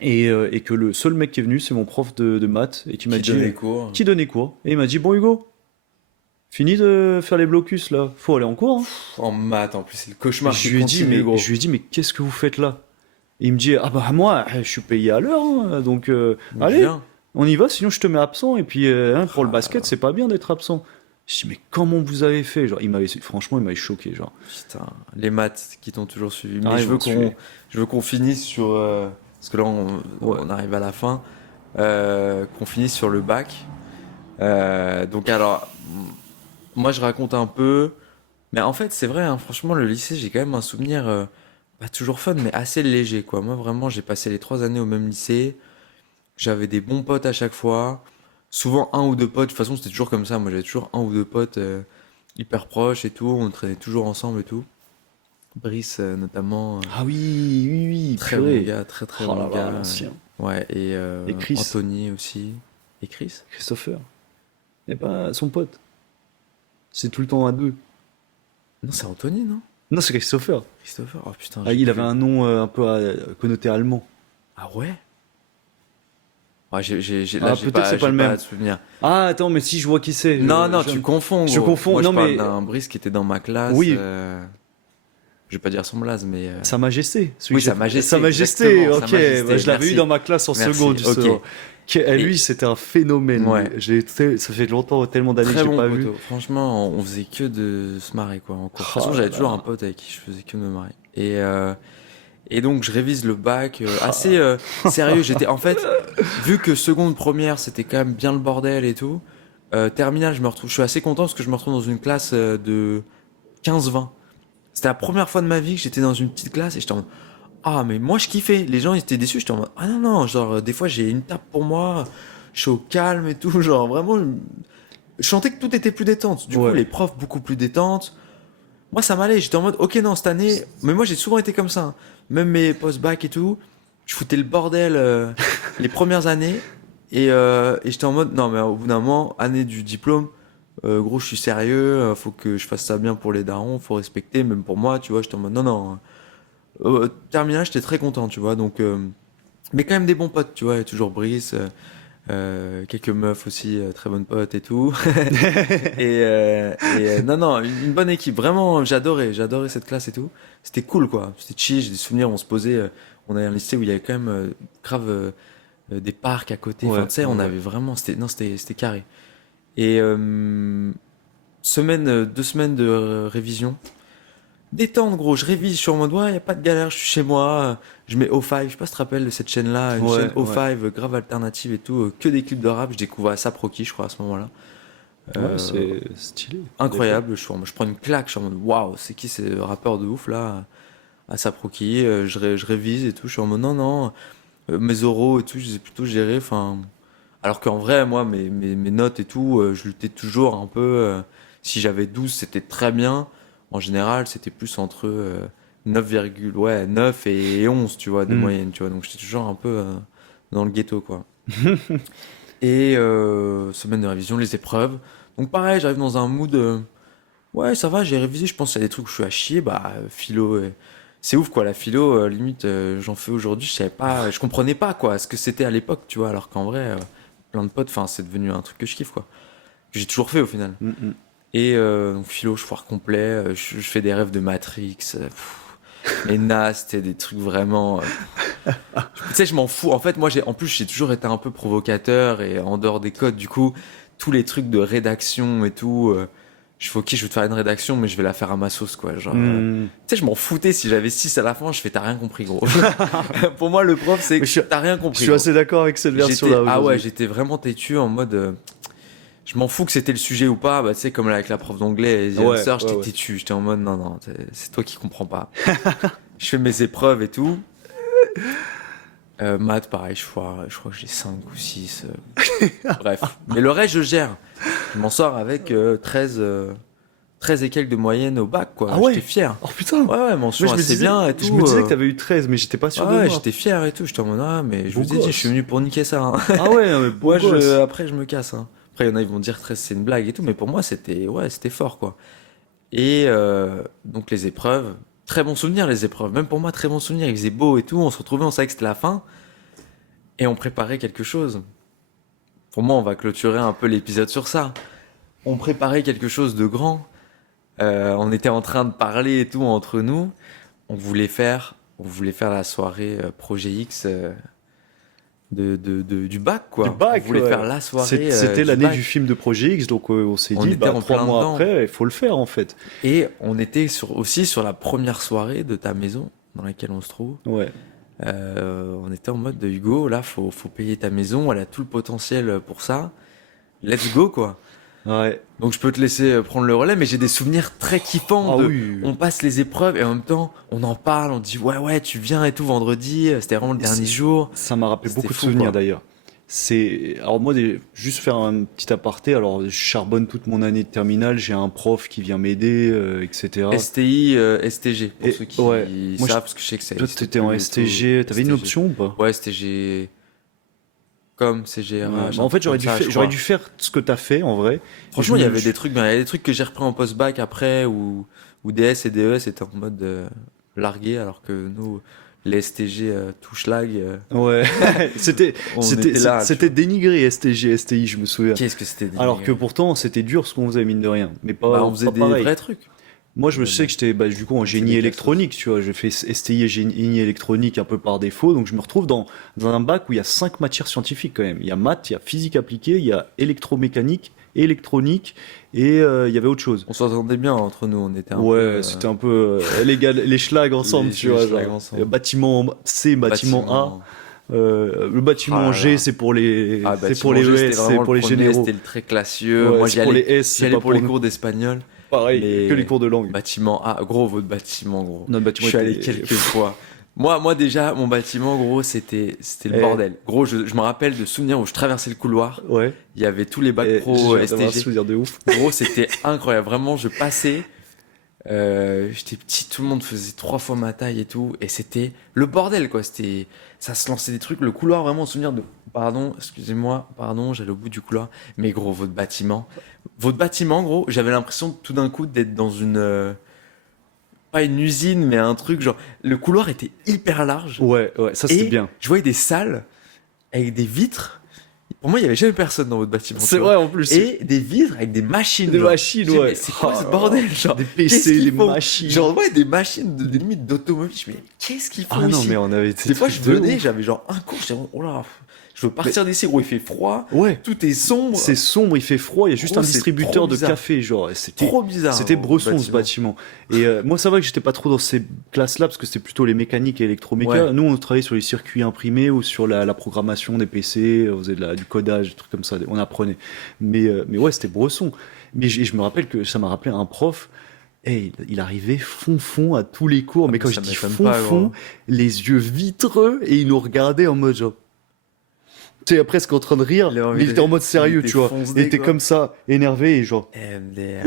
et que le seul mec qui est venu, c'est mon prof de maths, et qui m'a Qui dit, donne les cours. qui donnait cours. Et il m'a dit, bon Hugo, fini de faire les blocus là, faut aller en cours, hein. En maths, en plus, c'est le cauchemar Je qui lui ai dit, continue, gros. mais qu'est-ce que vous faites là? Et il me dit, ah bah moi, je suis payé à l'heure, hein, donc Donc, allez, viens. on y va, sinon je te mets absent. Et puis, pour le Ah, basket, c'est pas bien d'être absent. Je dis, mais comment vous avez fait? Genre, franchement, il m'avait choqué. Genre, putain, les maths qui t'ont toujours suivi. ah, Mais ils m'ont tué. je veux qu'on finisse sur. Parce que là, Ouais. on arrive à la fin. Qu'on finisse sur le bac. Donc, alors, moi, je raconte un peu. Mais en fait, c'est vrai, hein, franchement, le lycée, j'ai quand même un souvenir. Pas toujours fun, mais assez léger, quoi. Moi, vraiment, j'ai passé les 3 années au même lycée. J'avais des bons potes à chaque fois. Souvent un ou deux potes. De toute façon, c'était toujours comme ça. Moi, j'avais toujours un ou deux potes hyper proches et tout. On traînait toujours ensemble et tout. Brice, notamment. Ah oui, oui, oui, Très bon purée. gars, très très Oh bon là là, gars. l'ancien. Ouais, et Et Chris, Anthony aussi. Et Chris? Christopher. Et pas son pote. C'est tout le temps à deux. Non, c'est Anthony, non? Non, c'est Christopher. Christopher? Oh putain, Ah, j'ai il plus. avait un nom un peu connoté allemand. Ah ouais? Ouais, là, Ah, peut-être c'est pas le j'ai pas même. de souvenir. Ah, attends, mais si je vois qui c'est. Non, non, tu confonds, Je gros. confonds. Moi, je Non, parle mais d'un Brice qui était dans ma classe. oui, Je vais pas dire son blaze, mais. Sa Majesté. Oui, Que Sa Majesté, Sa Majesté, exactement, ok. Sa Majesté, Bah, je l'avais merci. eu dans ma classe en Merci, seconde, ok. justement. Et- Lui, c'était un phénomène. Ouais. Ça fait longtemps, tellement d'années que Très je l'ai bon pas vu. poteau. Franchement, on faisait que de se marrer, quoi, en cours. De toute Oh façon, là j'avais toujours là. un pote avec qui je faisais que de me marrer. Et donc, je révise le bac assez sérieux. En fait, vu que seconde, première, c'était quand même bien le bordel et tout, terminale, je suis assez content parce que je me retrouve dans une classe de 15-20. C'était la première fois de ma vie que j'étais dans une petite classe et j'étais en mode, ah, mais moi je kiffais. Les gens ils étaient déçus. J'étais en mode, ah non, non, genre, des fois j'ai une table pour moi, je suis au calme et tout. Genre, vraiment, je sentais que tout était plus détente. Du coup, Ouais. les profs beaucoup plus détentes. Moi, ça m'allait. J'étais en mode, ok, non, cette année, mais moi j'ai souvent été comme ça, hein. Même mes post-bac et tout, je foutais le bordel les premières années et j'étais en mode, non, mais au bout d'un moment, année du diplôme. Gros, je suis sérieux, faut que je fasse ça bien pour les darons, faut respecter, même pour moi, tu vois, j'étais en mode non, non. Terminal, j'étais très content, tu vois, donc, mais quand même des bons potes, tu vois, il y a toujours Brice, quelques meufs aussi, très bonnes potes et tout. Non, non, une bonne équipe, vraiment, j'adorais cette classe et tout. C'était cool, quoi, c'était chill, j'ai des souvenirs, on se posait, on avait un lycée où il y avait quand même grave des parcs à côté, Ouais, enfin, tu sais, on ouais. avait vraiment, c'était carré. Et 2 semaines de révision. Détente, gros, je révise, je suis en mode, ouais, y a pas de galère, je suis chez moi, je mets O5, je sais pas si tu te rappelles de cette chaîne-là, une Ouais, chaîne ouais. O5, grave alternative et tout, que des clips de rap, je découvre ASAP Rocky, je crois, à ce moment-là. Ouais, Euh, c'est stylé. Incroyable, je prends une claque, je suis en mode, waouh, c'est qui ces rappeurs de ouf, là, ASAP Rocky, je révise et tout, je suis en mode, non, non, mes oraux et tout, je les ai plutôt gérés, enfin... Alors qu'en vrai, moi, mes notes et tout, je luttais toujours un peu. Si j'avais 12, c'était très bien. En général, c'était plus entre 9 et 11, tu vois, de Hmm. moyenne, tu vois. Donc j'étais toujours un peu dans le ghetto, quoi. Et semaine de révision, les épreuves. Donc pareil, j'arrive dans un mood. Ouais, ça va, j'ai révisé. Je pense qu'il y a des trucs où je suis à chier. Bah, philo. C'est ouf, quoi. La philo, limite, j'en fais aujourd'hui. Je savais pas, je comprenais pas, quoi, ce que c'était à l'époque, tu vois. Alors qu'en vrai, plein de potes, enfin, c'est devenu un truc que je kiffe, quoi. Que j'ai toujours fait au final. Mm, mm. Et donc, philo, je foire complet. Je fais des rêves de Matrix. Les NAS, c'était des trucs vraiment. Tu sais, je m'en fous. En fait, moi, en plus, j'ai toujours été un peu provocateur et en dehors des codes. Du coup, tous les trucs de rédaction et tout. Je fais, ok, je vais te faire une rédaction, mais je vais la faire à ma sauce, quoi. Genre, Hmm. tu sais, je m'en foutais si j'avais 6 à la fin. Je fais, t'as rien compris, gros. Pour moi, le prof, c'est Mais t'as rien Je compris. suis Gros. assez d'accord avec cette version-là. Ah ouais, aujourd'hui. j'étais vraiment têtu en mode. je m'en fous que c'était le sujet ou pas. Bah, tu sais, comme là, avec la prof d'anglais et The Ouais, Answer, j'étais ouais. têtu. J'étais en mode, non, c'est toi qui comprends pas. Je fais mes épreuves et tout. Maths, pareil, je crois que j'ai 5 ou 6. Bref. Mais le reste, je gère. Je m'en sors avec 13 et quelques de moyenne au bac, quoi. Ah ouais. J'étais fier. Oh putain. Ouais, mention Moi, assez bien et tout. je me disais que t'avais eu 13, mais j'étais pas sûr de Ouais, moi. j'étais fier et tout. J'étais en mode, ah, mais je Beau vous ai dit, je gosse. suis venu pour niquer ça. Hein. Ah ouais, non, mais beau Moi, gosse. après, je me casse. Hein. Après, il y en a, ils vont dire 13, c'est une blague et tout. Mais pour moi, c'était fort, quoi. Et donc, les épreuves, très bon souvenir, les épreuves. Même pour moi, très bon souvenir. Il faisait beau et tout. On se retrouvait, on savait que c'était la fin. Et on préparait quelque chose. Pour moi, on va clôturer un peu l'épisode sur ça. On préparait quelque chose de grand. On était en train de parler et tout entre nous. On voulait faire la soirée Projet X du bac, quoi. Du bac, on voulait ouais. faire la soirée C'était du l'année bac. du film de Projet X, donc on s'est On dit, était en 3 plein mois dedans. après, il faut le faire en fait. Et on était aussi sur la première soirée de ta maison dans laquelle on se trouve. Ouais. On était en mode de Hugo, là, faut payer ta maison, elle a tout le potentiel pour ça. Let's go, quoi. Ouais. Donc je peux te laisser prendre le relais, mais j'ai des souvenirs très kiffants. Ah de, oui. On passe les épreuves et en même temps, on en parle, on dit ouais, tu viens et tout vendredi. C'était vraiment le dernier jour. Ça m'a rappelé C'était beaucoup de fou, souvenirs quoi. d'ailleurs. Alors moi, juste faire un petit aparté, alors je charbonne toute mon année de terminale, j'ai un prof qui vient m'aider, etc. STI, STG, pour Et- ceux qui ouais. Moi, savent, parce que je sais que c'est. Toi, t'étais en STG, t'avais une option ou pas? Ouais, STG. Comme CGRH. Ouais. Bah, en fait, j'aurais dù faire ce que t'as fait en vrai. Franchement, Et il y avait des trucs bien. Il y a des trucs que j'ai repris en post-bac après, où DS et DE étaient en mode largué, alors que nous, les STG touche-lag, Ouais, on était là. c'était dénigré STG, STI, je me souviens. Qu'est-ce que c'était Alors que dénigré. pourtant, c'était dur ce qu'on faisait, mine de rien. Mais pas, Bah, on faisait pas des pareil. vrais trucs. Moi, je me sais que j'étais du coup en C'est génie des électronique, tu vois. J'ai fait STI et génie électronique un peu par défaut. Donc, je me retrouve dans un bac où il y a 5 matières scientifiques quand même. Il y a maths, il y a physique appliquée, il y a électromécanique, électronique et il y avait autre chose. On s'entendait bien entre nous, on était un Ouais, peu. c'était un peu les schlags ensemble, les tu vois. schlags Genre. ensemble. Bâtiment C, bâtiment A. Le bâtiment Ah là G, là. c'est pour les, Ah, c'est pour les bâtiment G, ES, c'était c'est vraiment pour le les premier, généraux. C'était le très classieux. Ouais, Moi, c'est j'y pour allais, les S, j'y c'est allais pas pour les nous. cours d'espagnol. Pareil, Les- que les cours de langue. Bâtiment A, gros, votre bâtiment, gros. Notre bâtiment Je suis allé était- quelques fois. Moi déjà, mon bâtiment, gros, c'était le Eh. bordel. Gros, je me rappelle de souvenirs où je traversais le couloir. Ouais. Il y avait tous les bacs Et pro j'ai un STG. souvenir de ouf. Gros, c'était incroyable. Vraiment, je passais. J'étais petit, tout le monde faisait 3 fois ma taille et tout. Et c'était le bordel, quoi. Ça se lançait des trucs. Le couloir, vraiment, souvenir de. Pardon, excusez-moi, pardon, j'allais au bout du couloir. Mais gros, votre bâtiment. Votre bâtiment, gros, j'avais l'impression tout d'un coup d'être dans une. Pas une usine, mais un truc genre. Le couloir était hyper large. Ouais, ça c'était Et bien. je voyais des salles avec des vitres. Pour moi, il y avait jamais personne dans votre bâtiment. C'est tu vrai vois. en plus. Et des vitres avec des machines. Des genre. machines, Je dis, ouais. mais c'est quoi Oh ce là bordel, là. genre Des qu'est-ce PC, qu'ils des font machines. Genre, ouais, des machines, des limites d'automobile. Je me dis, mais qu'est-ce qu'ils font Ah non, ici mais on avait Des fois, je venais, j'avais genre un cours, j'étais oh là, je veux partir d'ici, gros, il fait froid, Ouais. tout est sombre. C'est sombre, il fait froid, il y a juste Gros, un c'est distributeur trop de bizarre. café, genre. et C'était trop bizarre. C'était gros, Bresson le ce bâtiment. Et moi, ça va que j'étais pas trop dans ces classes-là parce que c'était plutôt les mécaniques et électroméca. Ouais. Nous, on travaillait sur les circuits imprimés ou sur la programmation des PC, on faisait du codage, des trucs comme ça, on apprenait. Mais ouais, c'était Bresson. Mais je me rappelle que ça m'a rappelé un prof. Et il arrivait fond à tous les cours, mais quand je ça dis m'étonne fond, pas, gros. les yeux vitreux, et il nous regardait en mode genre. Tu sais, presque en train de rire, Il a envie mais il de- était en mode il sérieux, était tu vois. foncedé, Il était quoi. comme ça, énervé, et genre. MDR.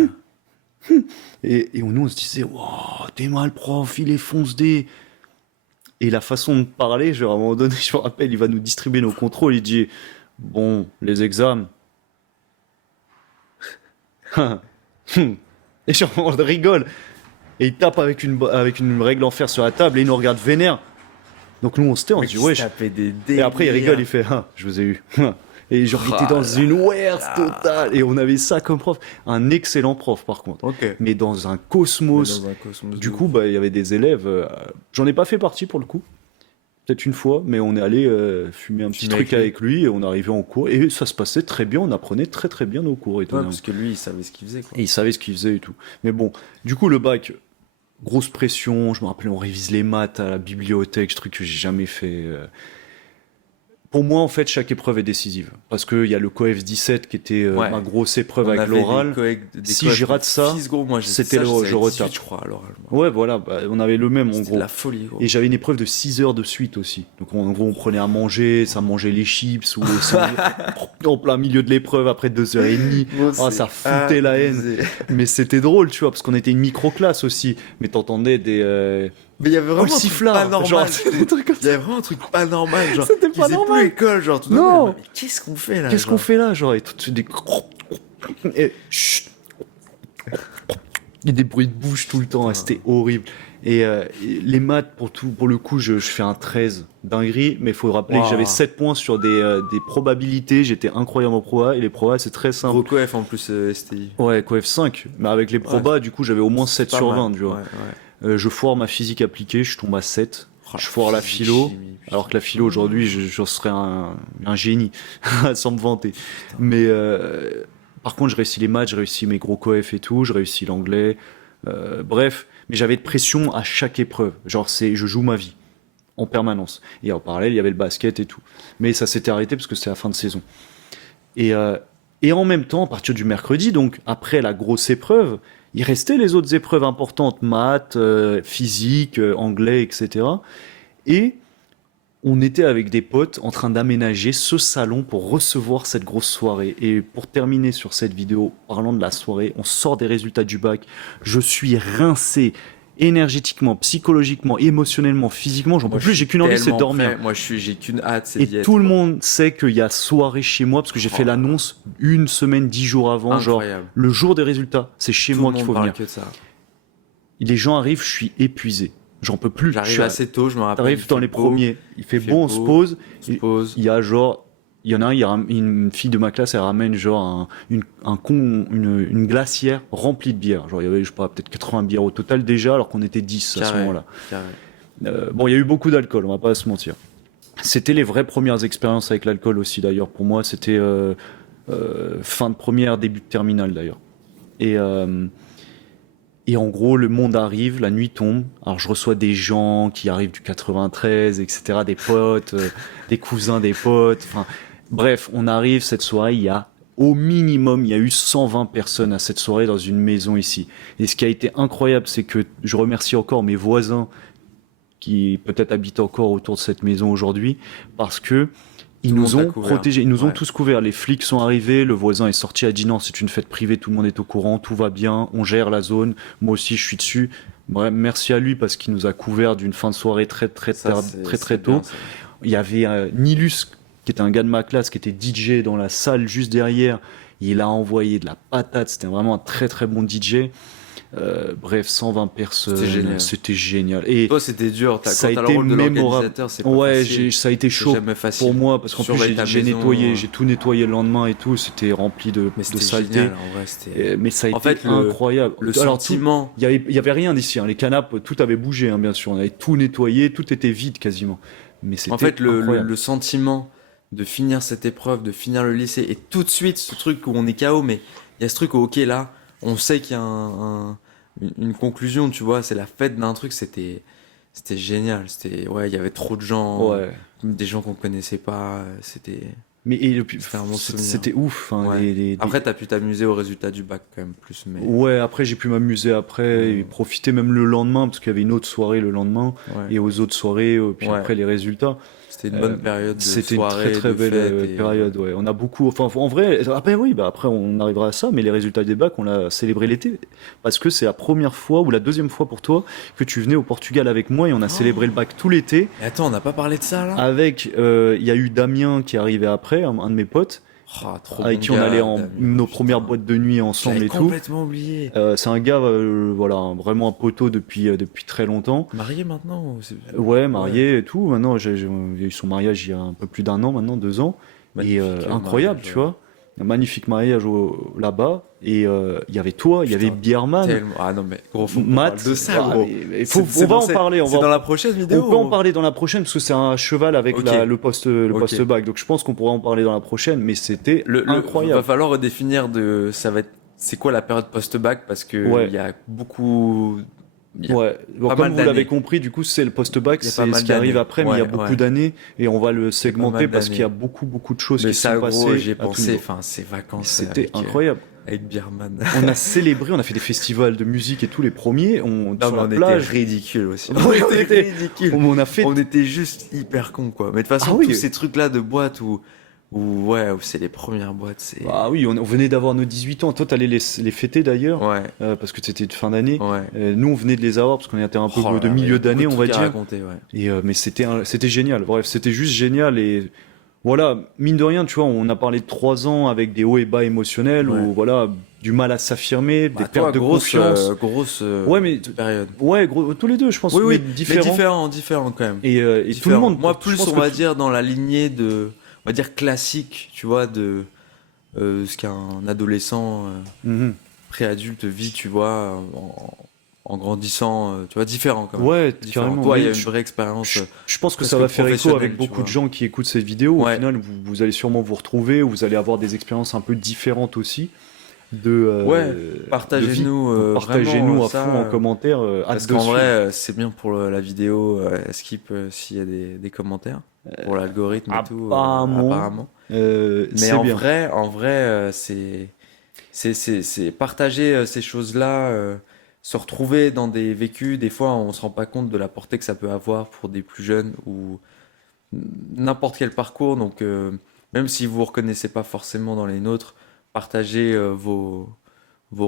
Et nous, on se disait, wow, t'es mal, prof, il est fonce-dé. Et la façon de parler, genre, à un moment donné, je me rappelle, il va nous distribuer nos contrôles, il dit, bon, les examens. Et genre, on rigole. Et il tape avec une règle en fer sur la table, et il nous regarde vénère. Donc nous, on se tait, on se dit, ouais. Et après, il rigole, il fait, ah, je vous ai eu. Et genre, il était dans une werse totale. Et on avait ça comme prof. Un excellent prof, par contre. Ok. Mais dans un cosmos. Dans un cosmos Du de coup, ouf. bah, il y avait des élèves. J'en ai pas fait partie pour le coup. Peut-être une fois, mais on est allé fumer un petit Fumer truc avec avec lui et on arrivait en cours. Et ça se passait très bien, on apprenait très très bien nos cours. Ouais, étonnamment. parce que lui, il savait ce qu'il faisait, quoi. Et il savait ce qu'il faisait et tout. Mais bon, du coup, le bac, grosse pression. Je me rappelle, on révise les maths à la bibliothèque, ce truc que j'ai jamais fait. Pour moi, en fait, chaque épreuve est décisive. Parce qu'il y a le COEF 17 qui était Ouais. ma grosse épreuve On avec avait l'oral. des Si coefs j'y rate de ça, fils, gros. Moi, c'était ça, le j'avais je 18, retape. je crois, à l'oral. Moi. Ouais, voilà, bah, on avait le même en C'était gros. la folie, gros. Et j'avais une épreuve de 6 heures de suite aussi. Donc en gros, on prenait à manger, ça mangeait les chips ou les sandwichs en plein milieu de l'épreuve après 2h30. Gros, Ah, c'est ça foutait la haine. abusé. Mais c'était drôle, tu vois, parce qu'on était une micro-classe aussi. Mais t'entendais des... Mais il y avait Oh, vraiment le un truc sifflard, pas normal. genre, c'était des trucs comme Il y avait vraiment un truc pas normal, genre. C'était Qui pas faisait normal. plus école, genre. Tout d'un Non. coup, mais qu'est-ce qu'on fait là? Qu'est-ce qu'on genre fait là, genre, et tout de suite des... Et... chut. Et des bruits de bouche tout le temps, Putain. c'était horrible. Et les maths, pour le coup, je fais un 13 dinguerie, mais il faut rappeler que Wow. j'avais 7 points sur des probabilités, j'étais incroyable en proba, et les probas, c'est très simple. Gros coef en plus, STI. Ouais, coef 5, mais avec les probas, du coup, j'avais au moins 7 Pas sur mal. 20, tu vois. Ouais, ouais. Je foire ma physique appliquée, je tombe à 7. Oh, Je foire la physique, philo, chimie, putain. alors que la philo aujourd'hui, je serais un génie, sans me vanter. Mais par contre, je réussis les maths, je réussis mes gros coefs et tout, je réussis l'anglais. Bref, mais j'avais de pression à chaque épreuve. Genre, je joue ma vie en permanence. Et en parallèle, il y avait le basket et tout. Mais ça s'était arrêté parce que c'était la fin de saison. Et en même temps, à partir du mercredi, donc après la grosse épreuve, il restait les autres épreuves importantes, maths, physique, anglais, etc. Et on était avec des potes en train d'aménager ce salon pour recevoir cette grosse soirée. Et pour terminer sur cette vidéo, parlant de la soirée, on sort des résultats du bac. Je suis rincé énergétiquement, psychologiquement, émotionnellement, physiquement. J'en peux Moi, plus, je j'ai suis qu'une envie, c'est de tellement dormir. prêt. Moi, j'ai qu'une hâte, c'est d'y Et être, tout le quoi. monde sait qu'il y a soirée chez moi, parce que j'ai fait Oh. l'annonce une semaine, 10 jours avant. Genre, Incroyable. le jour des résultats, c'est chez Tout moi le qu'il monde faut parle venir. que de ça. Les gens arrivent, je suis épuisé. J'en peux plus. J'arrive assez tôt, je me rappelle. T'arrives il dans fait les beau, premiers. Il fait il fait beau, on se beau, pose. on se pose. Il y a genre, il y en a un, il y a une fille de ma classe, elle ramène genre une glacière remplie de bière. Genre, il y avait, je sais pas, peut-être 80 bières au total déjà, alors qu'on était 10 à ce Carré, moment-là. carré. Bon, il y a eu beaucoup d'alcool, on va pas se mentir. C'était les vraies premières expériences avec l'alcool aussi, d'ailleurs. Pour moi, c'était fin de première, début de terminale, d'ailleurs. Et en gros, le monde arrive, la nuit tombe. Alors, je reçois des gens qui arrivent du 93, etc., des potes, des cousins des potes. Enfin, bref, on arrive cette soirée. Au minimum, il y a eu 120 personnes à cette soirée dans une maison ici. Et ce qui a été incroyable, c'est que je remercie encore mes voisins qui peut-être habitent encore autour de cette maison aujourd'hui, parce que ils Tout le nous monde t'a ont couvert. protégés, ils nous ont Ouais. tous couverts. Les flics sont arrivés, le voisin est sorti, a dit non, c'est une fête privée, tout le monde est au courant, tout va bien, on gère la zone. Moi aussi, je suis dessus. Bref, merci à lui parce qu'il nous a couverts d'une fin de soirée très Ça, c'est- très c'est tôt. bien, ça. Il y avait Nilus, qui était un gars de ma classe, qui était DJ dans la salle juste derrière. Il a envoyé de la patate, c'était vraiment un très très bon DJ. Bref, 120 personnes. C'était génial. C'était génial. Et Toi, c'était dur. ça a Quand t'as le été rôle de mémorable. l'organisateur, c'est pas Ouais, facile. ça a été C'est chaud jamais facile. pour moi parce qu'en plus Surveiller ta j'ai maison, nettoyé, j'ai tout nettoyé le lendemain et tout. C'était rempli de Mais c'était saleté. génial, en vrai. C'était... Mais ça a En été fait, incroyable. Le Alors, tout- sentiment... il y avait rien d'ici. Hein. Les canapes, tout avait bougé, hein, bien sûr. On avait tout nettoyé, tout était vide quasiment. Mais c'était En fait, incroyable. le sentiment de finir cette épreuve, de finir le lycée, et tout de suite, ce truc où on est KO, mais il y a ce truc où, ok, là, on sait qu'il y a une conclusion, tu vois, c'est la fête d'un truc, c'était génial. Ouais, il y avait trop de gens, Ouais. des gens qu'on connaissait pas, c'était... Mais C'était un bon souvenir. c'était ouf. Hein, Ouais. Après, t'as pu t'amuser au résultat du bac, quand même, plus, mais... Ouais, après j'ai pu m'amuser après et profiter même le lendemain parce qu'il y avait une autre soirée le lendemain Ouais. et aux autres soirées puis Ouais. après les résultats. C'était une bonne période de C'était une soirée, très très de belle fête, et- période. Ouais, on a beaucoup. Enfin, en vrai, après oui, bah après on arrivera à ça, mais les résultats des bacs, on l'a célébré l'été parce que c'est la première fois ou la deuxième fois pour toi que tu venais au Portugal avec moi et on a célébré le bac tout l'été. Mais attends, on n'a pas parlé de ça, là? Avec, il y a eu Damien qui est arrivé après, un de mes potes, Ah, trop avec bon qui on gars, allait en Damien, nos putain. premières boîtes de nuit Je ensemble l'avais et tout. complètement oublié. C'est un gars, voilà, vraiment un poteau depuis très longtemps. Marié maintenant ou c'est- Ouais, marié et tout. Maintenant, j'ai eu son mariage il y a un peu plus d'1 an, maintenant 2 ans. Magnifique, Et incroyable, mariage, tu vois. Un magnifique mariage là-bas. Et il y avait toi, il y avait Putain, Bierman, Tellement- Ah non, mais gros, faut qu'on Matt. parle de ça, Ah, gros. mais C'est- on c'est va dans en cette- parler. C'est dans la prochaine vidéo On peut en ou- parler dans la prochaine parce que c'est un cheval avec Ok. le post Ok. bac. Donc je pense qu'on pourra en parler dans la prochaine. Mais c'était Va incroyable. falloir redéfinir c'est quoi la période post-bac parce que Ouais. il y a beaucoup il y a Ouais, bon, pas comme mal vous d'années. l'avez compris, du coup, c'est le post-bac, Il y a pas c'est mal ce qui arrive d'années. après, mais il y a Ouais, beaucoup ouais. d'années et on va le segmenter mal parce qu'il y a d'années. beaucoup de choses Mais qui ça, sont gros, passées j'y ai à tout pensé, niveau. enfin, ces vacances C'était avec, incroyable. avec Birman. On a célébré, on a fait des festivals de musique et tous les premiers, Non, sur mais la on plage, était ridicules aussi. Ouais, On on était était- ridicules. on a fait. On était juste hyper cons, quoi. Mais de toute façon, Ah oui. tous ces trucs-là de boîtes où c'est les premières boîtes, c'est. Ah oui, on venait d'avoir nos 18 ans. Toi, t'allais les fêter d'ailleurs, Ouais, parce que c'était de fin d'année. ouais. Nous, on venait de les avoir parce qu'on était un peu Oh là de là, milieu il y a d'année, beaucoup on de va trucs à dire. raconter, ouais. Et, mais c'était génial. Bref, c'était juste génial. Et voilà, mine de rien, tu vois, on a parlé de 3 ans avec des hauts et bas émotionnels, Ouais. où voilà, du mal à s'affirmer, Bah, des toi, pertes de grosse, confiance. ouais, mais... mais période. ouais, tous les deux, je pense, Oui, mais oui, différents. différent quand même. Et tout le Différent. monde. Moi, je plus, pense on que va dire, dans la lignée de, on va dire, classique, tu vois, de ce qu'un adolescent Mhm. pré-adulte vit, tu vois, en grandissant, tu vois, différent quand même. Ouais, Différent. carrément. Toi, il y a Mais une vraie expérience. je pense que presque ça va faire écho professionnelle, avec tu beaucoup vois. de gens qui écoutent cette vidéo. Au Ouais. final, vous allez sûrement vous retrouver, vous allez avoir des expériences un peu différentes aussi. De Ouais, de vie. partagez-nous, Donc, partagez-nous vraiment, à ça, fond en commentaire. Parce Hâte qu'en dessus. vrai, c'est bien pour la vidéo, skip s'il y a des commentaires, pour l'algorithme et tout, apparemment. Mais c'est en bien. vrai, c'est partager ces choses-là, se retrouver dans des vécus. Des fois, on se rend pas compte de la portée que ça peut avoir pour des plus jeunes ou n'importe quel parcours. Donc, même si vous vous reconnaissez pas forcément dans les nôtres, partagez vos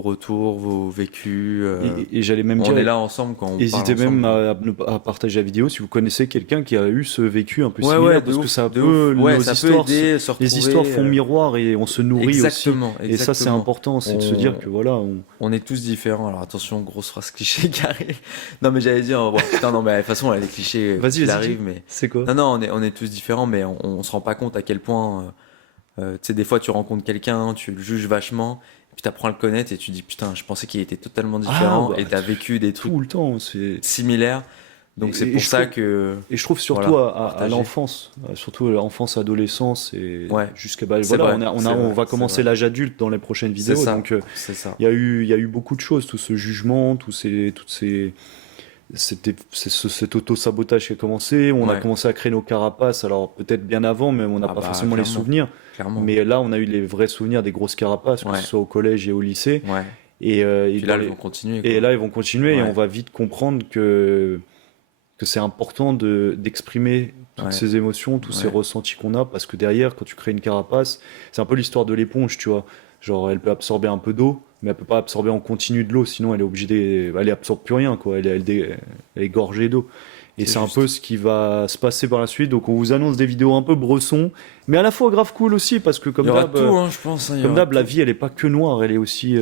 retours, vos vécus. Et j'allais même On dire, est là ensemble quand on hésitez parle même ensemble. à partager la vidéo si vous connaissez quelqu'un qui a eu ce vécu un peu Ouais, similaire, ouais, de parce que ouf, ça de peut, ouf. Ouais, nos ça histoires, peut aider, se retrouver. les histoires font miroir et on se nourrit aussi. Exactement, Et ça, c'est exactement. important, c'est de se dire que voilà, On est tous différents. Alors attention, grosse phrase cliché qui arrive. Non, mais j'allais dire, bon, putain, non, mais de toute façon, les clichés, Vas-y, il arrive, dis. mais. C'est quoi? Non, on est tous différents, mais on se rend pas compte à quel point. Tu sais, des fois, tu rencontres quelqu'un, tu le juges vachement, puis t'apprends à le connaître et tu dis, putain, je pensais qu'il était totalement différent, bah, et t'as vécu des trucs Tout le temps, c'est. similaires. Donc c'est Et pour je ça trouve- que. Et je trouve surtout Voilà, à partager. l'enfance, surtout l'enfance, adolescence et Ouais. jusqu'à bah, C'est voilà, vrai, on c'est va vrai, commencer c'est vrai. l'âge adulte dans les prochaines C'est vidéos. ça. Donc C'est ça. il y a eu beaucoup de choses, tout ce jugement, cet auto-sabotage qui a commencé. On a Ouais. commencé à créer nos carapaces, alors peut-être bien avant, mais on n'a Ah pas bah, forcément les clairement. souvenirs. Clairement. Mais là, on a eu les vrais souvenirs des grosses carapaces, que Ouais. ce soit au collège et au lycée. Ouais. Et Puis là, dans ils les- vont continuer. et quoi. là, ils vont continuer et Ouais. on va vite comprendre que c'est important d'exprimer toutes Ouais. ces émotions, tous ces Ouais. ressentis qu'on a, parce que derrière, quand tu crées une carapace, c'est un peu l'histoire de l'éponge, tu vois. Genre, elle peut absorber un peu d'eau, mais elle peut pas absorber en continu de l'eau, sinon elle est obligée elle absorbe plus rien, quoi. Elle est gorgée d'eau. Et C'est c'est un juste. peu ce qui va se passer par la suite. Donc, on vous annonce des vidéos un peu bresson, mais à la fois grave cool aussi, parce que comme Il y aura d'hab, tout, hein, je pense. Hein, il y comme aura d'hab, la tout. vie, elle est pas que noire, elle est aussi.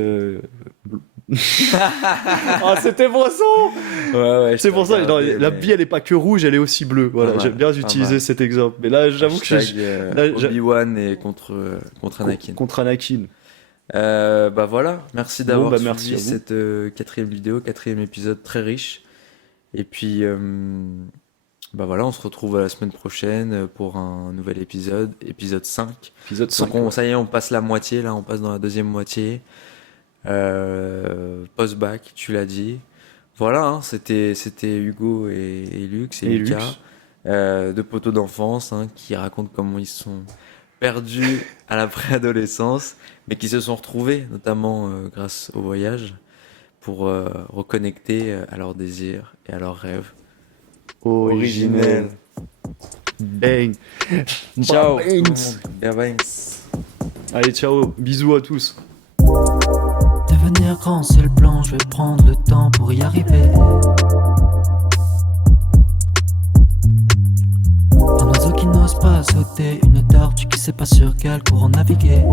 Ah, c'était bresson! Ouais, C'est pour ça, non, la mais- vie elle est pas que rouge, elle est aussi bleue. Voilà, Pas mal, j'aime bien pas utiliser mal. cet exemple. Mais là, j'avoue que Hashtag, là, Obi-Wan et contre Anakin. contre Anakin. Bah voilà, merci d'avoir bah, suivi merci à vous. cette 4e vidéo, 4e épisode très riche. Et puis, bah voilà, on se retrouve la semaine prochaine pour un nouvel épisode, épisode 5. Épisode 5. Donc ça y est, on passe la moitié, là, on passe dans la deuxième moitié. Post-bac, tu l'as dit. Voilà, hein, c'était Hugo et Lux et Et Lucas, Lux. deux poteaux d'enfance, hein, qui racontent comment ils sont perdus à la préadolescence, mais qui se sont retrouvés, notamment grâce au voyage, pour reconnecter à leurs désirs et à leurs rêves. Originel. Bang. Ciao. Bangs. Bangs. Allez, ciao. Bisous à tous. Devenir grand c'est le plan, je vais prendre le temps pour y arriver. Un oiseau qui n'ose pas sauter, une tortue qui sait pas sur quel courant naviguer.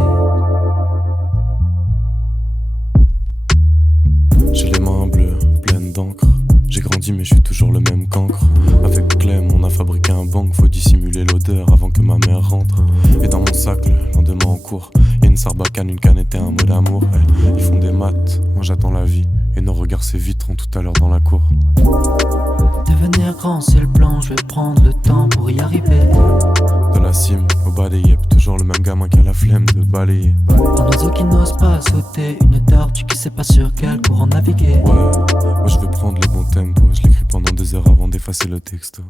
J'ai les mains bleues, pleines d'encre. J'ai grandi mais je suis toujours le même cancre. Avec Clem on a fabriqué un bang. Faut dissimuler l'odeur avant que ma mère rentre. Et dans mon sac le lendemain en cours, y'a une sarbacane, une canette et un mot d'amour. Ils font des maths, moi j'attends la vie. Et nos regards s'éviteront tout à l'heure dans la cour. Devenir grand c'est le plan, je vais prendre le temps pour y arriver. De la cime au bas des yep, toujours le même gamin qui a la flemme de balayer. Un oiseau qui n'ose pas sauter, une tortue qui sait pas sur quel courant naviguer. Ouais, moi je veux prendre les bons tempos, je l'écris pendant des heures avant d'effacer le texte.